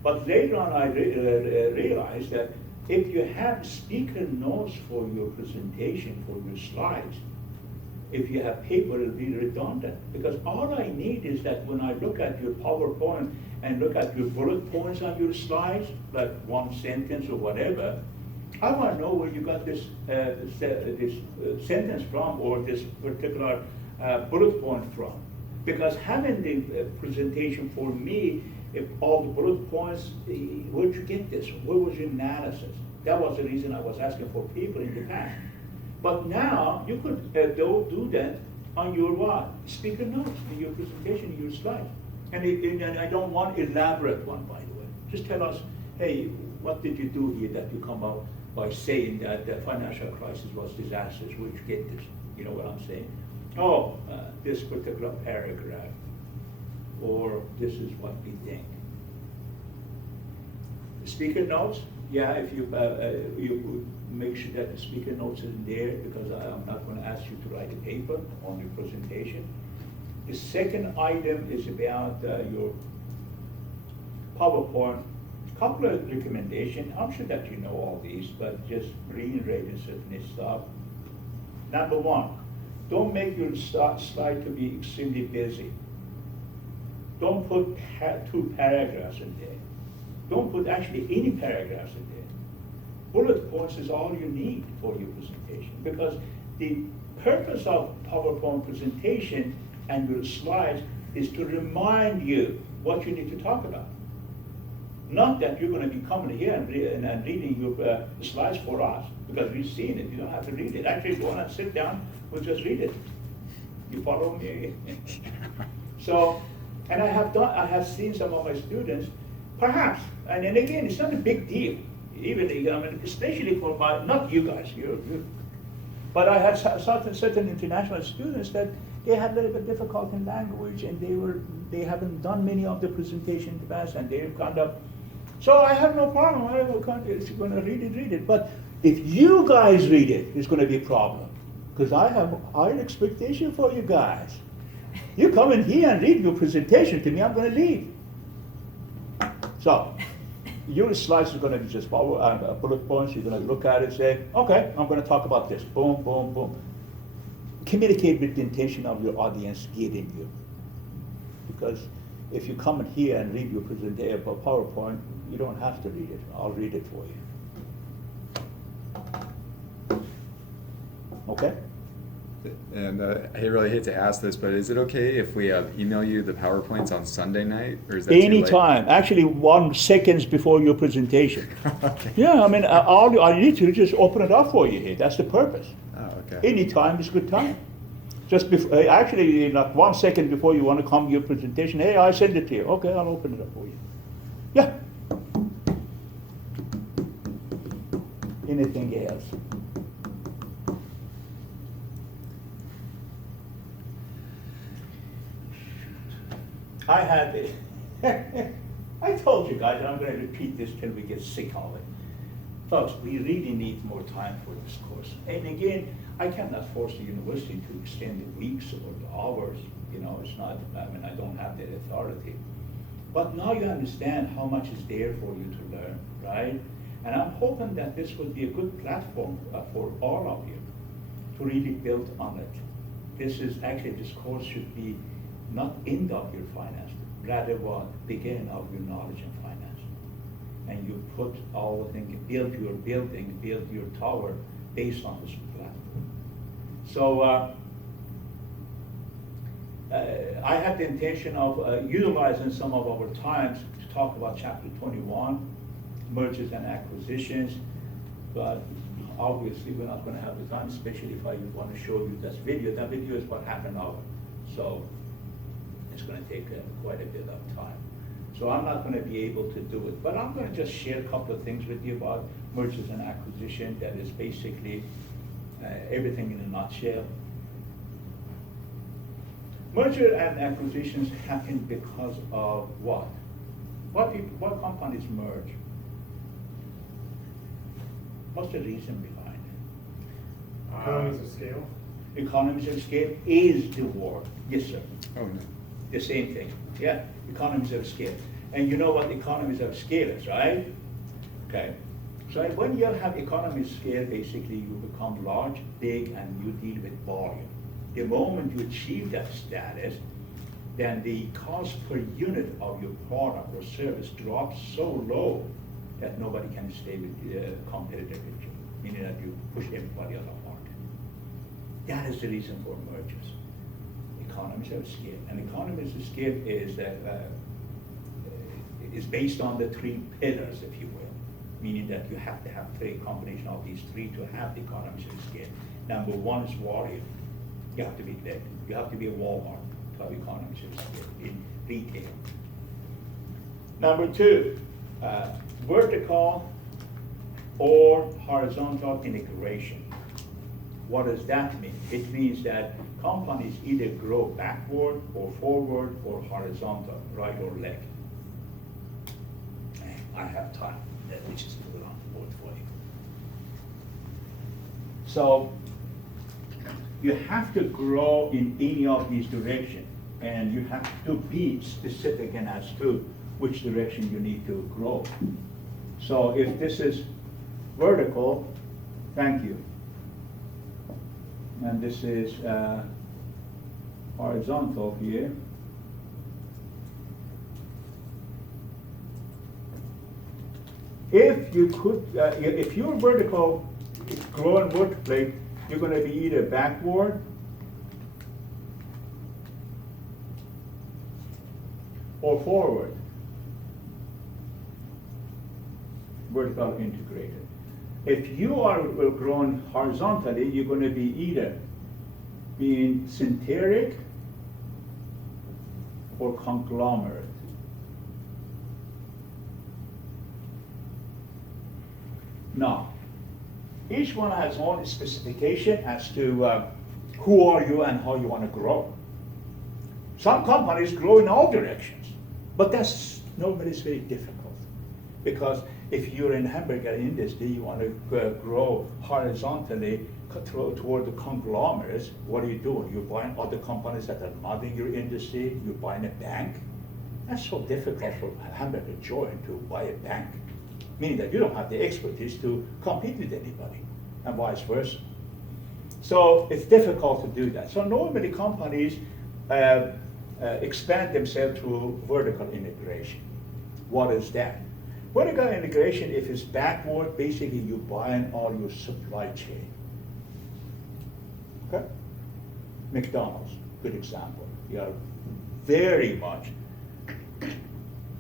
But later on, I realized that if you have speaker notes for your presentation, for your slides, if you have paper, it'll be redundant. Because all I need is that when I look at your PowerPoint and look at your bullet points on your slides, like one sentence or whatever, I want to know where you got this sentence from, or this particular bullet point from. Because having the presentation for me, if all the bullet points, where'd you get this? Where was your analysis? That was the reason I was asking for paper in the past. But now, you could do that on your what? Speaker notes, in your presentation, in your slides. And I don't want elaborate one, by the way. Just tell us, hey, what did you do here that you come out by saying that the financial crisis was disastrous? Where'd you get this? You know what I'm saying? Oh, this particular paragraph, or this is what we think. Speaker notes, yeah, if you would make sure that the speaker notes is in there, because I'm not going to ask you to write a paper on your presentation. The second item is about your PowerPoint. Couple of recommendations. I'm sure that you know all these, but just reiterating certain stuff. Number one, don't make your slide to be extremely busy. Don't put 2 paragraphs in there. Don't put actually any paragraphs in there. Bullet points is all you need for your presentation, because the purpose of PowerPoint presentation and your slides is to remind you what you need to talk about. Not that you're going to be coming here and reading your slides for us, because we've seen it. You don't have to read it. Actually, if you want to sit down, we'll just read it. You follow me? So, and I have seen some of my students, perhaps, and then again, it's not a big deal. Even, I mean, especially for not you guys, but I had certain international students that they had a little bit difficult in language, and they haven't done many of the presentation in the past, and they're kind of, so I have no problem, I will if you're gonna read it, but if you guys read it, it's gonna be a problem, because I have higher expectation for you guys. You come in here and read your presentation to me, I'm gonna leave. So, your slides are gonna be just bullet points, you're gonna look at it, say, okay, I'm gonna talk about this, boom, boom, boom. Communicate with the intention of your audience getting you. Because if you come in here and read your presentation, PowerPoint, you don't have to read it, I'll read it for you. Okay? And I really hate to ask this, but is it okay if we email you the PowerPoints on Sunday night, or is that too late? Anytime, actually 1 second before your presentation. Okay. Yeah, I mean, all I need to just open it up for you here, that's the purpose. Oh, okay. Anytime is a good time. Just before, actually, like 1 second before you want to come to your presentation, hey, I send it to you. Okay, I'll open it up for you. Yeah. Anything else? I had it. I told you guys, and I'm going to repeat this till we get sick of it. Folks, we really need more time for this course. And again, I cannot force the university to extend the weeks or the hours. You know, it's not, I mean, I don't have that authority. But now you understand how much is there for you to learn, right? And I'm hoping that this will be a good platform for all of you to really build on it. This course should be not end of your finance, rather what beginning of your knowledge in finance. And you put all the things, build your building, build your tower based on this platform. So I had the intention of utilizing some of our times to talk about chapter 21, mergers and acquisitions, but obviously we're not going to have the time, especially if I want to show you this video. That video is what happened now. So it's going to take quite a bit of time. So I'm not going to be able to do it, but I'm going to just share a couple of things with you about mergers and acquisition. That is basically everything in a nutshell. Merger and acquisitions happen because of what? What companies merge? What's the reason behind it? Economies of scale. Economies of scale is the word. Yes, sir. Oh, no. The same thing. Yeah, economies of scale. And you know what economies of scale is, right? Okay. So when you have economies of scale, basically you become large, big, and you deal with volume. The moment you achieve that status, then the cost per unit of your product or service drops so low that nobody can stay with competitive with you, meaning that you push everybody out of the market. That is the reason for mergers. Economies of scale. And economies of scale is based on the 3 pillars, if you will, meaning that you have to have a combination of these 3 to have the economies of scale. Number 1 is volume. You have to be big. You have to be a Walmart to have economies of scale in retail. Number 2, vertical or horizontal integration. What does that mean? It means that companies either grow backward or forward or horizontal, right or left. I have time, which is put on the board for you. So you have to grow in any of these directions, and you have to be specific in as to which direction you need to grow. So if this is vertical, thank you. And this is horizontal here. If you could, if you're vertical, growing vertically, you're going to be either backward or forward. Vertical integrated. If you are growing horizontally, you're going to be either being synthetic or conglomerate. Now, each one has own specification as to who are you and how you want to grow. Some companies grow in all directions, but that's normally very difficult. Because if you're in hamburger industry, you want to grow horizontally toward the conglomerates, what are you doing? You're buying other companies that are not in your industry, you're buying a bank. That's so difficult for a hamburger joint to buy a bank, meaning that you don't have the expertise to compete with anybody, and vice versa. So it's difficult to do that. So normally companies expand themselves through vertical integration. What is that? Vertical integration, if it's backward, basically you buy in all your supply chain. Okay? McDonald's, good example. They are very much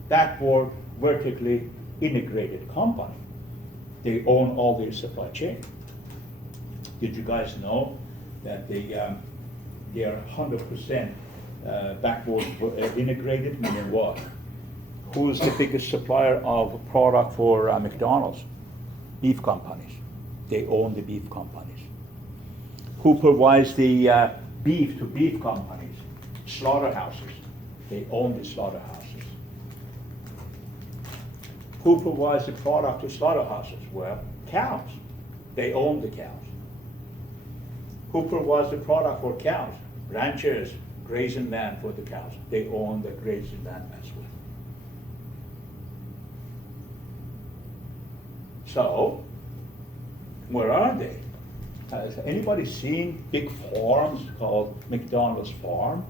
backward, vertically integrated company. They own all their supply chain. Did you guys know that they are 100% backward integrated? Meaning what? Who's the biggest supplier of product for McDonald's? Beef companies. They own the beef companies. Who provides the beef to beef companies? Slaughterhouses. They own the slaughterhouses. Who provides the product to slaughterhouses? Well, cows. They own the cows. Who provides the product for cows? Ranchers, grazing land for the cows. They own the grazing land as well. So, where are they? Has anybody seen big farms called McDonald's Farm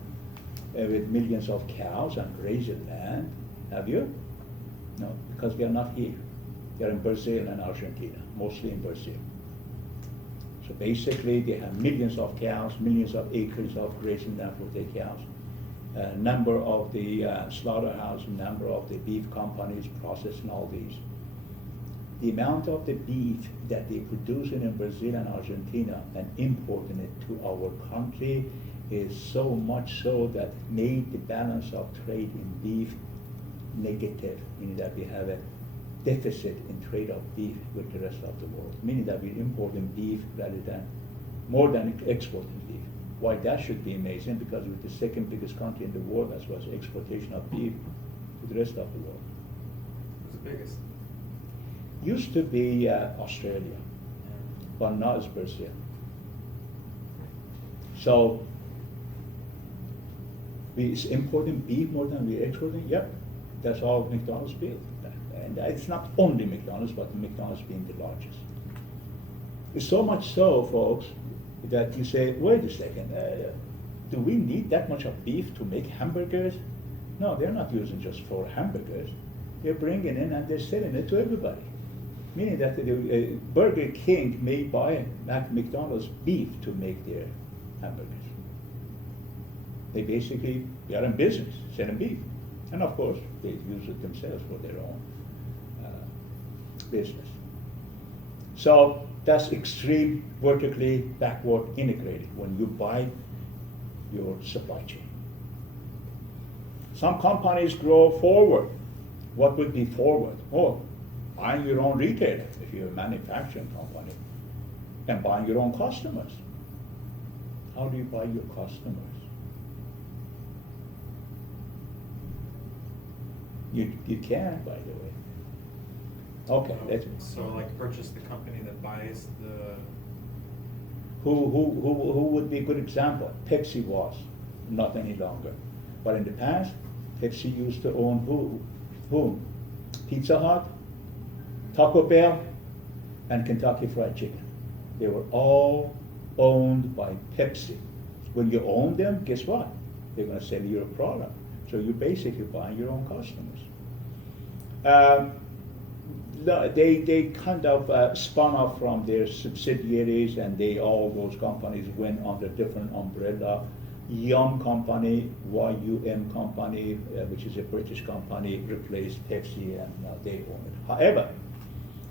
with millions of cows and grazing land? Have you? No, because they are not here. They are in Brazil and Argentina, mostly in Brazil. So basically, they have millions of cows, millions of acres of grazing land for their cows. Number of the slaughterhouse, number of the beef companies processing all these. The amount of the beef that they produce in Brazil and Argentina and importing it to our country is so much so that made the balance of trade in beef negative, meaning that we have a deficit in trade of beef with the rest of the world, meaning that we're importing beef rather than more than exporting beef. Why that should be amazing, because we're the second biggest country in the world as far as exportation of beef to the rest of the world. Who's the biggest? Used to be Australia, but now it's Brazil. So we importing beef more than we exporting? Yep, that's all McDonald's built. And it's not only McDonald's, but McDonald's being the largest. It's so much so, folks, that you say, wait a second, do we need that much of beef to make hamburgers? No, they're not using just for hamburgers. They're bringing in and they're selling it to everybody. Meaning that Burger King may buy McDonald's beef to make their hamburgers. They are in business, selling beef. And of course, they use it themselves for their own business. So that's extreme vertically backward integrated when you buy your supply chain. Some companies grow forward. What would be forward? Oh, buying your own retailer if you're a manufacturing company, and buying your own customers. How do you buy your customers? You can, by the way. Okay, let's. So like purchase the company that buys the. Who would be a good example? Pepsi was, not any longer. But in the past, Pepsi used to own whom? Pizza Hut, Taco Bell, and Kentucky Fried Chicken. They were all owned by Pepsi. When you own them, guess what? They're going to sell you a product. So you're basically buying your own customers. They kind of spun off from their subsidiaries, and all those companies went under different umbrella. Yum Company, YUM Company, which is a British company, replaced Pepsi, and now they own it. However,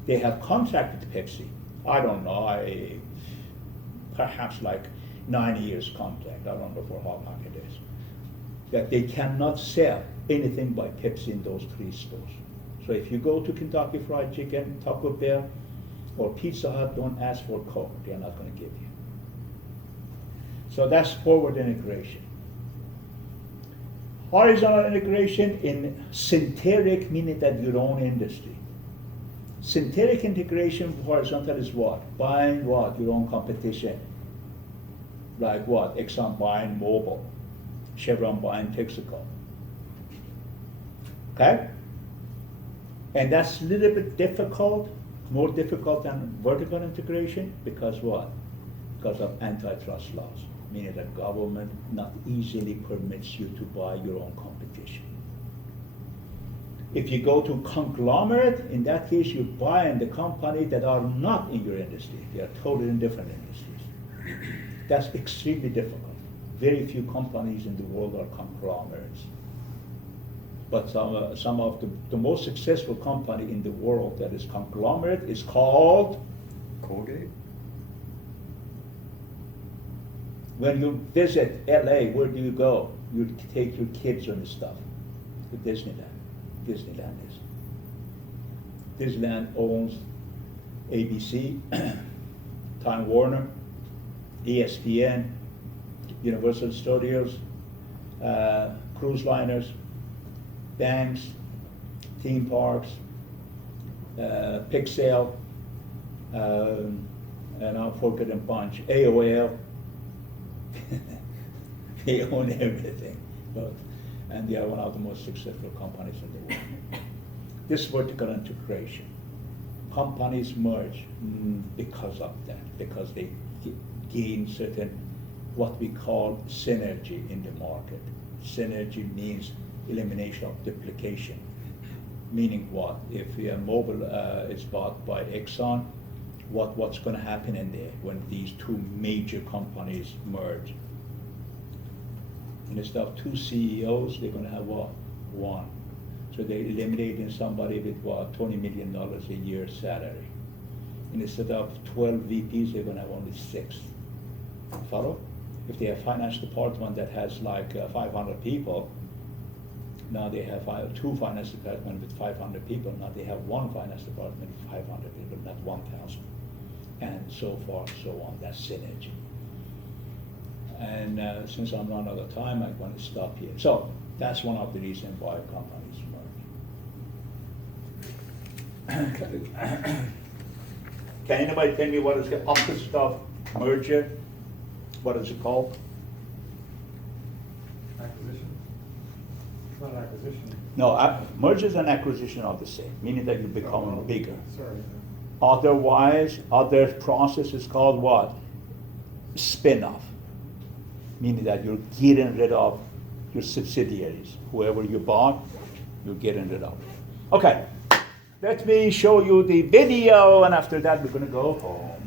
they have contracted Pepsi. I don't know, perhaps like 9 years contract. I don't know for how long it is. That they cannot sell anything by Pepsi in those 3 stores. So if you go to Kentucky Fried Chicken, Taco Bell, or Pizza Hut, don't ask for Coke. They're not going to give you. So that's forward integration. Horizontal integration in synthetic, meaning that your own industry. Synthetic integration horizontal is what? Buying what? Your own competition. Like what? Exxon buying Mobil, Chevron buying Texaco. Okay? And that's a little bit difficult, more difficult than vertical integration, because what? Because of antitrust laws, meaning that government not easily permits you to buy your own competition. If you go to conglomerate, in that case, you're buying the company that are not in your industry. They are totally in different industries. That's extremely difficult. Very few companies in the world are conglomerates. But some of the most successful company in the world that is conglomerate is called Colgate? When you visit LA, where do you go? You take your kids on stuff to Disneyland. Disneyland is. Disneyland owns ABC, Time Warner, ESPN, Universal Studios, cruise liners, banks, theme parks, Pixel, and I'll forget a bunch, AOL. They own everything, and they are one of the most successful companies in the world. This vertical integration, companies merge because of that, because they gain certain, what we call synergy in the market. Synergy means elimination of duplication. Meaning what? If Mobil is bought by Exxon, what's going to happen in there when these two major companies merge? Instead of two CEOs, they're going to have what? One. So they're eliminating somebody with what? $20 million a year salary. And instead of 12 VPs, they're going to have only 6. Follow? If they have finance department that has like 500 people, now they have two finance department with 500 people. Now they have one finance department with 500 people, not 1,000. And so far, so on. That's synergy. And since I'm running out of time, I'm going to stop here. So that's one of the reasons why companies merge. Can anybody tell me what is the opposite of merger? What is it called? Acquisition? It's not an acquisition. No, mergers and acquisition are the same, meaning that you become bigger. Sorry. Otherwise, other process is called what? Spin-off, meaning that you're getting rid of your subsidiaries. Whoever you bought, you're getting rid of. Okay, let me show you the video, and after that we're going to go home.